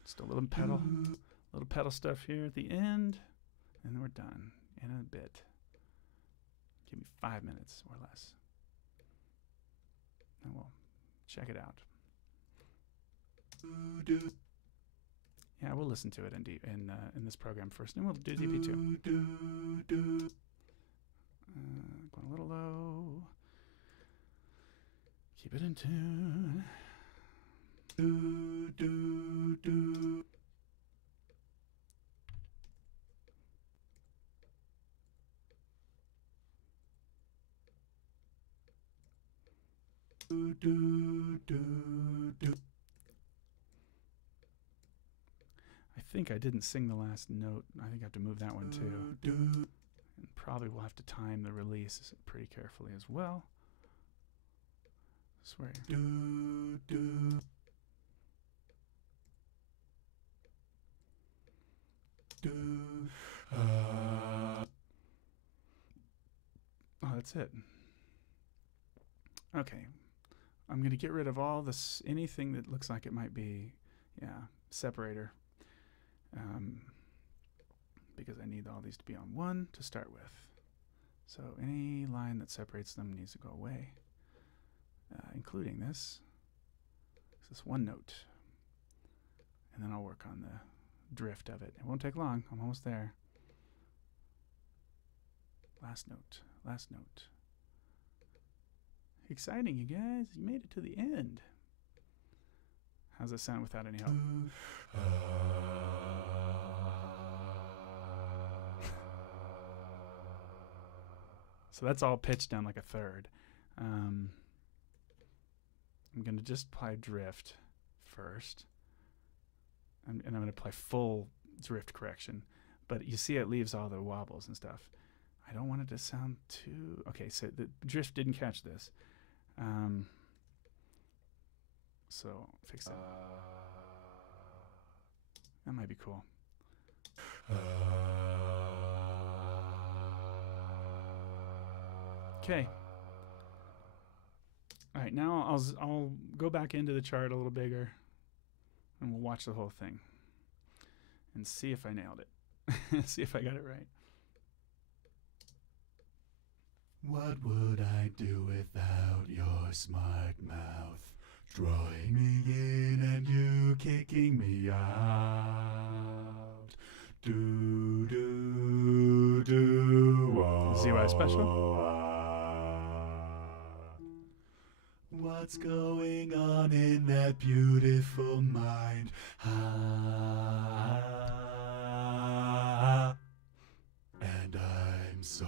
Just a little pedal stuff here at the end, and then we're done in a bit. Give me 5 minutes or less, and we'll check it out. Yeah, we'll listen to it in this program first, and we'll do DP2. Going a little low. Keep it in tune. I think I didn't sing the last note. I think I have to move that one too. And probably we'll have to time the release pretty carefully as well. I swear. Oh, that's it. Okay. I'm going to get rid of all this, anything that looks like it might be, separator. Because I need all these to be on one to start with. So any line that separates them needs to go away, including this. This one note. And then I'll work on the drift of it. It won't take long. I'm almost there. Last note. Last note. Exciting, you guys. You made it to the end. How's it sound without any help? So that's all pitched down like a third. I'm going to just apply drift first. And I'm going to apply full drift correction. But you see it leaves all the wobbles and stuff. I don't want it to sound too... Okay, so the drift didn't catch this. So fix that. That might be cool. Okay. All right, now I'll go back into the chart a little bigger, and we'll watch the whole thing and see if I nailed it. See if I got it right. What would I do without your smart mouth? Drawing me in and you kicking me out. Do, do, do. ZY special? What's going on in that beautiful mind? And I'm so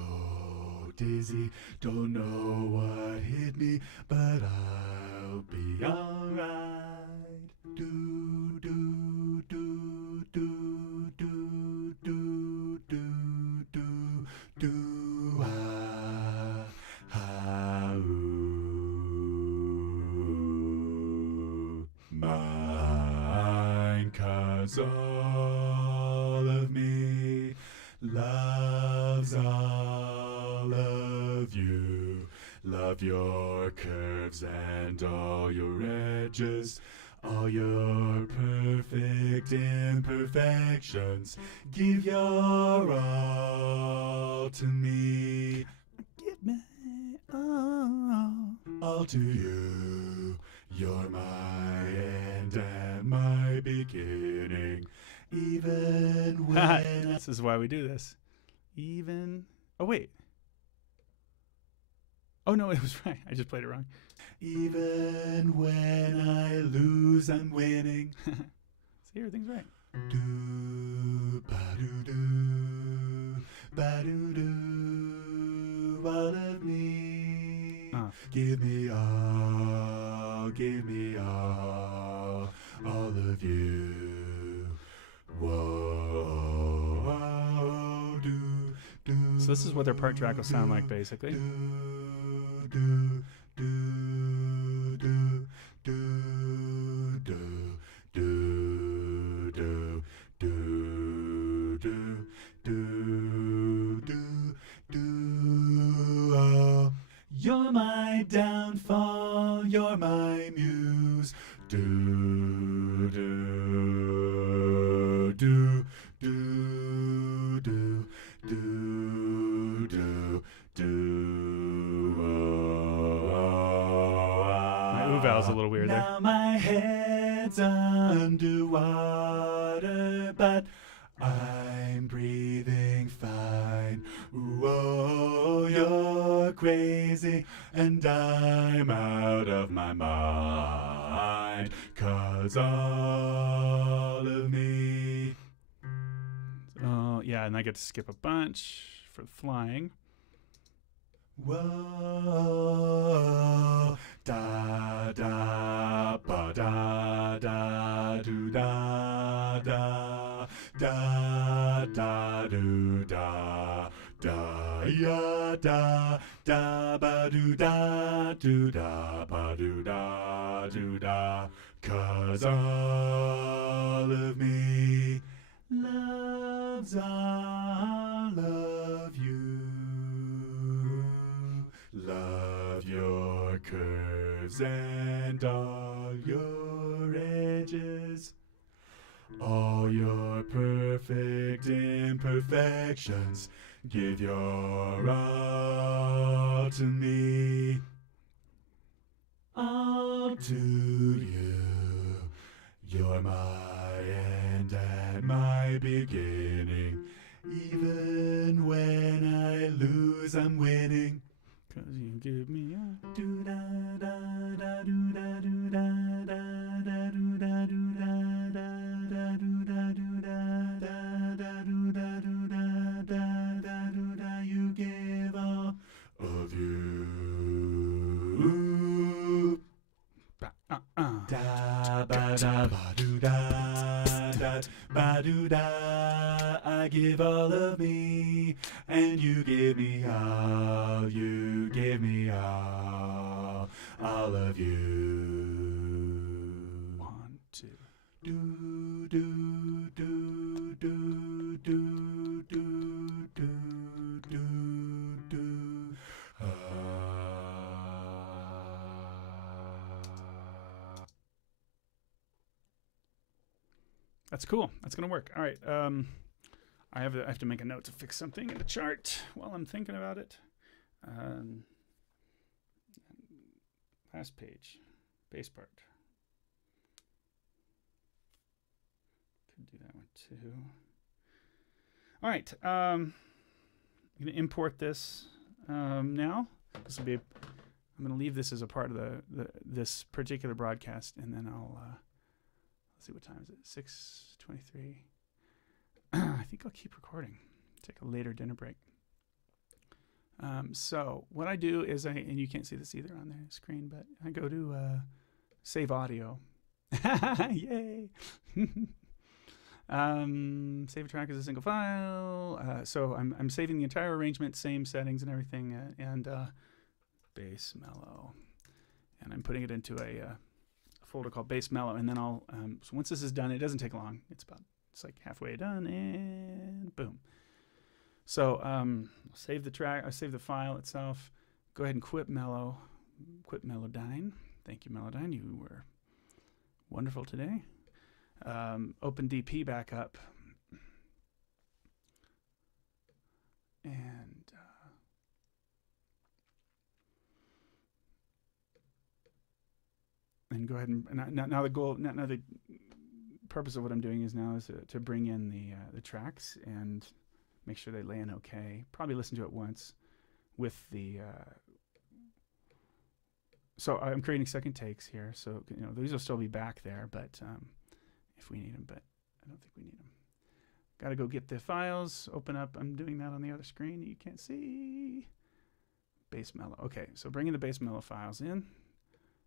dizzy, don't know what hit me, but I'll be alright. Do, do, do, do, do, do, do, do, do, mine, 'cause all of me loves all of you. Love your curves and all your edges, all your perfect imperfections. Give your all to me. Give me all to you. You're my end and my beginning. Even when This is why we do this. Even... Oh, wait. Oh, no, it was right. I just played it wrong. Even when I lose, I'm winning. See, everything's right. Do, ba-do-do, ba-do-do, all of me. Give me all of you. Whoa, do, do. So this is what their part track will sound like, basically. Do, do, do, do, do, do, do, do, do, do, do, do. Oh, you're my downfall, you're my muse. Do, do, do, do, do, do, do, do. My ooh valve's a little weird there. Now my head's underwater, but I'm breathing fine. Whoa, you're crazy, and I'm out of my mind. 'Cause all of me. Oh, yeah, and I get to skip a bunch for flying. Whoa, da da ba da da do da da da da do da da ya da da ba do da ba do da. 'Cause all of me loves all of you. Love your curves and all your edges, all your perfect imperfections. Give your all to me, all to you. You're my end and my beginning. Even when I lose, I'm winning. 'Cause you give me a... Do da da da do da do da da da do da do da da da do da do da da da do da do da da da do da. You give all of you. Da ba da ba do da da ba do da. I give all of me, and you give me all. You give me all of you. 1, 2. Do do do That's cool. That's going to work. All right. I have to make a note to fix something in the chart while I'm thinking about it. Last page. Bass part. Could do that one too. All right. I'm going to import this now. This will be. I'm going to leave this as a part of this particular broadcast, and then I'll let's see, what time is it? 6:23. I think I'll keep recording. Take a later dinner break. So what I do is and you can't see this either on the screen, but I go to save audio. Yay! Save a track as a single file. So I'm saving the entire arrangement, same settings and everything, and bass mellow, and I'm putting it into a folder called bass mellow, and then I'll so once this is done, it doesn't take long. It's like halfway done, and boom. So save the track. I save the file itself. Go ahead and quit Melodyne. Thank you, Melodyne. You were wonderful today. Open DP back up, and go ahead and now the goal, now the purpose of what I'm doing is to bring in the tracks and make sure they land okay. Probably listen to it once with the. So I'm creating second takes here, so these will still be back there, but if we need them, but I don't think we need them. Got to go get the files. Open up. I'm doing that on the other screen. You can't see. Bass mellow. Okay, so bringing the bass mellow files in.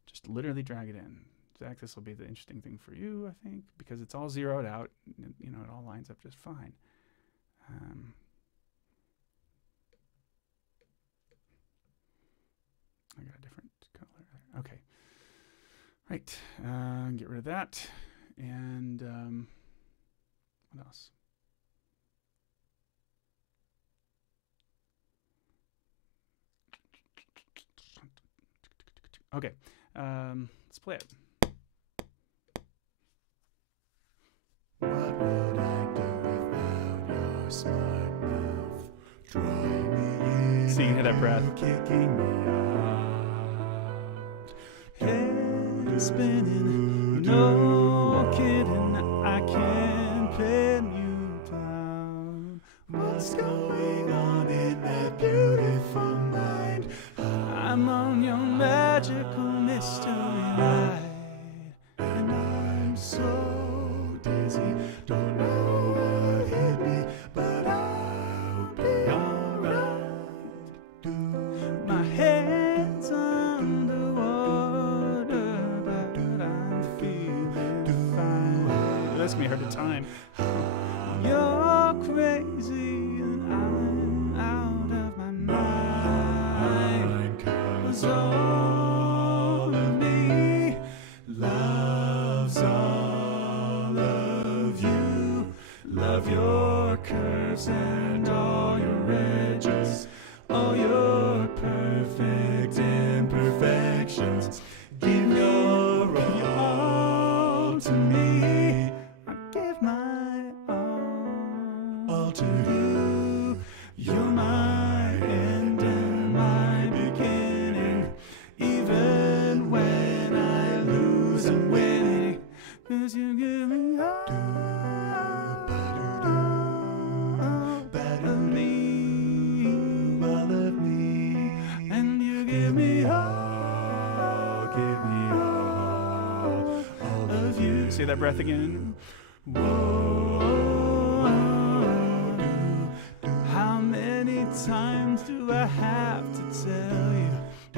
Just literally drag it in. Zach, this will be the interesting thing for you, I think, because it's all zeroed out. It all lines up just fine. I got a different color there. Okay. Right. Get rid of that. And what else? Okay. Let's play it. What would I do without your smart mouth? Dry me in. So you can hit that breath. Kicking me out. Head spinning. No kidding. I can't pin you down. What's going on in that beautiful mind? I'm on your magical mystery ride, and I'm so dizzy, don't know what hit me, but I'll be alright. My head's underwater, but I feel fine. That's gonna be hard to time. You're crazy and I'm out of my mind. 'Cause all of me loves all of you. Love your curves and all your edges, all your perfect imperfections. Give your all to me. I give my all to you. You're my end and my beginning. Even when I lose, I'm winning. 'Cause you give me all of me, and you give me all of you. Say that breath again. Whoa, how many times do I have to tell you?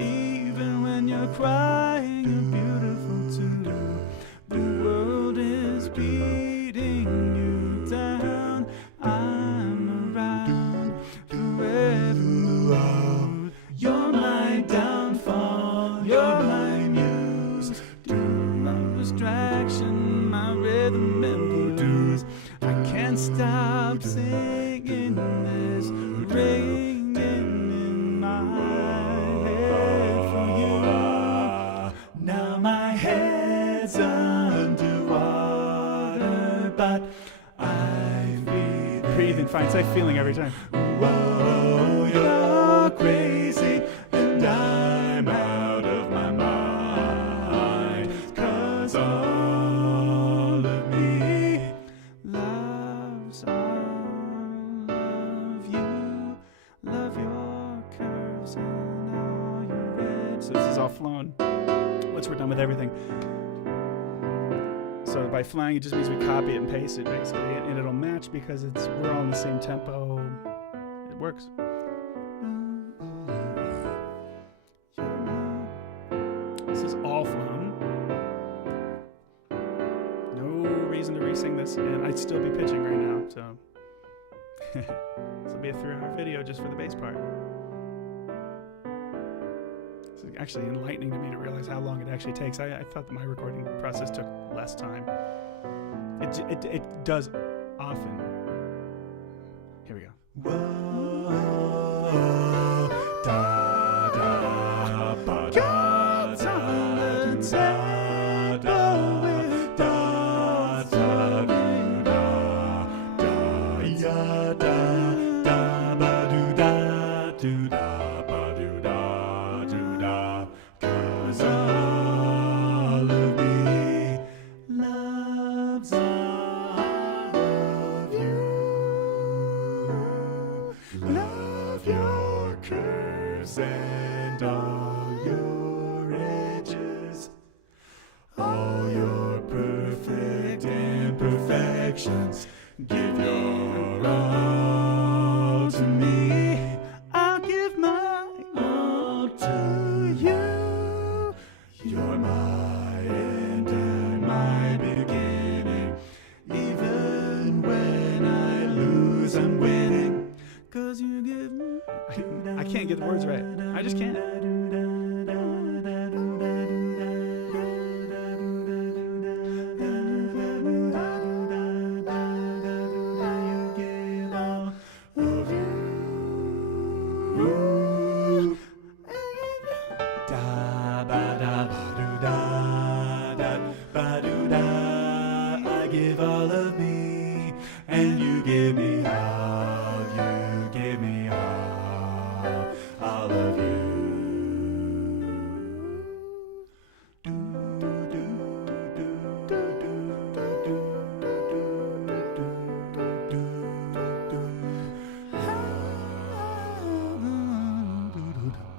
Even when you're crying, you're beautiful too. The world is beating you down. I'm around forever. You're my downfall. You're my muse. My distraction, my rhythm and blues. I can't stop singing this, ringing in my head for you. Now my head's underwater, but can find safe feeling every time. Whoa, you're crazy, and I'm out of my mind. 'Cause all of me loves all of you. Love your curves and all your edges. So this is all flown. Once we're done with everything. So by flying, it just means we copy it and paste it basically, and it'll match because we're all in the same tempo. It works. This is all flown. No reason to re-sing this, and I'd still be pitching right now. So this will be a 3-hour video just for the bass part. It's actually enlightening to me to realize how long it actually takes. I thought that my recording process took less time. It does often. Here we go. Whoa, da da ba da da da da da da da ya da ba do da ba do da. 'Cause all of me loves all of you. Love your curves and all your edges, all your perfect imperfections. Give your all to me. I'll give my all to you. You're my end and my beginning. Even when I lose, I'm winning. 'Cause you give me. I can't get the words right. I just can't. Da ba da ba do da ba do da. I give all of me, and you give me all. You give me all of you.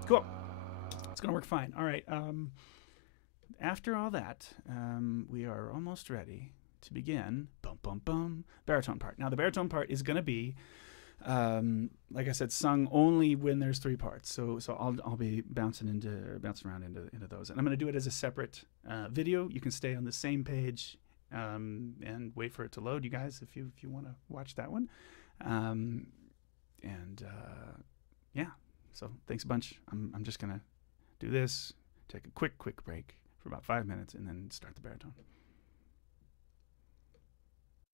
Cool. It's gonna work fine. All right. After all that, we are almost ready to begin. Bum bum bum. Baritone part. Now the baritone part is gonna be, like I said, sung only when there's 3 parts. So I'll be bouncing around into those, and I'm gonna do it as a separate video. You can stay on the same page and wait for it to load, you guys, if you want to watch that one. Yeah. So thanks a bunch. I'm just gonna do this, take a quick break for about 5 minutes, and then start the baritone.